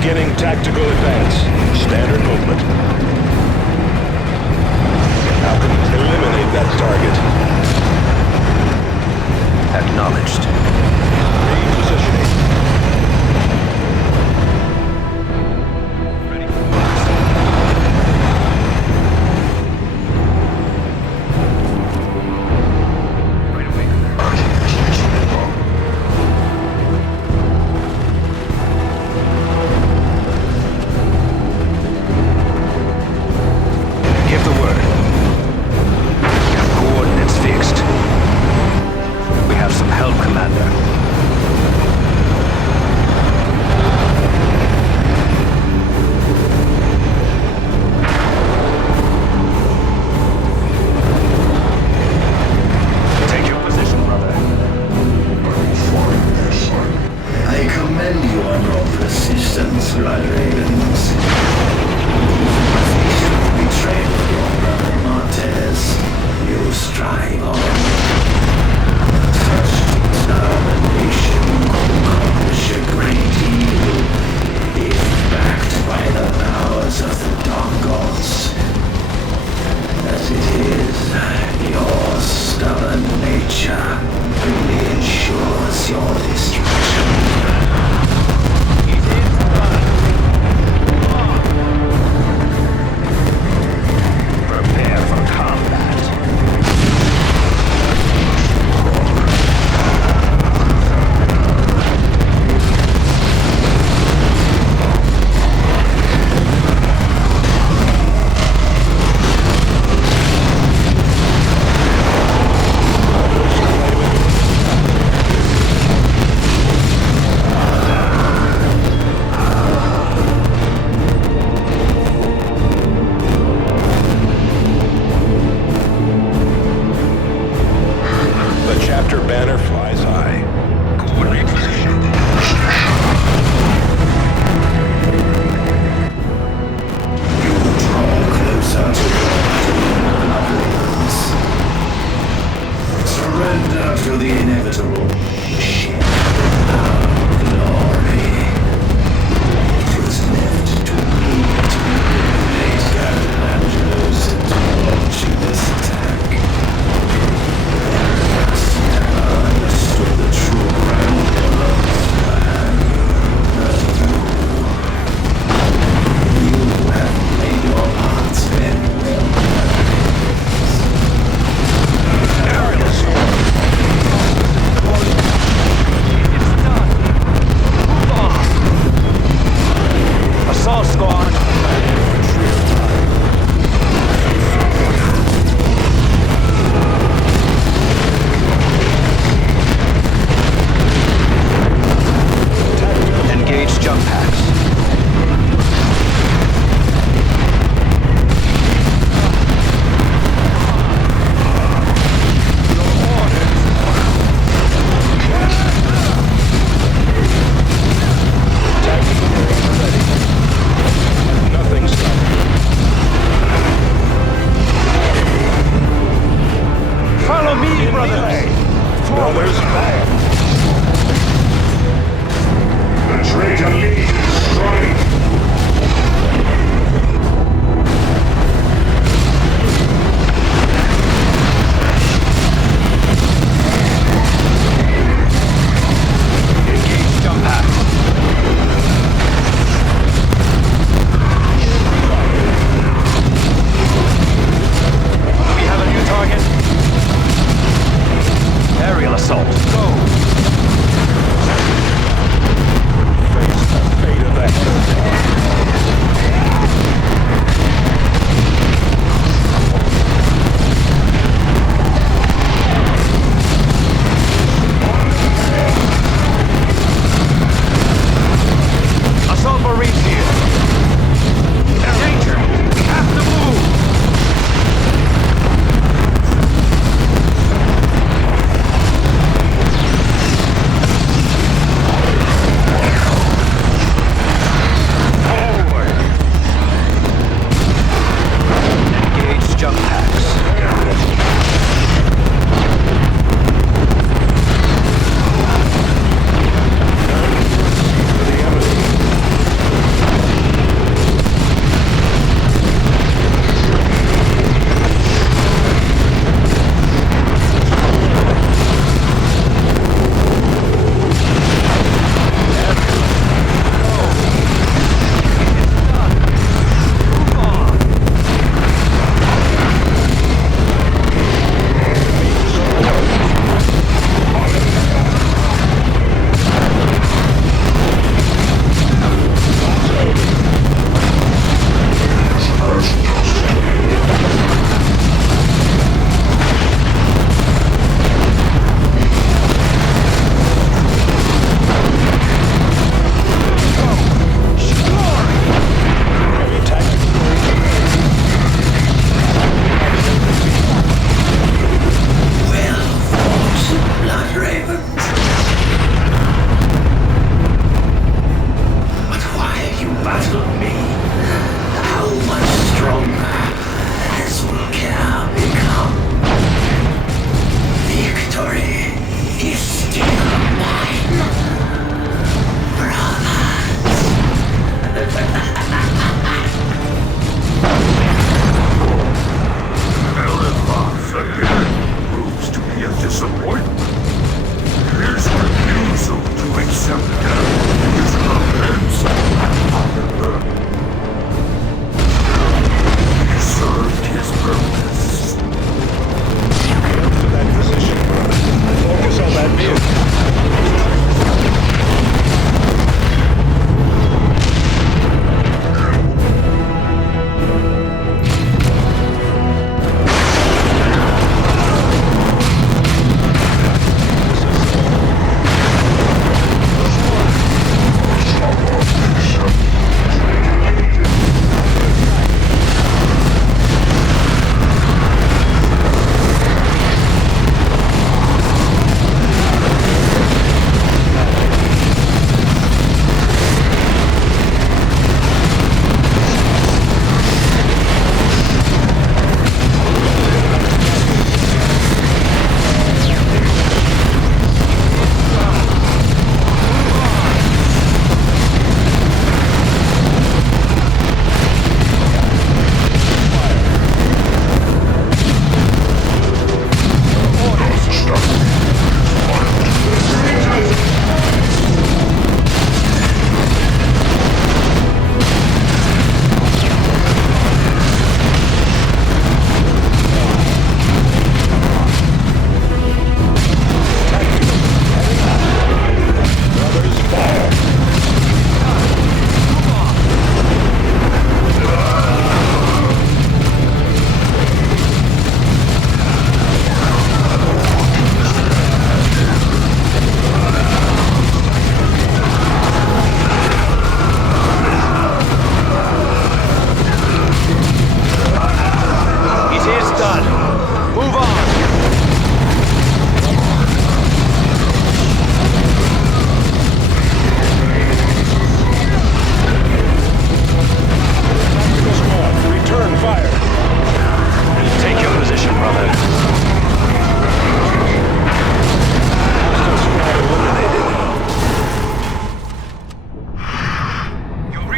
Beginning tactical advance. Standard movement. How can we eliminate that target? Acknowledged. Repositioning. startled me. How much stronger has Vulcan become? Victory is still mine, brothers. Elephant again proves to be a disappointment. His refusal to accept death is he served his purpose. Get to that position, brother. Focus on that vehicle.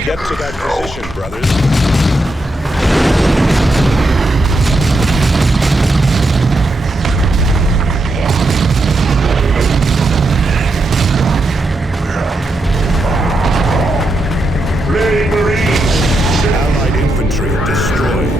Get to that position, brothers. Ready, Marines! Allied infantry destroyed.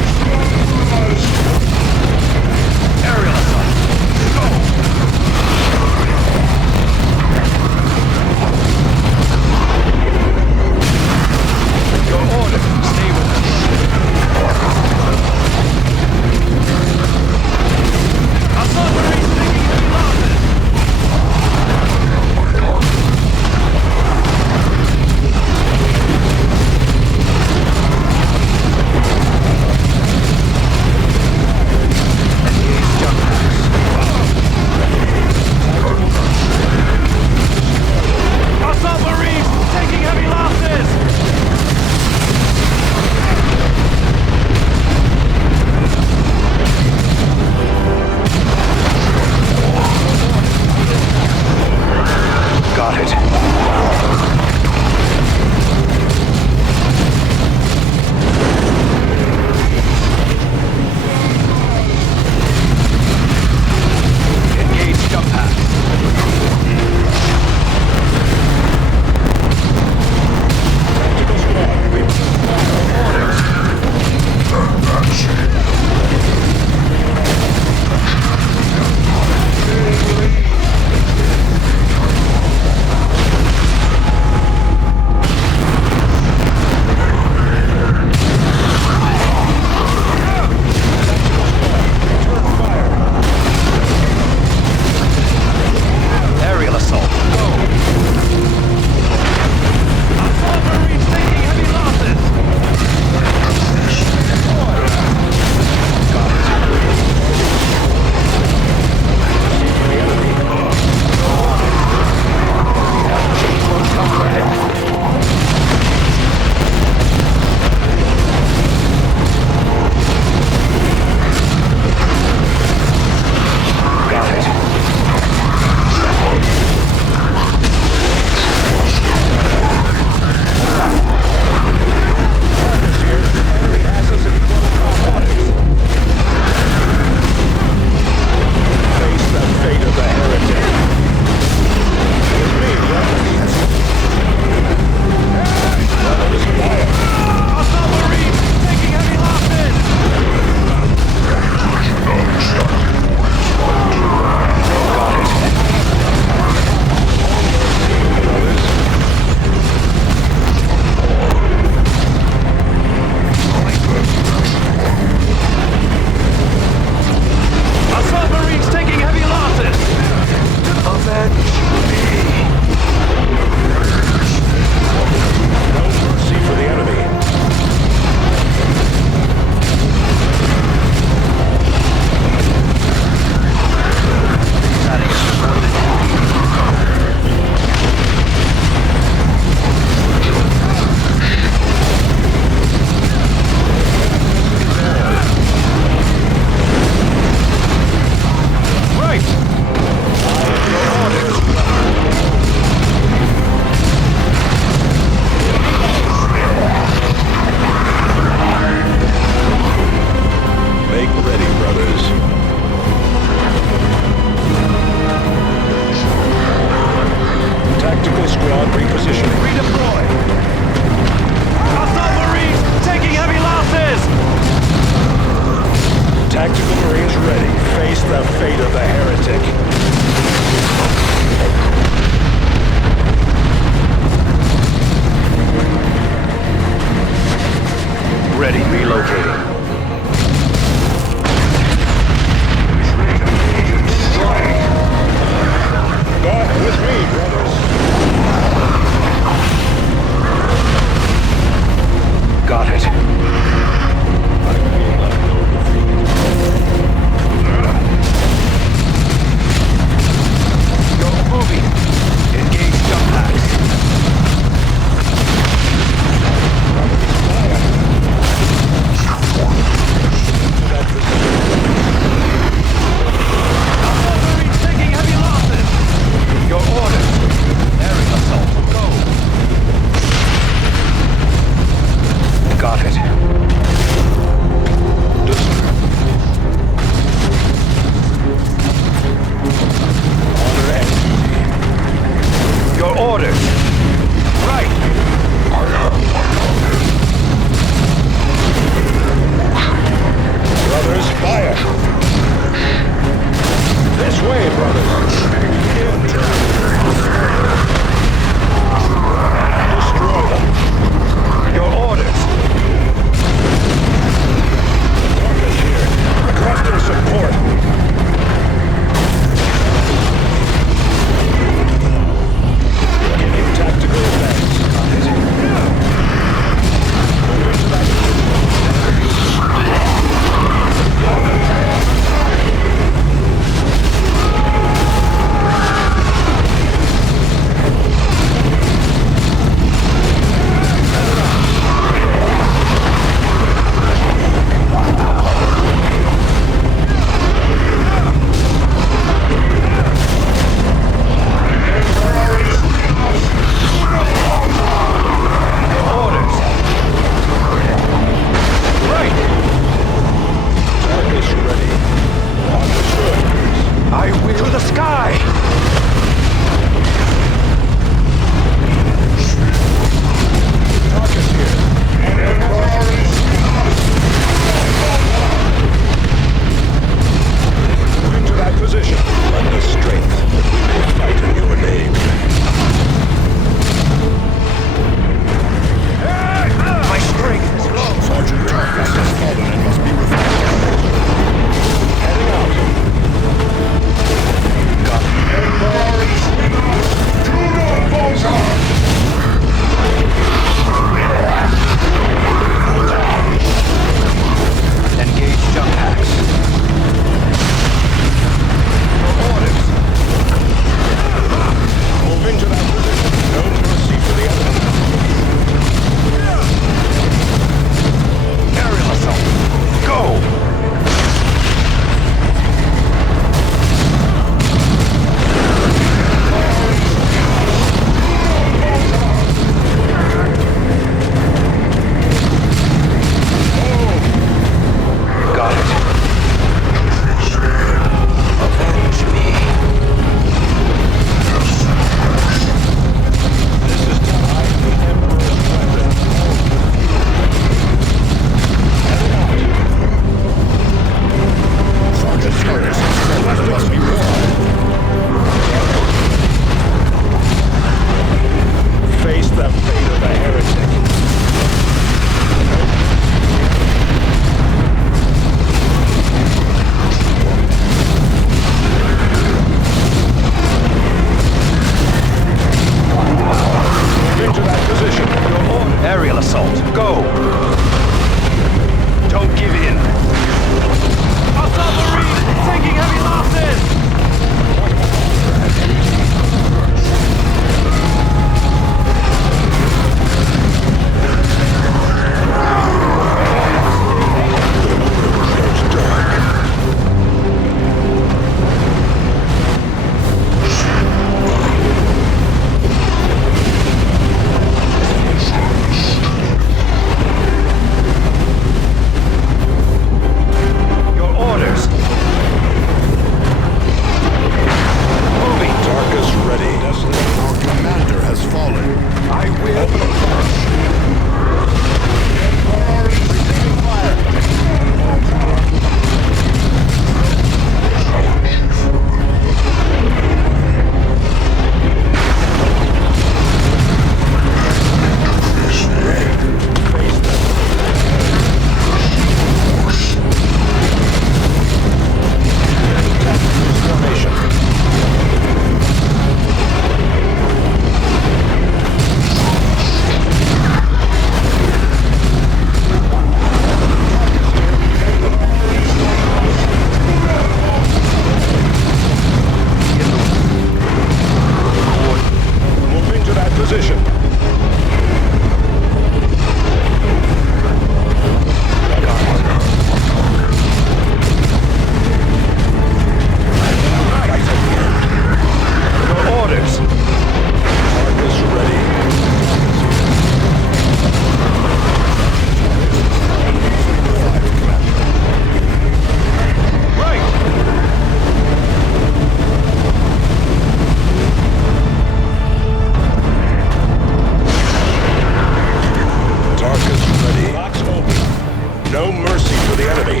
with the enemy.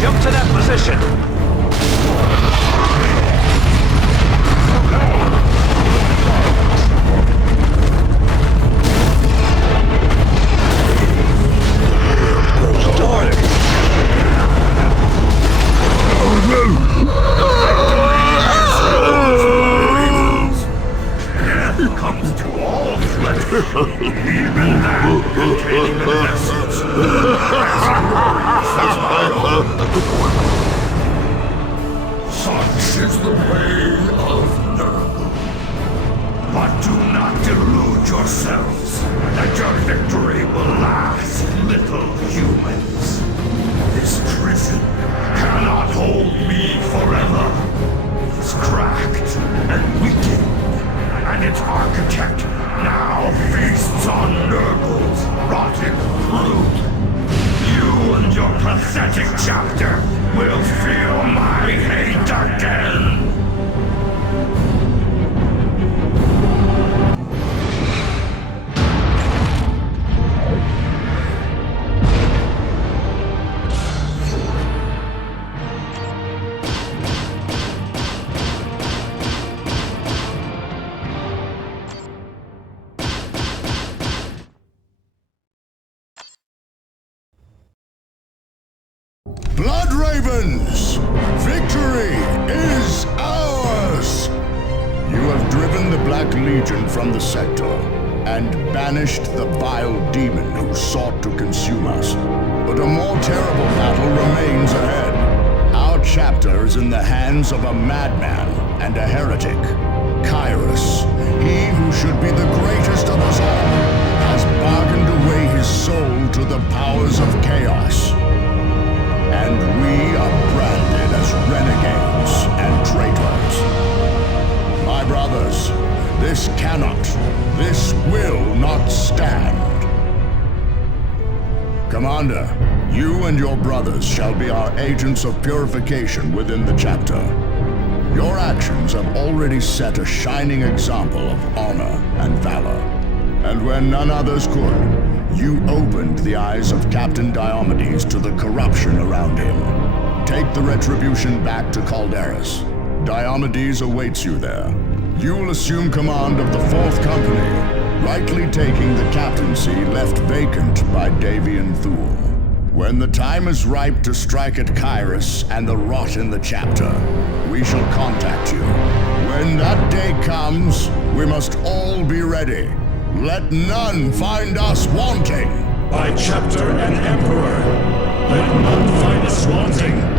Jump to that position! Comes to all flesh, even that containing an essence. Such is the way of Nurgle. But do not delude yourselves that your victory will last, little humans. This prison cannot hold me forever. It is cracked and weakened, and its architect now feasts on Nurgle's rotting fruit. You and your pathetic chapter will feel my hate again! Blood Ravens! Victory is ours! You have driven the Black Legion from the sector and banished the vile demon who sought to consume us. But a more terrible battle remains ahead. Our chapter is in the hands of a madman and a heretic. Kyrus, he who should be the greatest of us all, has bargained away his soul to the powers of chaos. And we are branded as renegades and traitors. My brothers, this will not stand. Commander, you and your brothers shall be our agents of purification within the chapter. Your actions have already set a shining example of honor and valor. And when none others could, you opened the eyes of Captain Diomedes to the corruption around him. Take the retribution back to Calderis. Diomedes awaits you there. You'll assume command of the 4th Company, rightly taking the captaincy left vacant by Davian Thule. When the time is ripe to strike at Kyrus and the rot in the chapter, we shall contact you. When that day comes, we must all be ready. Let none find us wanting! By chapter and emperor, let none find us wanting!